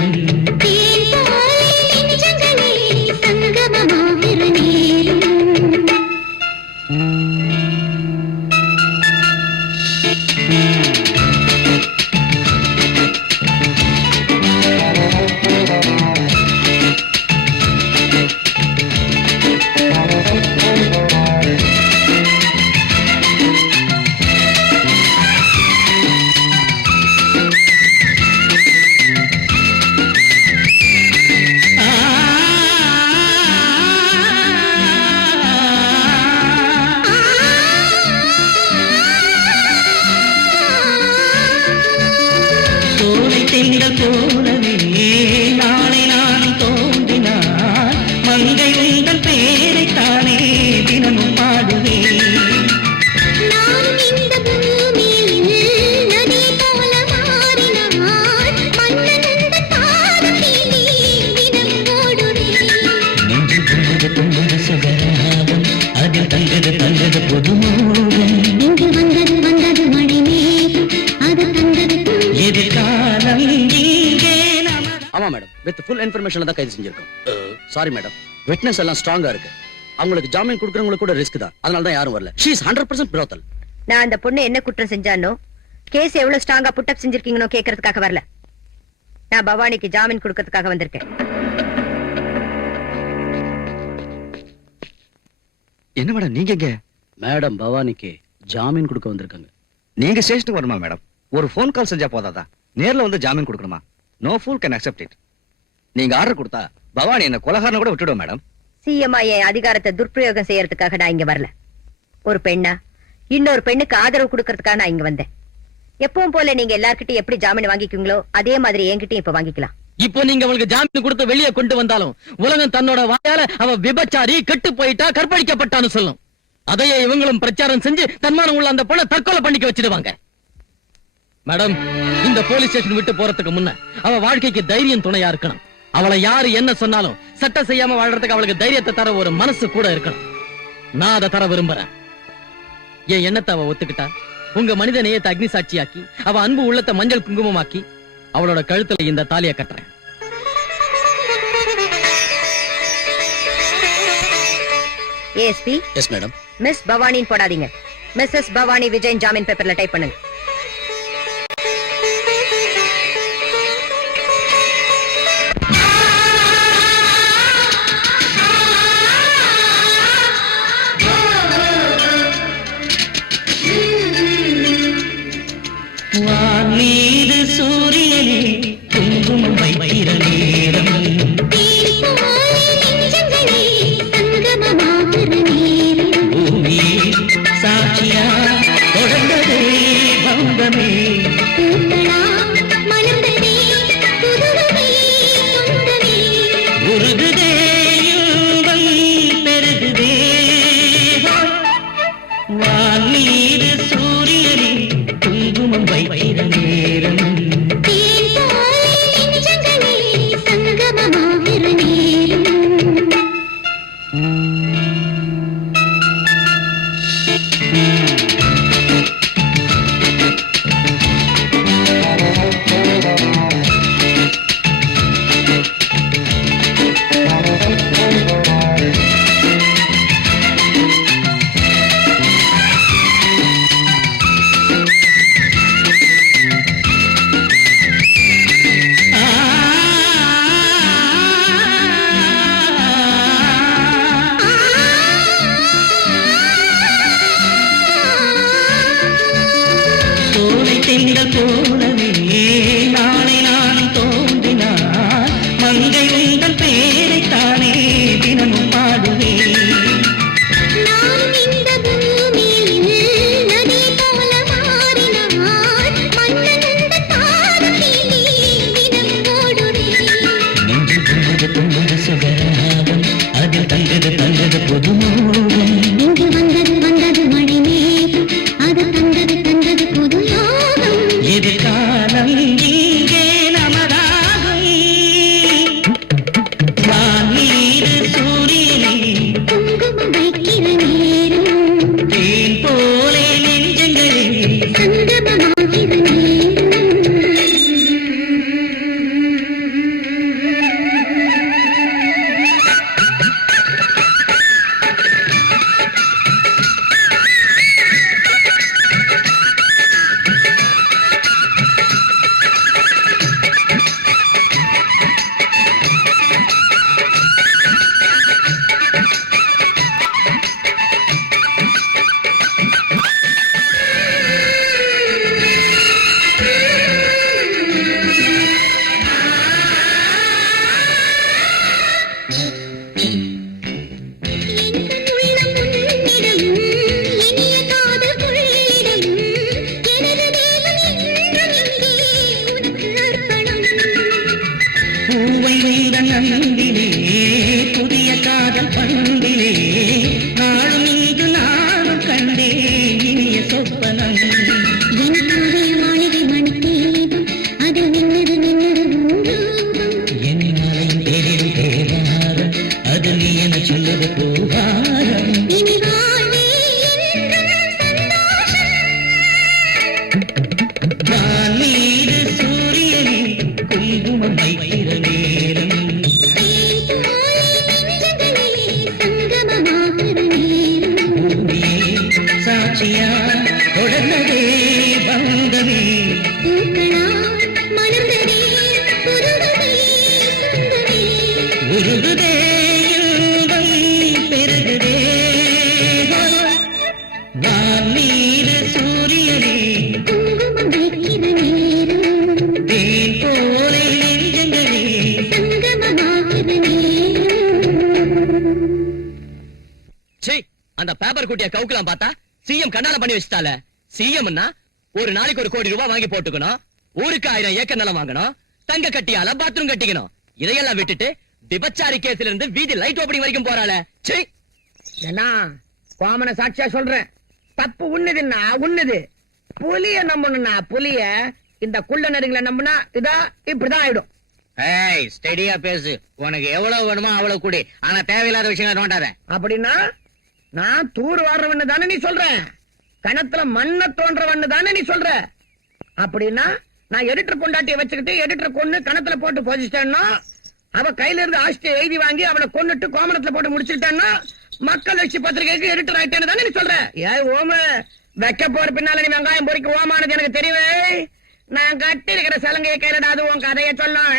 திங்கள் போலவே நாளை நான் தோன்றினார் மங்கை உங்கள் பேரைத்தானே தினமும் பாடுவேன். நெஞ்சு பொங்கது பொங்கது சுகராகம், அதில் தங்கது தங்கது புதுமோகம், எதிர்காலம் இங்கே நமது. ஆமா மேடம், வித் ஃபுல் இன்ஃபர்மேஷன்ல தான் கைது செஞ்சிருக்கோம். சாரி மேடம், விட்னஸ் எல்லாம் ஸ்ட்ராங்கா இருக்கு. அவங்களுக்கு ஜாமீன் கொடுக்கறவங்களுக்கு கூட ரிஸ்க் தான், அதனால தான் யாரும் வரல. She is 100% brothel. நான் அந்த பொண்ணு என்ன குற்றம் செஞ்சானோ, கேஸ் எவ்வளவு ஸ்ட்ராங்கா புட்டப் செஞ்சிருக்கீங்கன்னு கேட்கறதுக்காக வரல. நான் பவானிக்கு ஜாமீன் கொடுக்கறதுக்காக வந்திருக்கேன். என்ன மேடம் நீங்க எங்க? மேடம் பவானிக்கு ஜாமீன் கொடுக்க வந்திருக்காங்க. நீங்க ஸ்டேஷனுக்கு வரணுமா மேடம்? ஒரு ஃபோன் கால் செஞ்சா போதாதா? நேர்ல வந்து ஜாமீன் கொடுக்கணுமா? No pool can accept it. நீங்க ஆர்டர் கொடுத்தா பவானி என்ன கொலகாரனை கூட விட்டுடுவோம் மேடம். சிஎம்ஐ என் அதிகாரத்தை துர்பிரயோகம் செய்யறதுக்காக நான் இங்க வரல. ஒரு பெண்ணா இன்னொரு பெண்ணுக்கு ஆதரவு கொடுக்கறதுக்காக நான் இங்க வந்தேன். எப்பவும் போல நீங்க எல்லார்கிட்டயும் எப்படி ஜாமீன் வாங்கிக்குங்களோ அதே மாதிரி என்கிட்டயும் இப்ப வாங்கிக்கலாம். இப்போ நீங்க அவளுக்கு ஜாமீன் கொடுத்து வெளியே கொண்டு வந்தாலும் உலகம் தன்னோட வாயால அவ விபச்சாரி, கெட்டு போயிட்டா, கற்பழிக்கப்பட்டான்னு சொல்லும். அதையே இவங்களும் பிரச்சாரம் செஞ்சு தன்மானம் உள்ள அந்த பொண்ணை தற்கொலை பண்ணிக்க வச்சிடுவாங்க. மேடம், இந்த போலீஸ் ஸ்டேஷன் விட்டு போறதுக்கு முன்ன அவ வாழ்க்கைக்கு தைரியம் துணையா இருக்கணும். அவளை யாரு என்ன சொன்னாலும் சட்டம் செய்யாம வாழ்றதுக்கு அவளுக்கு தைரியத்தை தர ஒரு மனசு கூட இருக்கணும். நான் அதை தர விரும்புறேன். என் எண்ணத்தை அவ ஒத்துக்கிட்டா உங்க மனித நேயத்தை அக்னி சாட்சியாக்கி அவ அன்பு உள்ளத்தை மஞ்சள் குங்குமமாக்கி அவளோட கழுத்துல இந்த தாலியை கட்டுறேன். ஏஎஸ்பி. Yes madam. மிஸ் பவானின்னு போடாதீங்க. மிஸ்ஸஸ் பவானி விஜயன் ஜாமீன் பேப்பர்ல டைப் பண்ணுங்க. வானீது சூரியனே குங்குமம் வைக்கிற நேரம் பூமியே சாட்சியா தொடர்ந்ததே பந்தமே உருகுதே இன்பம் பெருகுதே. வானீது சூரியனே குங்குமம் வைக்கிற நேரம் திங்கள் போலவே நாளை நானும் தோன்றினார் மங்கை உங்கள் பேரைத்தானே தினமும் பாடுவேன். நெஞ்சு பொங்கது பொங்கது சுகராகம் அதில் தங்கது தங்கது புதுமோகம். எதிர்காலம் இங்கே நமதாகும். வானீது சூரியனே தேன் போலே நெஞ்சங்களே பூவை வீரன் அன்பிலே புதிய காதல் பண்பிலே நாளும் இங்கு நானும் கண்டேன் இனிய சொப்பனம். என் நாளையும் தேடும் தேவாரம் அது நீ என சொல்லுது பூவாரம். வானீது சூரியனே குங்குமம் வைக்கிற நேரம் கவுக்கலாம் பார்த்தா சிஎம் கண்ணால பண்ணி வச்சுட்டால. சிஎம்னா ஒரு நாளைக்கு 1 கோடி ரூபாய் வாங்கி போட்டுக்கணும், ஊருக்கு 1000 ஏக்கர் நிலம் வாங்கணும், தங்க கட்டியால பாத்ரூம் கட்டிக்கணும். இதையெல்லாம் விட்டுட்டு விபச்சாரி கேஸ்ல இருந்து வீதி லைட் ஓப்பனிங் வரைக்கும் போறாள. சீ. ஏன்னா கோமன சாட்சியா சொல்றேன், தப்பு உண்ணுதுன்னா உண்ணுது. புலிய நம்பணும்னா புலிய, இந்த குள்ள நெருங்களை நம்பினா இதா இப்படிதான் ஆயிடும். ஏய் ஸ்டெடியா பேசு. உனக்கு எவ்வளவு வேணுமோ அவ்வளவு கூடி. ஆனா தேவையில்லாத விஷயங்களை நோண்டாத. அப்படின்னா நான் தூர் வாடுறவன்னு தானே நீ சொல்ற? கணத்துல மண்ண தோன்றவன்னு தானே நீ சொல்ற? அப்படின்னா நான் எடிட்டர் பொண்டாட்டியை வச்சுக்கிட்டு எடிட்டர் கொன்னு கணத்துல போட்டு போதிச்சிட்டேன்னா, அவ கையில இருந்து ஆஸ்தியை எழுதி வாங்கி அவளை கொன்னுட்டு கோமணத்துல போட்டு முடிச்சுட்டேன்னா மக்கள் வச்சு பத்திரிகைக்கு எடிட்டர் ஆயிட்டேன்னு தானே நீ சொல்ற? ஏய் ஓம, வைக்க போற பின்னால நீ வெங்காயம் பொறிக்க ஓமானது எனக்கு தெரியுமே. நான் கட்டி இருக்கிற சலங்கையை கையில அது உன் கதையை சொல்லும்.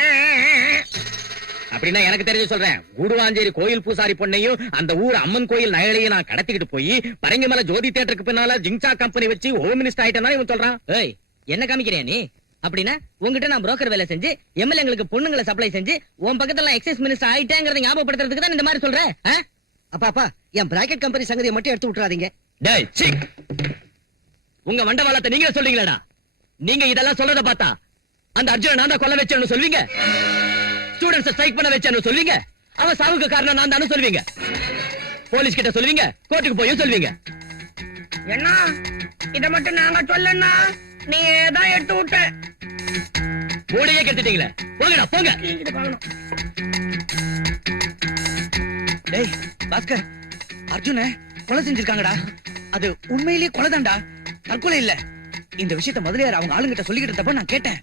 அப்படின்னா எனக்கு தெரிஞ்சு சொல்றேன். கூடுவாஞ்சேரி கோயில் பூசாரி பொண்ணையும் அந்த ஊர் அம்மன் கோயில் நகையையும் நான் கடத்திக்கிட்டு போய் பரங்கிமலை ஜோதி தியேட்டருக்கு பின்னால ஜிங்சா கம்பெனி வச்சு ஹோம் மினிஸ்டர் ஆயிட்டேன்னா இவன் சொல்றான். ஏய், என்ன காமிக்கிறியா நீ? அப்படின்னா உங்ககிட்ட நான் புரோக்கர் வேலை செஞ்சு எம்எல்ஏங்களுக்கு பொண்ணுங்களை சப்ளை செஞ்சு உன் பக்கத்துல எக்ஸைஸ் மினிஸ்டர் ஆயிட்டேங்கிறத ஞாபகப்படுத்துறதுக்கு தான் இந்த மாதிரி சொல்றேன். அப்பா என் பிராக்கெட் கம்பெனி சங்கதியை மட்டும் எடுத்து விட்டுறாதீங்க. டேய் சீ. உங்க மண்டவாளத்தை நீங்க சொல்றீங்களடா. நீங்க இதெல்லாம் சொல்றத பார்த்தா அந்த அர்ஜுன நான் தான் கொல்ல வச்சேன்னு சொல்வீங்க, ஸ்டூடண்ட்ஸ் ஸ்ட்ரைக் பண்ண வச்சேன்னு சொல்வீங்க, அவன் சாவுக்கு காரணம் நான் தான் சொல்வீங்க, போலீஸ் கிட்ட சொல்வீங்க, கோர்ட்டுக்கு போய் சொல்வீங்க. என்ன இத மட்டும் நாங்க சொல்லனா நீ ஏதான் எடுத்து விட்ட? மூளையே கெடுத்துட்டீங்களே. போங்கடா போங்க. டேய் பாஸ்கர், அர்ஜுன கொலை செஞ்சிருக்காங்கடா. அது உண்மையிலேயே கொலைதான்டா, தற்கொலை இல்ல. இந்த விஷயத்தை முதலியார் அவங்க ஆளுங்கிட்ட சொல்லிக்கிட்டு இருந்தப்ப நான் கேட்டேன்.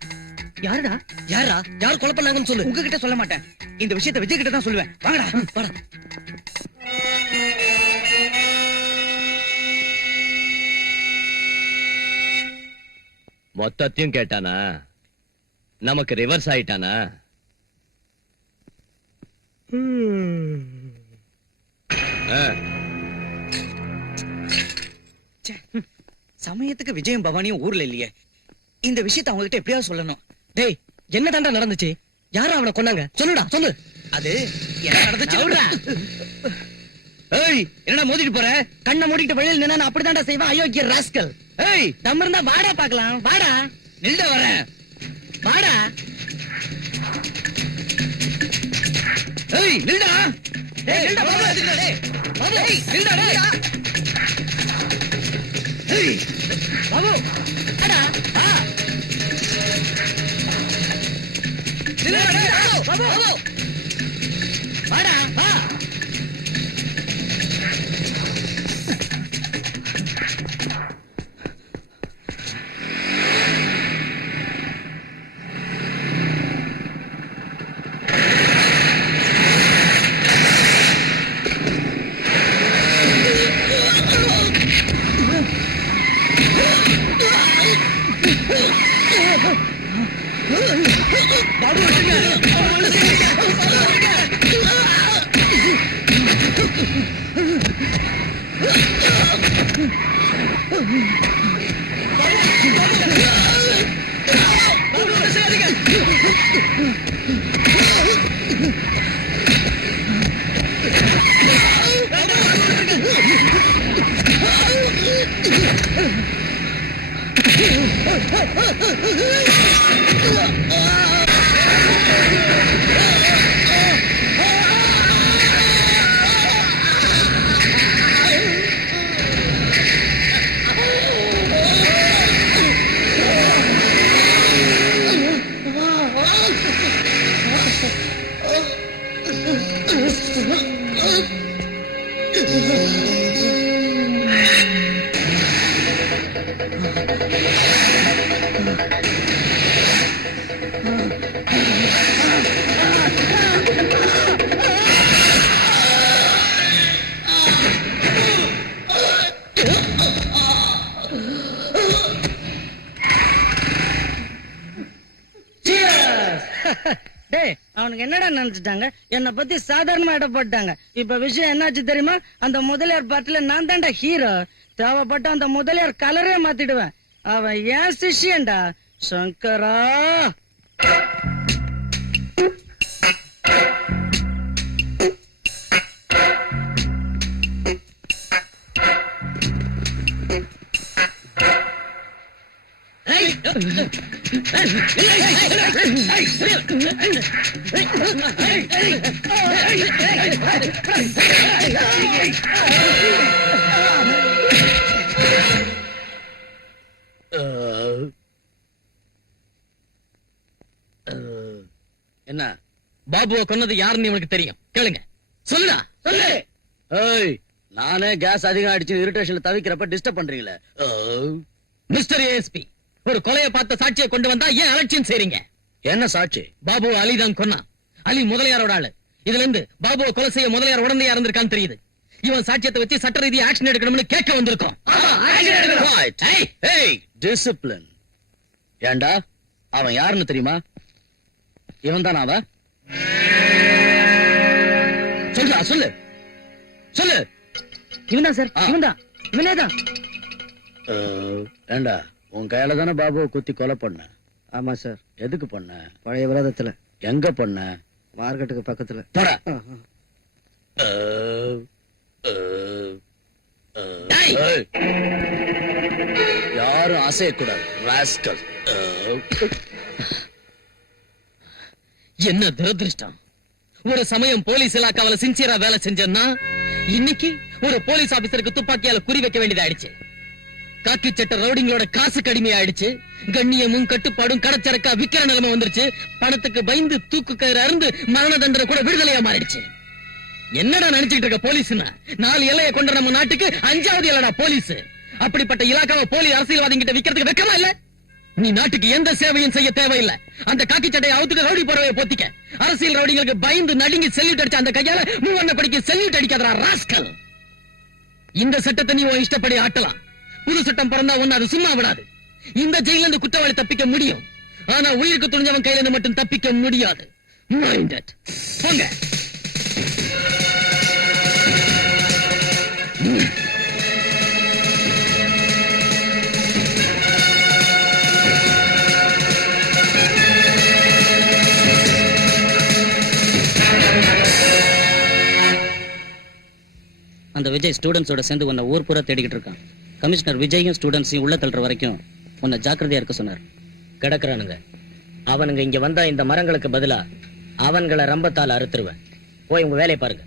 யாருடா? யாரா யார் கொலை பண்ணாங்கன்னு சொல்லு. உங்ககிட்ட சொல்ல மாட்டேன். இந்த விஷயத்தை விஜய் கிட்ட தான் சொல்லுவேன். வாங்கடா வாடா. மொத்தத்தையும் கேட்டானா? நமக்கு ரிவர்ஸ் ஆயிட்டானா? ஆ. சமயத்துக்கு விஜயும் பவானியும் ஊர்ல இல்லையே. இந்த விஷயத்தை அவங்க கிட்ட எப்படியாவது சொல்லணும். டேய், என்ன தாண்டா நடந்துச்சு? யாரும் அவனை கொன்னாங்க? சொல்லுடா சொல்லு. அது என்ன நடந்துச்சு? ஏய், என்னடா மோதிட்டு போற? கண்ணை மூடிட்டு வெளியில் நின்னா நான் அப்படிதான்டா செய்வேன். அயோக்கிய ராஸ்கல். ஏய், நம்ம இருந்தா வாடா பாக்கலாம். வாடா நில்டா வரேன். வாடா. ஏய், நில்டா. ஏய், நில்டா பாபு. டேய் பாபு, ஏய் நில்டா டேய். ஏய் பாபு, வாடா. நில்டா டேய் பாபு. வாடா. வா. டேய், அவனுக்கு என்னடா நினைச்சிட்டாங்க? என்ன பத்தி சாதாரணமா இடப்பட்டாங்க. இப்ப விஷயம் என்னாச்சு தெரியுமா? அந்த முதலியார் பாட்டுல நான் தான்டா ஹீரோ. தேவைப்பட்ட அந்த முதலியார் கலரே மாத்திடுவேன். அவன் ஏன் சிஷ்யன்டா சங்கரா. என்ன பாபுவை கொன்னது யாருன்னு இவனுக்கு தெரியும் கேளுங்க சொல்லுடா சொல்லு ஏய் நானே கேஸ் அதிகம் அடிச்சு இரிட்டேஷன்ல தவிக்கிறப்ப டிஸ்டர்ப் பண்றீங்களே மிஸ்டர் ஏஎஸ்பி ஒரு கொலையை பார்த்த சாட்சியை கொண்டு வந்தா ஏன் அலட்சியம் செய்றீங்க என்ன சாட்சி பாபு அலி தான் கொன்னான் அலி முதலியாரோட ஆளு இதுல இருந்து பாபுவை கொலை செய்ய முதலியார் உடனே இருந்திருக்கான்னு தெரியுது இவன் சாட்சியத்தை வச்சு சட்ட ரீதியா ஆக்ஷன் எடுக்கணும்னு கேட்க வந்திருக்கோம் டிசிப்ளின் ஏண்டா அவன் யாருன்னு தெரியுமா இவன் தான் அவன் சொல்றா சொல்லு சொல்லு இவன் தான் சார் இவன் தான் இவனே தான். ஏண்டா உன் கையால தானே பாபுவை குத்தி கொலை பண்ண ஆமா சார். எதுக்கு பண்ண பழைய விரோதத்துல எங்க பண்ண மார்க்கெட்டுக்கு பக்கத்துல. போடா யாரும் அசையக்கூடாது ராஸ்கல். என்ன துரதிருஷ்டம் ஒரு சமயம் போலீஸ் இலாக்காவில சின்சியரா வேலை செஞ்சேன்னா இன்னைக்கு ஒரு போலீஸ் ஆபீசருக்கு துப்பாக்கியால குறி வைக்க வேண்டியதாயிடுச்சு. காக்கி சட்ட ரவுடிங்களோட காசு கடுமையாயிடுச்சு. கண்ணியமும் கட்டுப்பாடும் கடச்சரக்கா விக்கிற நிலைமை வந்துருச்சு. பணத்துக்கு பயந்து தூக்கு கயிறு அருந்து மரண தண்டனை கூட விடுதலையா மாறிடுச்சு. என்னடா நினைச்சுட்டு இருக்க போலீஸ்னா 4 எல்லையை கொண்ட நம்ம நாட்டுக்கு 5வது எல்லடா போலீஸ். அப்படிப்பட்ட இலாக்காவை போலி அரசியல்வாதிகிட்ட விக்கிறதுக்கு வெக்கமா இல்ல? நீ நாட்டுக்கு எந்த சேவையும் செய்ய தேவையில்லை. அந்த காக்கி சட்டையை அவுத்துட்டு ரவுடி போறவைய போத்திக்க. அரசியல் ரவுடிகளுக்கு பயந்து நடுங்கி செல்யூட் அடிச்ச அந்த கையால மூவண்ண படிக்க செல்யூட் அடிக்காதடா ராஸ்கல். இந்த சட்டத்தை நீ உன் இஷ்டப்படி ஆட்டலாம். புது சட்டம் பிறந்தா ஒண்ணு அது சும்மா விடாது. இந்த ஜெயில இருந்து குற்றவாளி தப்பிக்க முடியும். ஆனா உயிருக்கு துணிஞ்சவன் கையில இருந்து மட்டும் தப்பிக்க முடியாது. Mind it. போங்க. அந்த விஜய் ஸ்டூடெண்ட்ஸோட சேர்ந்து உன்னை ஊர் பூரா தேடிக்கிட்டு இருக்கான். கமிஷனர் விஜயும் ஸ்டூடெண்ட்ஸையும் உள்ள தள்ளுற வரைக்கும் உன்னை ஜாக்கிரதையா இருக்க சொன்னார். கிடக்குறானுங்க. அவனுங்க இங்க வந்தா இந்த மரங்களுக்கு பதிலா அவன்களை ரம்பத்தால அறுத்துருவேன். போய் உங்க வேலையை பாருங்க.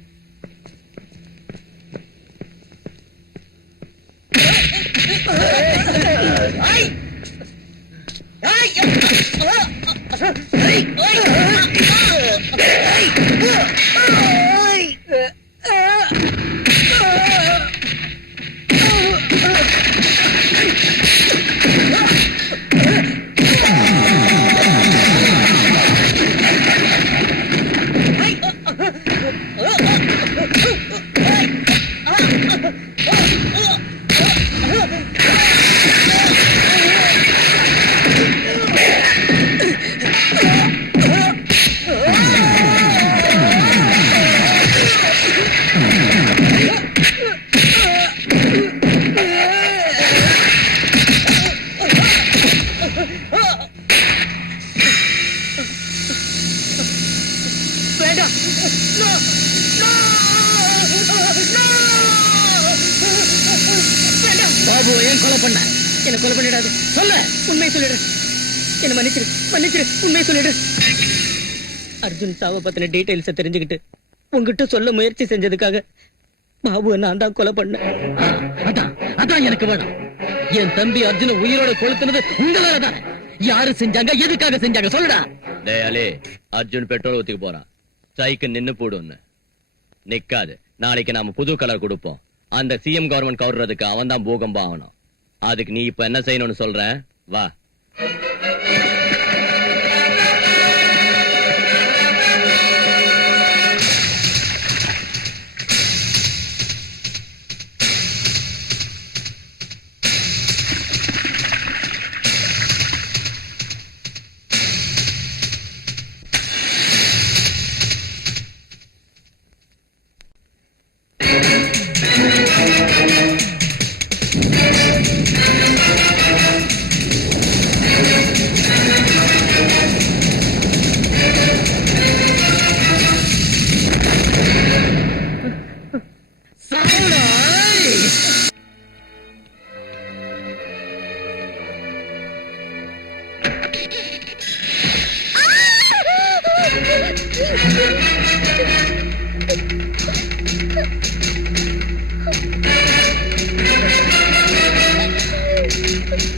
பாபு ஏன் கொலை பண்ண? என்ன கொலை பண்ணிடாது. சொல்ல உண்மை சொல்லிடு. என்ன மன்னிச்சிரு மன்னிச்சிரு. உண்மை சொல்லிடு. அர்ஜுன் சாவ பத்தின டீடைல்ஸ தெரிஞ்சுக்கிட்டு உங்ககிட்ட சொல்ல முயற்சி செஞ்சதுக்காக பாபுவை நான் தான் கொலை பண்ணேன். அதான் அதான் எனக்கு வேணும். என் தம்பி அர்ஜுன உயிரோட கொளுத்துனது உங்களால தானே. யாரு செஞ்சாங்க, எதுக்காக செஞ்சாங்க சொல்லுடா. டேயாலே அர்ஜுன் பெட்ரோல் ஊத்திக்க போறான். சைக்கு நின்னு போடுன்னு நிக்காது. நாளைக்கு நாம புது கலர் கொடுப்போம். அந்த சிஎம் கவர்மெண்ட் கவர்றதுக்கு அவன் தான் பூகம்பம் ஆகணும். அதுக்கு நீ இப்ப என்ன செய்யணும்னு சொல்றேன். வா.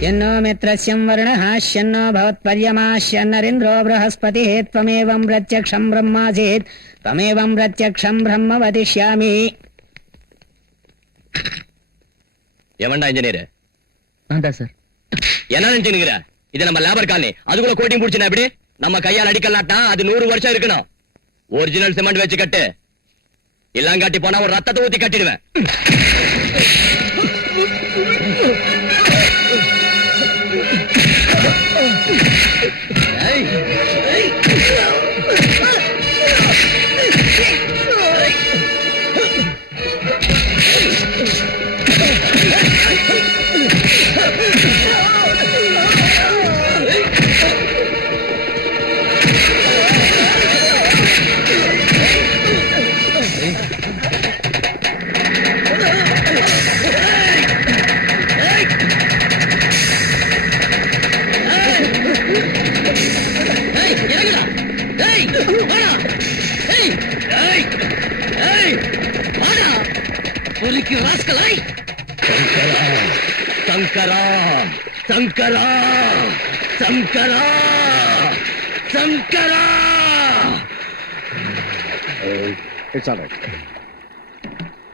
यन्नो मित्रस्यं वर्णः शन्नो भवत्पर्यमा शन्नरिन्द्रो बृहस्पतिः त्वमेवं प्रत्यक्षं ब्रह्मासीत् त्वमेवं प्रत्यक्षं ब्रह्म वदिष्यामि. எவன்டா இன்ஜினியர்? நான் தான் சார். என்ன நினைச்சுக்கிற? இது நம்ம லேபர் காலனி. அதுக்குள்ள கோட்டிங் புடிச்சுனா எப்படி? நம்ம கையால் அடிக்கலாட்டா அது 100 வருஷம் இருக்கணும். ஒரிஜினல் சிமெண்ட் வச்சு கட்டு. இல்லாங்காட்டி போனா ஒரு ரத்தத்தை ஊத்தி கட்டிடுவேன். சங்கரா சங்கரா சங்கரா சங்கரா.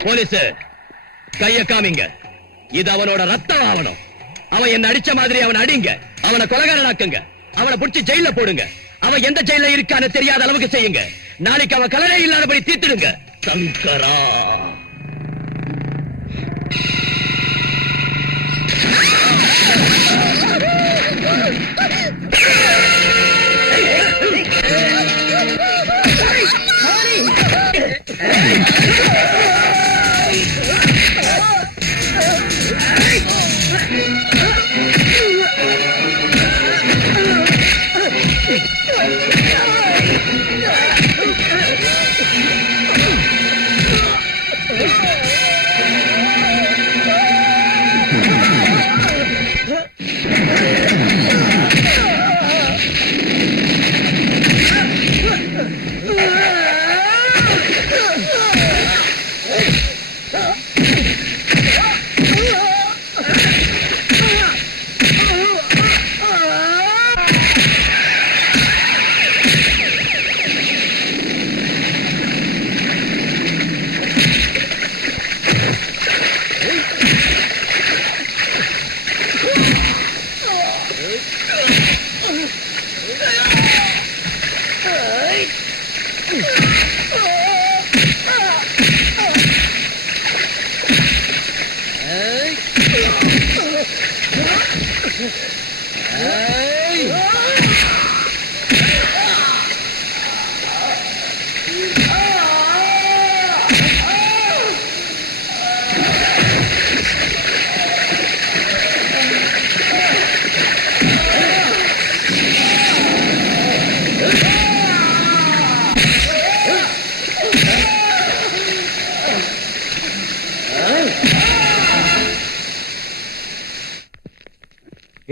போலீஸ் கைய காமிங்க. இது அவனோட ரத்தம் ஆவணும். அவன் என்ன அடிச்ச மாதிரி அவன் அடிங்க. அவனை கொலைகாரனாக்குங்க. அவனை புடிச்சு ஜெயில போடுங்க. அவன் எந்த ஜெயில இருக்கான்னு தெரியாத அளவுக்கு செய்யுங்க. நாளைக்கு அவன் கலரே இல்லாதபடி தீர்த்துடுங்க. சங்கரா.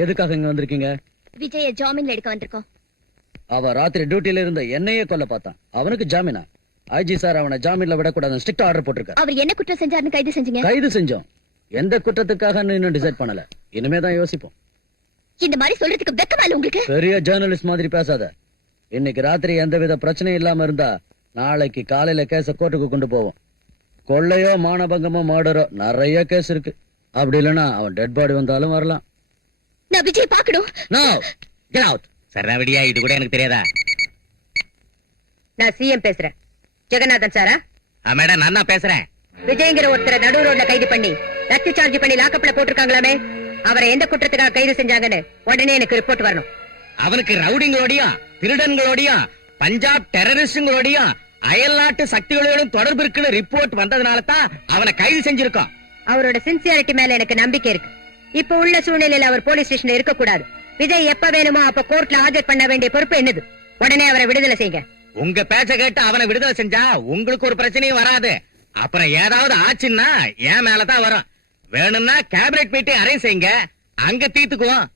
எதுக்காக இங்க வந்திருக்கீங்க? விஜய ஜாமீன்ல எடுக்க வந்திருக்கோம். அவ ராத்திரி டியூட்டில இருந்த என்னையே கொல்ல பார்த்தான். அவனுக்கு ஜாமீனா? ஐஜி சார் அவனை ஜாமீன்ல விடக்கூடாதுன்னு ஸ்ட்ரிக்ட் ஆர்டர் போட்டிருக்காரு. அவர் என்ன குற்றம் செஞ்சாருன்னு கைது செஞ்சீங்க? கைது செஞ்சோம். எந்த குற்றத்துக்காக இன்னும் டிசைட் பண்ணல. இனிமே தான் யோசிப்போம். இந்த மாதிரி சொல்றதுக்கு வெக்கமா இல்ல உங்களுக்கு? பெரிய ஜேர்னலிஸ்ட் மாதிரி பேசாத. இன்னைக்கு ராத்திரி எந்தவித பிரச்சனையும் இல்லாம இருந்தா நாளைக்கு காலையில கேஸ கோர்ட்டுக்கு கொண்டு போவோம். கொள்ளையோ மானபங்கமோ மர்டரோ நிறைய கேஸ் இருக்கு. அப்படி இல்லைன்னா அவன் டெட் பாடி வந்தாலும் வரலாம். நான் விஜய் பார்க்கணும். No get out. சரா விடியா, இது கூட எனக்கு தெரியாதா? நான் சிஎம் பேசுறேன். ஜெகநாதன் சாரா? மேடம் நான் தான் பேசுறேன். விஜய்ங்கிற ஒருத்தரை நடு ரோட்ல கைது பண்ணி லத்தி சார்ஜ் பண்ணி லாக்கப்ல போட்டிருக்காங்களாமே, அவரை எந்த குற்றத்துக்காக கைது செஞ்சாங்கன்னு உடனே எனக்கு ரிப்போர்ட் வரணும். அவனுக்கு ரவுடிங்களோடையும் திருடன்களோடையும் பஞ்சாப் டெரரிஸ்டுங்களோடையும் அயல்நாட்டு சக்திகளோடும் தொடர்பு இருக்குன்னு ரிப்போர்ட் வந்ததுனால தான் அவனை கைது செஞ்சிருக்கோம். அவரோட சின்சியாரிட்டி மேல எனக்கு நம்பிக்கை இருக்கு. இப்ப உள்ள சூழ்நிலையில அவர் போலீஸ் ஸ்டேஷன்ல இருக்க கூடாது. விஜய் எப்ப வேணுமோ அப்ப கோர்ட்ல ஆஜர் பண்ண வேண்டிய பொறுப்பு என்னது. உடனே அவரை விடுதலை செய்யுங்க. உங்க பேச்ச கேட்டு அவனை விடுதலை செஞ்சா உங்களுக்கு ஒரு பிரச்சனையும் வராது. அப்புறம் ஏதாவது ஆச்சுன்னா என் மேலதான் வரும். வேணும்னா கேபினெட் மீட்டிங் அரேஞ்ச் செய்யுங்க, அங்க தீர்த்துக்குவோம்.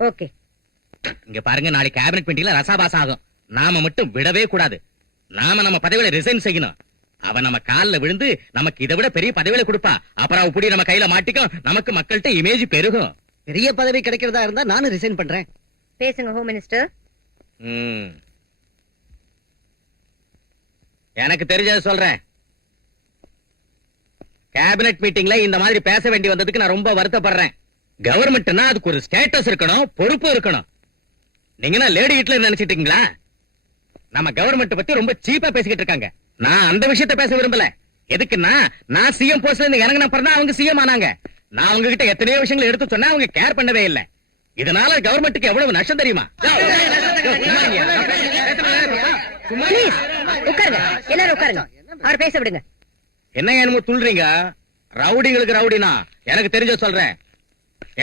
ஓகே. இங்க பாருங்க, நாளைக்கு கேபினெட் மீட்டிங்ல ரசாபாஸ் ஆகும். நாம மட்டும் விடவே கூடாது. நாம நம்ம பதவியில ரிசைன் செய்யணும். அவ நம்ம கால்ல விழுந்து நமக்கு இதை விட பெரிய பதவியில கொடுப்பா. அப்புறம் அவ புடி நம்ம கையில மாட்டிக்கும். நமக்கு மக்கள்கிட்ட இமேஜ் பெருகும். பெரிய பதவி கிடைக்கிறதா இருந்தா நானும் ரிசைன் பண்றேன். பேசுங்க ஹோம் மினிஸ்டர். எனக்கு தெரிஞ்சதை சொல்றேன். கேபினட் மீட்டிங்ல இந்த மாதிரி பேச வேண்டி வந்ததுக்கு நான் ரொம்ப வருத்தப்படுறேன். கவர்மெண்ட்னா அதுக்கு ஒரு ஸ்டேட்டஸ் இருக்கணும், பொறுப்பு இருக்கணும். நீங்க லேடி ஹிட்லர் நினைச்சிட்டீங்களா? நம்ம கவர்மெண்ட் பத்தி ரொம்ப சீப்பா பேசிக்கிட்டு இருக்காங்க. நான் அந்த விஷயத்தை பேச விரும்பல. எதுக்குன்னா நான் சிஎம் போஸ்ட்ல இருந்து இறங்கின அப்புறம் அவங்க சிஎம் ஆனாங்க. நான் அவங்க கிட்ட எத்தனையோ விஷயங்களை எடுத்து சொன்னா அவங்க கேர் பண்ணவே இல்லை. இதனால கவர்மெண்ட்டுக்கு எவ்வளவு நஷ்டம் தெரியுமா? உட்காருங்க, எல்லாரும் உட்காருங்க. அவர் பேச விடுங்க. என்ன என்னமோ துள்றீங்க? ரவுடிங்களுக்கு ரவுடினா எனக்கு தெரிஞ்ச சொல்றேன்.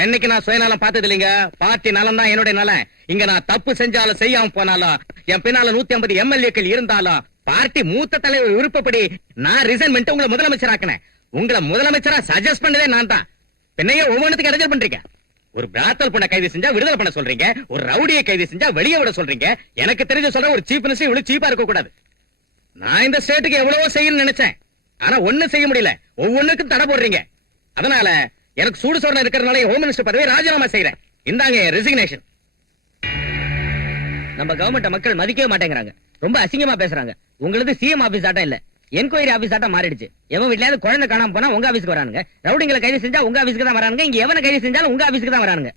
என்னைக்கு நான் சுயநலம் பார்த்தது இல்லைங்க. பார்ட்டி நலம் தான் என்னுடைய நலம். இங்க நான் தப்பு செஞ்சாலும் செய்யாம போனாலும் என் பின்னால 150 எம்எல்ஏக்கள் இருந்தாலும் பார்ட்டி மூத்த தலைவர் விருப்பப்படி நான் ரிசைன் பண்ணிட்டு உங்களை முதலமைச்சர் ஆக்கினேன். உங்களை முதலமைச்சரா சஜஸ்ட் பண்ணதே நான் தான். பின்னையே ஒவ்வொன்றுக்கு இடைஞ்சல் பண்றீங்க. ஒரு பிராத்தல் பண்ண கைது செஞ்சா விடுதலை பண்ண சொல்றீங்க. ஒரு ரவுடியை கைது செஞ்சா வெளியே விட சொல்றீங்க. எனக்கு தெரிஞ்ச சொல்ற ஒரு சீஃப் மினிஸ்டர் இவ்வளவு சீப்பா இருக்க கூடாது. நான் இந்த ஸ்டேட்டுக்கு எவ்வளவோ செய்யணும்னு நினைச்சேன். ஆனா ஒண்ணும் செய்ய முடியல. ஒவ்வொன்றுக்கும் தடை போடுறீங்க. அதனால எனக்கு சூடு சொரணை இருக்கிறதுனால ஹோம் மினிஸ்டர் பதவியை ராஜினாமா செய்யறேன். இந்தாங்க ரெசிக்னேஷன். நம்ம கவர்மெண்ட் மக்கள் மதிக்கவே மாட்டேங்கிறாங்க. ரொம்ப அசிங்கமா பேசுறாங்க. உங்களுக்கு சிஎம் ஆபீஸ் ஆட்டம் இல்ல, என்கொயரி ஆபீஸ் ஆட்டம் மாறிடுச்சு. எவன் வீட்லயாவது குழந்தை காணாம போனா உங்க ஆபீஸ்க்கு வரானுங்க. ரவுடிங்களை கைது செஞ்சா உங்க ஆபீஸ்க்கு தான் வரானுங்க. இங்க எவனை கைது செஞ்சாலும் உங்க ஆபீஸ்க்கு தான் வரானுங்க.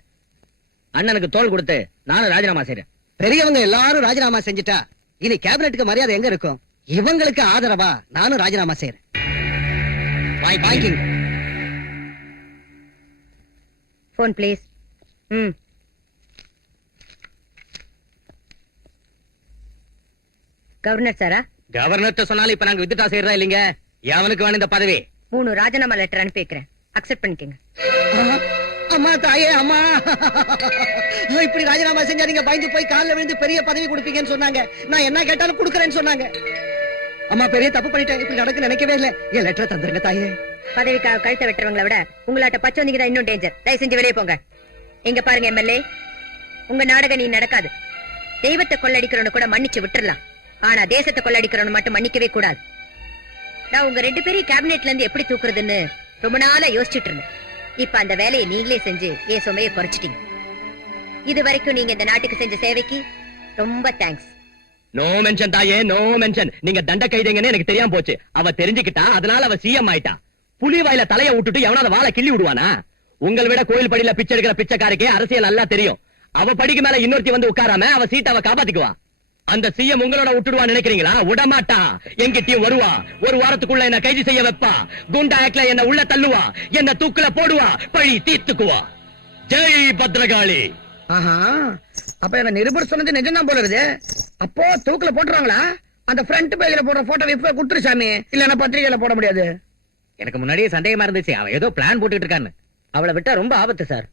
அண்ணனுக்கு தோல் கொடுத்து நானும் ராஜினாமா செய்யறேன். பெரியவங்க எல்லாரும் ராஜினாமா செஞ்சுட்டா இனி கேபினெட்டுக்கு மரியாதை எங்க இருக்கும்? இவங்களுக்கு ஆதரவா நானும் ராஜினாமா செய்யறேன். Phone please. கவர்னர் சாரா? கவர்னர் சொன்னாலும் இப்ப நாங்க வித்துட்டா செய்யறதா இல்லீங்க. எவனுக்கு வேணும் இந்த பதவி? 3 ராஜினாமா லெட்டர் அனுப்பி வைக்கிறேன். அக்செப்ட் பண்ணிக்கங்க. அம்மா தாயே அம்மா, இப்படி ராஜினாமா செஞ்சா நீங்க பயந்து போய் காலில் விழுந்து பெரிய பதவி கொடுப்பீங்கன்னு சொன்னாங்க. நான் என்ன கேட்டாலும் கொடுக்கறேன்னு சொன்னாங்க. அம்மா பெரிய தப்பு பண்ணிட்டேன். இப்படி நடக்க நினைக்கவே இல்லை. என் லெட்டர் தந்துருங்க தாயே. பதவிக்காக கழுத்தை வெட்டுறவங்களை விட உங்களாட்ட பச்சை வந்தீங்க இன்னும் டேஞ்சர். தயவு செஞ்சு வெளியே போங்க. எங்க பாருங்க எம்எல்ஏ, உங்க நாடகம் நீ நடக்காது. தெய்வத்தை கொள்ளடிக்கிறவனு கூட மன்னிச்சு விட்டுறலாம். ஆனா தேசத்தை கொள்ளடிக்கிறவனு மட்டும் மன்னிக்கவே கூடாது. நான் உங்க 2 பேரையும் கேபினெட்ல இருந்து எப்படி தூக்குறதுன்னு ரொம்ப நாளா யோசிச்சுட்டு இருந்தேன். இப்ப அந்த வேலையை நீங்களே செஞ்சு என் சுமையை குறைச்சிட்டீங்க. இது வரைக்கும் நீங்க இந்த நாட்டுக்கு செஞ்ச சேவைக்கு ரொம்ப தேங்க்ஸ். நோ மென்ஷன் தாயே, நோ மென்ஷன். நீங்க தண்ட கைதீங்கன்னு எனக்கு தெரியாம போச்சு. அவ தெரிஞ்சுக்கிட்டா, அதனால அவ சிஎம் ஆயிட்டா. புலி வாயில தலைய விட்டுட்டு எவனாவது வாழை கிள்ளி விடுவானா? உங்களை விட கோயில் படியில பிச்சை எடுக்கிற பிச்சைக்காரக்கே அரசியல் நல்லா தெரியும். அவ படிக்கு மேல இன்னொருத்தி வந்து உட்காராம அவ சீட்டை அவ காப்பாத்திக்குவா. அந்த சிஎம் உங்களோட விட்டுடுவான்னு நினைக்கிறீங்களா? விடமாட்டா. எங்கிட்டயும் வருவா. ஒரு வாரத்துக்குள்ள என்ன கைது செய்ய வைப்பா. குண்டா ஆக்ட்ல என்ன உள்ள தள்ளுவா. என்ன தூக்குல போடுவா. பழி தீர்த்துக்குவா. ஜெய் பத்ரகாளி. ஆஹா, அப்ப என்ன நிருபர் சொன்னது நிஜம்தான் போல இருக்குது. அப்போ தூக்குல போட்டுருவாங்களா? அந்த ஃப்ரண்ட் பேஜ்ல போடுற போட்டோ இப்ப குடுத்துரு சாமி. இல்லன்னா பத்திரிகையில போட முடியாது. எனக்கு முன்னாடியே சந்தேகமா இருந்துச்சு அவன் ஏதோ பிளான் போட்டுட்டு இருக்கான்னு. அவளை விட்டா ரொம்ப ஆபத்து சார்.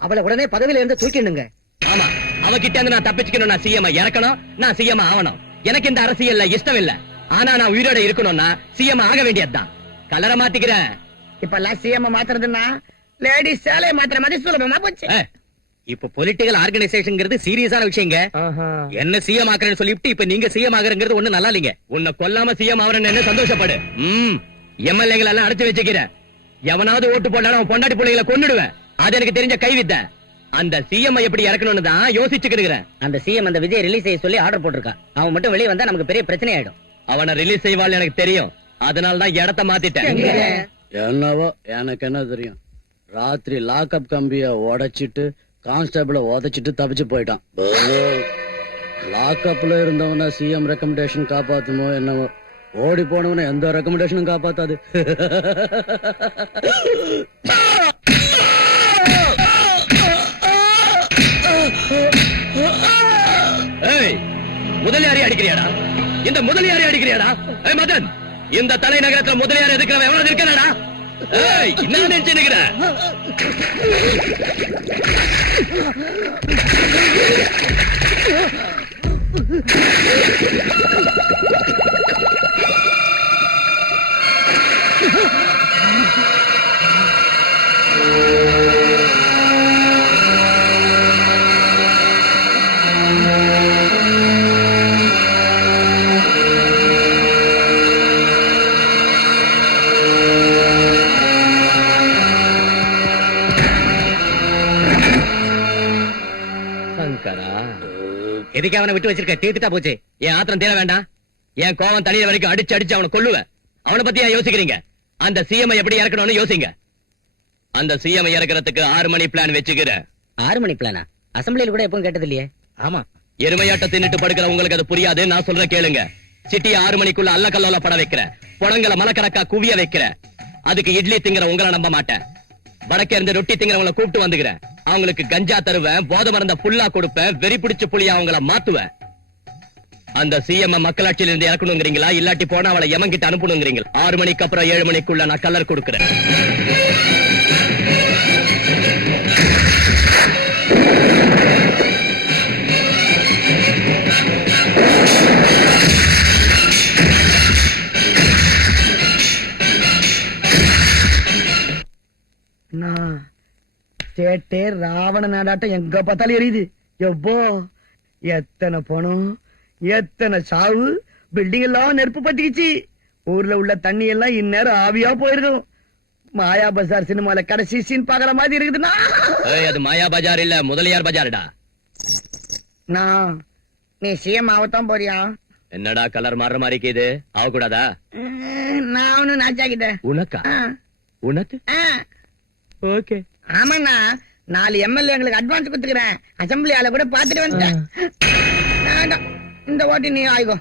அவளை உடனே பதவியில இருந்து தூக்கிடுங்க. ஆமா, அவகிட்ட இருந்து நான் தப்பிச்சுக்கணும். நான் சிஎம் இறக்கணும். நான் சிஎம் ஆகணும். எனக்கு இந்த அரசியல்ல இஷ்டம் இல்ல. ஆனா நான் உயிரோட இருக்கணும்னா சிஎம் ஆக வேண்டியதுதான். கலரை மாத்திக்கிறேன். இப்ப எல்லாம் சிஎம் மாத்துறதுன்னா லேடிஸ் சேலையை மாத்திர மாதிரி சுலபமா போச்சு. இப்ப பொலிட்டிக்கல் ஆர்கனைசேஷன்ங்கிறது சீரியஸான விஷயங்க. என்ன சிஎம் ஆக்குறேன்னு சொல்லிட்டு இப்ப நீங்க சிஎம் ஆகுறங்கிறது ஒண்ணு நல்லா இல்லீங்க. உன்னை கொல்லாம சிஎம் ஆகுறேன்னு சந்தோஷப்படு. எம்எல்ஏகள் எல்லாம் அடைச்சு வச்சுக்கிறேன். எவனாவது ஓட்டு போட்டாலும் அவன் பொண்டாட்டி பிள்ளைகளை கொன்னுடுவேன். அது எனக்கு தெரிஞ்ச கைவித்த. அந்த சிஎம் எப்படி இறக்கணும்னு தான் யோசிச்சுக்கிறேன். அந்த சிஎம் அந்த விஜய் ரிலீஸ் செய்ய சொல்லி ஆர்டர் போட்டிருக்கா. அவன் மட்டும் வெளியே வந்தா நமக்கு பெரிய பிரச்சனை ஆயிடும். அவனை ரிலீஸ் செய்வாள் எனக்கு தெரியும். அதனால தான் இடத்த மாத்திட்டேன். என்னவோ எனக்கு என்ன தெரியும். ராத்திரி லாக்அப் கம்பிய உடைச்சிட்டு கான்ஸ்டபிள உதைச்சிட்டு தப்பிச்சு போயிட்டான். லாக்அப்ல இருந்தவன சிஎம் ரெக்கமெண்டேஷன் காப்பாத்துமோ என்னவோ. ஓடி போனவன எந்த ரெக்கமெண்டேஷனும் காப்பாத்தாது. முதலியாரி அடிக்கிறியாடா? இந்த முதலியாரி அடிக்கிறியாடா? மதன், இந்த தலைநகரத்துல முதலியார் எதுக்கிறவன் எவ்வளவு இருக்கானடா? என்ன நினைச்சு நிக்கிற? சங்கரா, எதுக்கு அவனை விட்டு வச்சிருக்க? தீர்த்துட்டா போச்சு. என் ஆத்திரம் தீர வேண்டாம். என் கோவம் தனிய வரைக்கும் அடிச்சு அடிச்சு அவனை கொல்லுவேன். அவனை பத்தி ஏன் யோசிக்கிறீங்க? அந்த சிஎம் எப்படி இறக்கணும்னு யோசிங்க. அந்த சிஎம் இறக்குறதுக்கு 6 மணி பிளான் வச்சுக்கிறேன். 6 மணி பிளானா? அசம்பிளியில கூட எப்பவும் கேட்டது இல்லையே. ஆமா, எருமையாட்ட தின்னுட்டு படுக்கிற உங்களுக்கு அது புரியாது. நான் சொல்ற கேளுங்க. சிட்டியை 6 மணிக்குள்ள அல்ல கல்லோல பட வைக்கிறேன். புடங்களை மலக்கறக்கா குவிய வைக்கிறேன். அதுக்கு இட்லி திங்கிற உங்களை நம்ப மாட்டேன். வடக்கே இருந்து ரொட்டி திங்கிறவங்களை கூப்பிட்டு வந்துக்கிறேன். அவங்களுக்கு கஞ்சா தருவேன், போத மருந்த புல்லா கொடுப்பேன், வெறி பிடிச்ச புலியா அவங்கள மாத்துவேன். அந்த சிஎம் மக்களாட்சியில இருந்து இறக்கணுங்கிறீங்களா, இல்லாட்டி போனா அவளை எமங்கிட்ட அனுப்பணுங்கிறீங்களா? 6 மணிக்கு அப்புறம் 7 மணிக்குள்ள நான் கலர் கொடுக்கிறேன். சேட்டே ராவண நாடாட்டம் எங்க பார்த்தாலும் எரியுது. எவ்வளோ எத்தனை பணம், எத்தனை சாவு, பில்டிங் எல்லாம் நெருப்பு பத்திக்கிச்சு. ஊர்ல உள்ள தண்ணி எல்லாம் இந்நேரம் ஆவியா போயிருக்கும். மாயா பஜார் சினிமால கடைசி சீன் பாக்குற மாதிரி இருக்குதுன்னா, அது மாயா பஜார் இல்ல, முதலியார் பஜார்டா. நீ சிஎம் ஆகத்தான் போறியா? என்னடா கலர் மாறுற மாதிரி இருக்குது, ஆகக்கூடாதா? நான் ஒண்ணு நாச்சாக்கிட்டேன். உனக்கா? உனக்கு? ஓகே. ஆமாண்ணா, 4 எம்எல்ஏ எங்களுக்கு அட்வான்ஸ் கொடுத்துக்கிறேன். அசம்பிளி ஆள கூட பாத்துட்டு வந்துட்டேன். வேண்டாம், இந்த ஓட்டி நீ ஆயிக்கோ.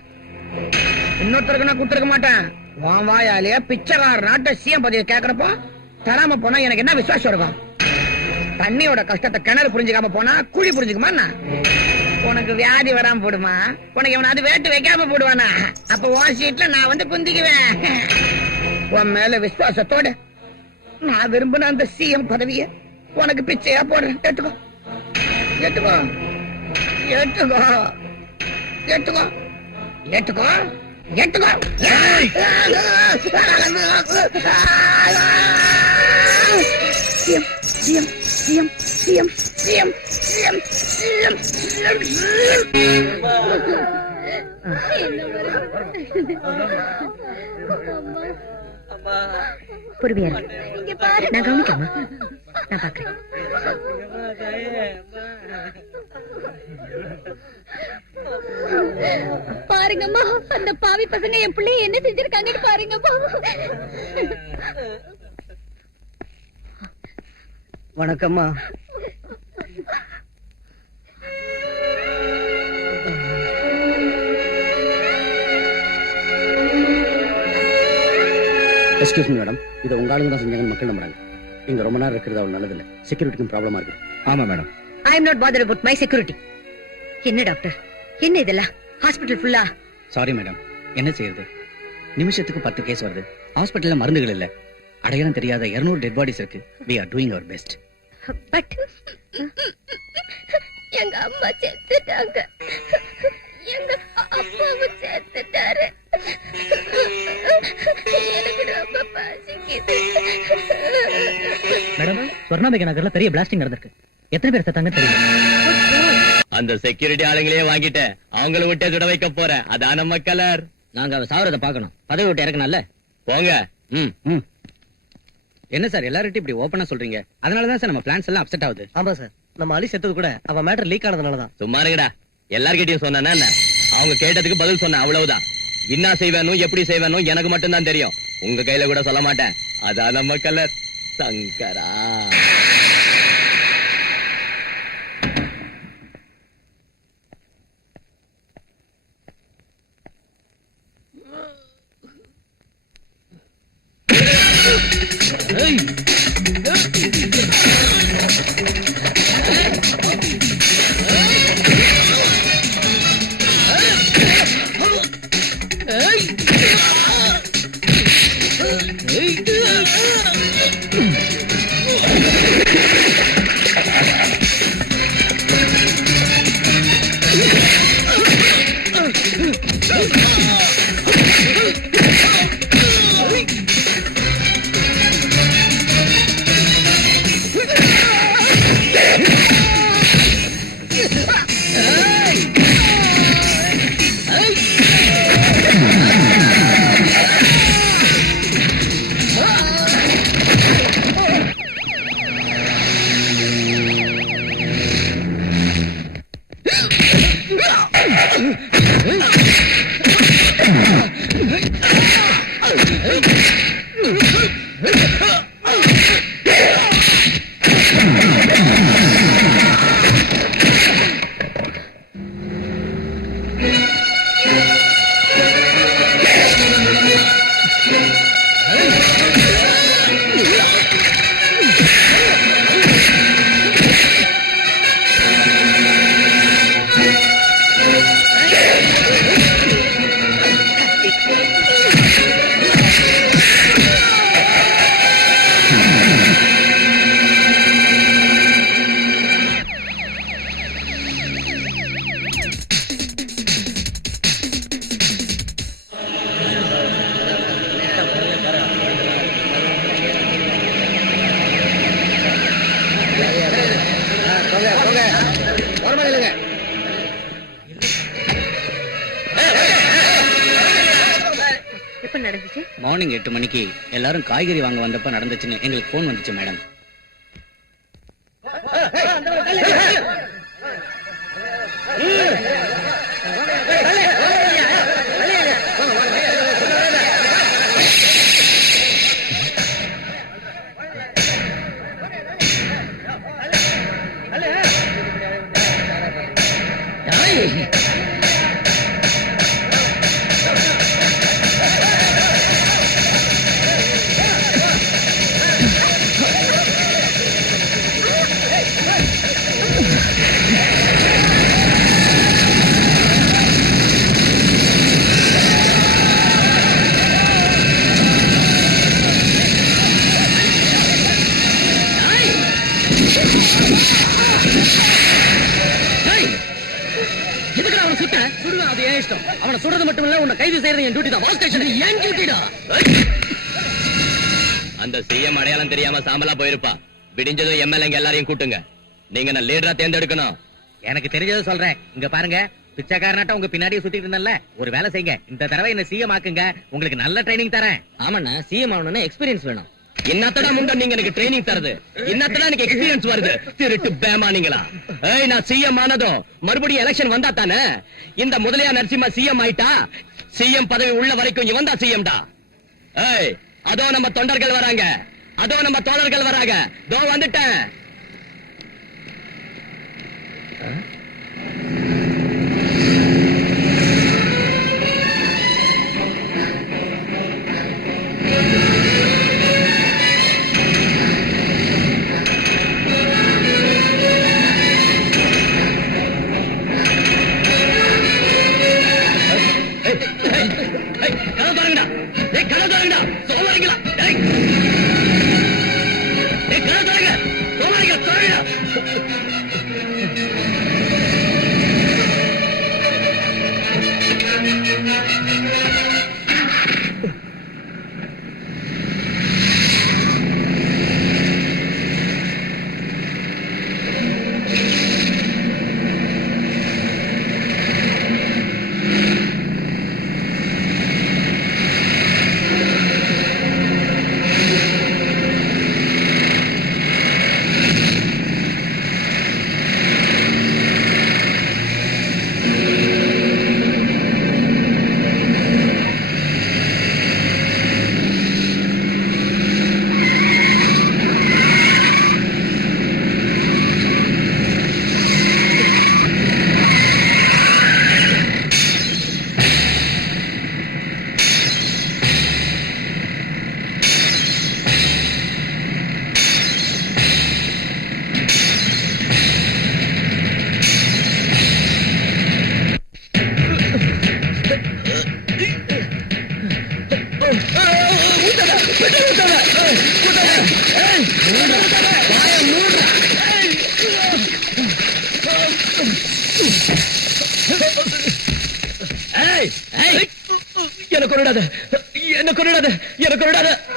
இன்னொருத்தருக்கு நான் கொடுத்துருக்க மாட்டேன். உன் வாயாலேயே பிச்சைக்கார நாட்டை சிஎம் பதவியை கேக்குறப்போ தராம போனா எனக்கு என்ன விசுவாசம் இருக்கும்? தண்ணியோட கஷ்டத்தை கிணறு புரிஞ்சுக்காம போனா குழி புரிஞ்சுக்குமா? உனக்கு வியாதி வராம போடுமா? உனக்கு எவனாவது வேட்டு வைக்காம போடுவானா? அப்ப உன் சீட்ல நான் வந்து குந்திக்குவேன். உன் மேல விசுவாசத்தோட நான் விரும்பின அந்த சிஎம் பதவியை உனக்கு பிச்சையா போடுறேன். ஏத்துக்கோ, ஏத்துக்கோ, ஏத்துக்கோ, ஏத்துக்கோ, ஏத்துக்கோ, ஏத்துக்கோ. CM, CM, CM, CM, CM, CM, CM, CM. பொறுமையா நான் கவனிக்காம நான் பாக்குறேன். பாருங்கம்மா, அந்த பாவி பசங்க என் பிள்ளைய என்ன செஞ்சிருக்காங்கன்னு பாருங்கம்மா. வணக்கம்மா. எக்ஸ்கியூஸ் மீ மேடம், இதை உங்க ஆளுங்க தான் செஞ்சாங்கன்னு மக்கள் நம்புறாங்க. இங்க ரொம்ப நேரம் இருக்கிறது அவ்வளவு நல்லது இல்ல. செக்யூரிட்டிக்கும் ப்ராப்ளமா இருக்கு. ஆமா madam. I am not bothered about my security. என்ன டாக்டர், என்ன இதெல்லாம்? ஹாஸ்பிடல் ஃபுல்லா? சாரி மேடம், என்ன செய்யறது? நிமிஷத்துக்கு 10 கேஸ் வருது. ஹாஸ்பிட்டல்ல மருந்துகள் இல்ல. அடையாளம் தெரியாத 200 டெட் பாடிஸ் இருக்கு. we are doing our best. But எங்க அம்மா செத்துட்டாங்க, எங்க அப்பாவும் செத்துட்டாரு. எனக்கு ரொம்ப பசிக்குது. மேடம், சொர்ணாம்பிகை நகர்ல பெரிய பிளாஸ்டிங் நடந்திருக்கு. எத்தனை பேர் செத்தாங்க தெரியும்? அந்த செக்யூரிட்டி ஆளுங்களே வாங்கிட்டேன். அவங்கள விட்டே சுட வைக்க போறேன். அதான் நம்ம கலர். நாங்க அவ சாவரத பாக்கணும். பதவி விட்டு இறக்கணும்ல. போங்க. என்ன சார் எல்லார்ட்டும் இப்படி ஓபனா சொல்றீங்க? அதனாலதான் சார் நம்ம பிளான்ஸ் எல்லாம் அப்செட் ஆகுது. ஆமா சார், நம்ம அலி செத்தது கூட அவன் மேட்டர் லீக் ஆனதுனாலதான். சும்மா இருங்கடா. எல்லார்கிட்டயும் சொன்னா என்ன? அவங்க கேட்டதுக்கு பதில் சொன்ன, அவ்வளவுதான். என்ன செய்வேனும் எப்படி செய்வேனும் எனக்கு மட்டும்தான் தெரியும். உங்க கையில கூட சொல்ல மாட்டேன். அதான் நம்ம கலர். சங்கரா. எப்ப நடந்துச்சு? மார்னிங் 8 மணிக்கு எல்லாரும் காய்கறி வாங்க வந்தப்ப நடந்துச்சுன்னு எங்களுக்கு போன் வந்துச்சு மேடம். எதுக்கு அவனை சுட்ட? சுடுவேன், அது ஏன் இஷ்டம். அவனை சுடுறது மட்டும் இல்ல, உன்னை கைது செய்யறது என் டியூட்டி தான். வால் ஸ்டேஷன் ஏன் டியூட்டிடா? அந்த சிஎம் அடையாளம் தெரியாம சாம்பலா போயிருப்பா. விடிஞ்சதும் எம்எல்ஏங்க எல்லாரையும் கூட்டுங்க. நீங்க நான் லீடரா தேர்ந்தெடுக்கணும். எனக்கு தெரிஞ்சதை சொல்றேன். இங்க பாருங்க, பிச்சைக்காரனாட்ட உங்க பின்னாடியே சுத்திட்டு இருந்தேன்ல, ஒரு வேலை செய்யுங்க. இந்த தடவை என்ன சிஎம் ஆக்குங்க. உங்களுக்கு நல்ல ட்ரைனிங் தரேன். ஆமாண்ணா, சிஎம் ஆகணும்னா எக்ஸ்பீரியன்ஸ் வேணும். இன்னத்தடா முண்டம் நீங்க எனக்கு ட்ரைனிங் தரது, இன்னத்தடா எனக்கு எக்ஸ்பீரியன்ஸ் வருது. திருட்டு பேமானிங்களா? ஏய், நான் சிஎம் ஆனதும் மறுபடியும் எலெக்ஷன் வந்தா தானே. இந்த முதலியா நரசிம்மா சிஎம் ஆயிட்டா, சிஎம் பதவி உள்ள வரைக்கும் இவன் தான் சிஎம்டா. ஏய், அதோ நம்ம தொண்டர்கள் வராங்க, அதோ நம்ம தோழர்கள் வராங்க. தோ வந்துட்டேன். கதவு பாருங்கடா. கதவு பாருங்கடா. சோமாரிங்களா? கதவு பாருங்க. சோமாரிங்களா? பாருங்கடா.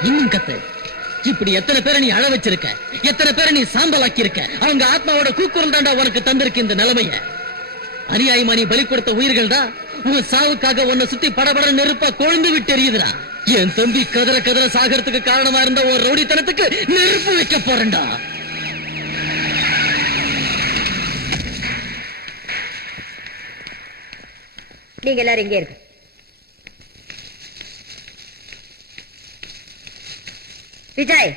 இன்னும் கத்து. இப்படி எத்தனை பேரை நீ அழ வச்சிருக்க, எத்தனை பேரை நீ சாம்பலாக்கி இருக்க. அவங்க ஆத்மாவோட கூக்குரல் தாண்டா உனக்கு தந்திருக்கு இந்த நிலைமைய. அநியாயமா நீ பலி கொடுத்த உயிர்கள் தான் உன் சாவுக்காக உன்னை சுத்தி படபட நெருப்பா கொழுந்து விட்டு எரியுதுடா. என் தம்பி கதற கதற சாகறதுக்கு காரணமா இருந்த ஒரு ரவுடித்தனத்துக்கு நெருப்பு வைக்க போறேன்டா. நீங்க எல்லாரும் இங்கே இருக்கு. விஜய்,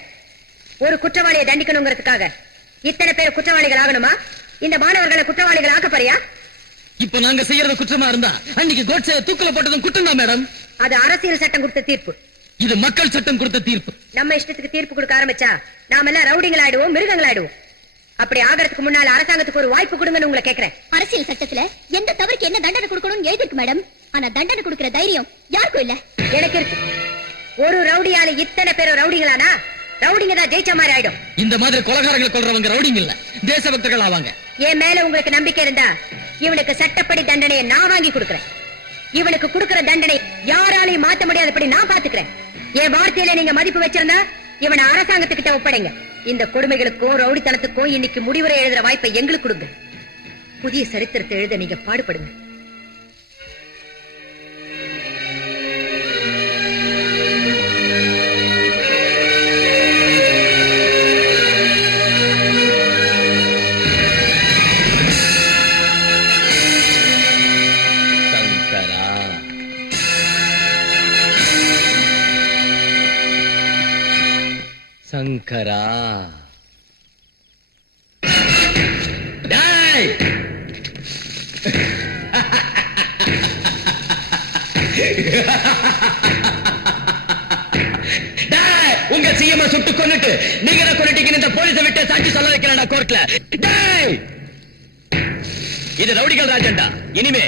ஒரு குற்றவாளியை தண்டிக்கணுங்கிறதுக்காக இத்தனை பேர் குற்றவாளிகள் ஆகணுமா? இந்த மாணவர்களை குற்றவாளிகள் ஆக்க போறியா? இப்ப நாங்க செய்யறது குற்றமா இருந்தா அன்னைக்கு கோட்சே தூக்குல போட்டதும் குற்றம் தான் மேடம். அது அரசியல் சட்டம் கொடுத்த தீர்ப்பு. இது மக்கள் சட்டம் கொடுத்த தீர்ப்பு. நம்ம இஷ்டத்துக்கு தீர்ப்பு கொடுக்க ஆரம்பிச்சா நாம எல்லாம் ரவுடிகள் ஆயிடுவோம், மிருகங்கள் ஆயிடுவோம். அப்படி ஆகிறதுக்கு முன்னால அரசாங்கத்துக்கு ஒரு வாய்ப்பு கொடுங்கன்னு உங்களை கேக்குறேன். அரசியல் சட்டத்துல எந்த தவறுக்கு என்ன தண்டனை கொடுக்கணும்னு எழுதிருக்கு மேடம். ஆனா தண்டனை கொடுக்கிற தைரியம் யாருக்கும் இல்ல. எனக்கு இருக்கு. ஒரு ரவுடியால இத்தனை பேரும் ரவுடிங்களானா ரவுடிங்க தான் ஜெயிச்ச மாதிரி ஆயிடும். இந்த மாதிரி கொலகாரங்களை கொல்றவங்க ரவுடிங்க இல்ல, தேசபக்தர்கள் ஆவாங்க. என் மேல உங்களுக்கு நம்பிக்கை இருந்தா இவனுக்கு சட்டப்படி தண்டனையை நான் வாங்கி கொடுக்கிறேன். இவனுக்கு கொடுக்கிற தண்டனை யாராலையும் மாத்த முடியாதபடி நான் பாத்துக்கிறேன். என் வார்த்தையில நீங்க மதிப்பு வச்சிருந்தா இவனை அரசாங்கத்துக்கிட்ட ஒப்படைங்க. இந்த கொடுமைகளுக்கும் ரவுடித்தனத்துக்கும் இன்னைக்கு முடிவுரை எழுதுற வாய்ப்பை எங்களுக்கு கொடுங்க. புதிய சரித்திரத்தை எழுத நீங்க பாடுபடுங்க. சங்கரா, டேய் உங்க சிஎம் சுட்டு கொன்னுட்டு நீங்க தான் கொன்னுட்டீங்க. இந்த போலீஸை விட்டு சாட்சி சொல்ல வைக்கிறேன்டா கோர்ட்ல. டேய், இது ரவுடிகள் ராஜண்டா. இனிமே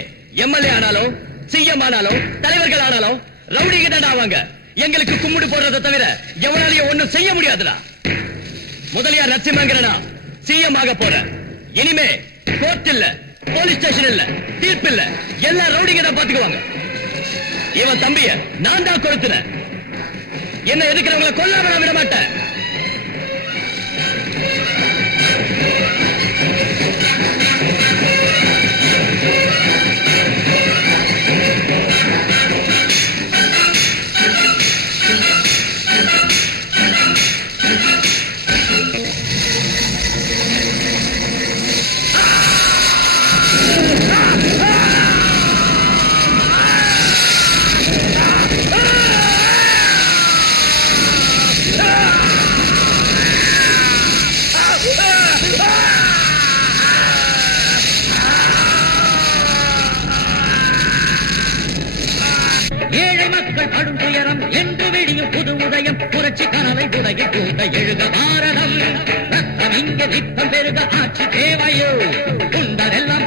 எம்எல்ஏ ஆனாலும் சிஎம் ஆனாலும் தலைவர்கள் ஆனாலும் ரவுடிங்க தான் ஆவாங்க. எங்களுக்கு கும்பிடு போடுறதை தவிர எவனாலையும் ஒண்ணும் செய்ய முடியாதுடா. முதலியார் நரசிம்மங்கிறனா சிஎம் ஆக போற. இனிமே கோர்ட் இல்ல, போலீஸ் ஸ்டேஷன் இல்ல, தீர்ப்பு இல்ல, எல்லா ரவுடிங்க தான் பாத்துக்குவாங்க. இவன் தம்பிய நான் தான் கொளுத்துறேன். என்ன எதுக்கிறவங்களை கொல்லாம நான் விட மாட்டேன். ஏழை மக்கள் படும் துயரம் என்று விடியும் புது உதயம் புரட்சி கனவை உடைய கூட எழுக பாரதம். ரத்தம் இங்கே நித்தம் பெருக ஆட்சி தேவையோ உண்டரெல்லாம்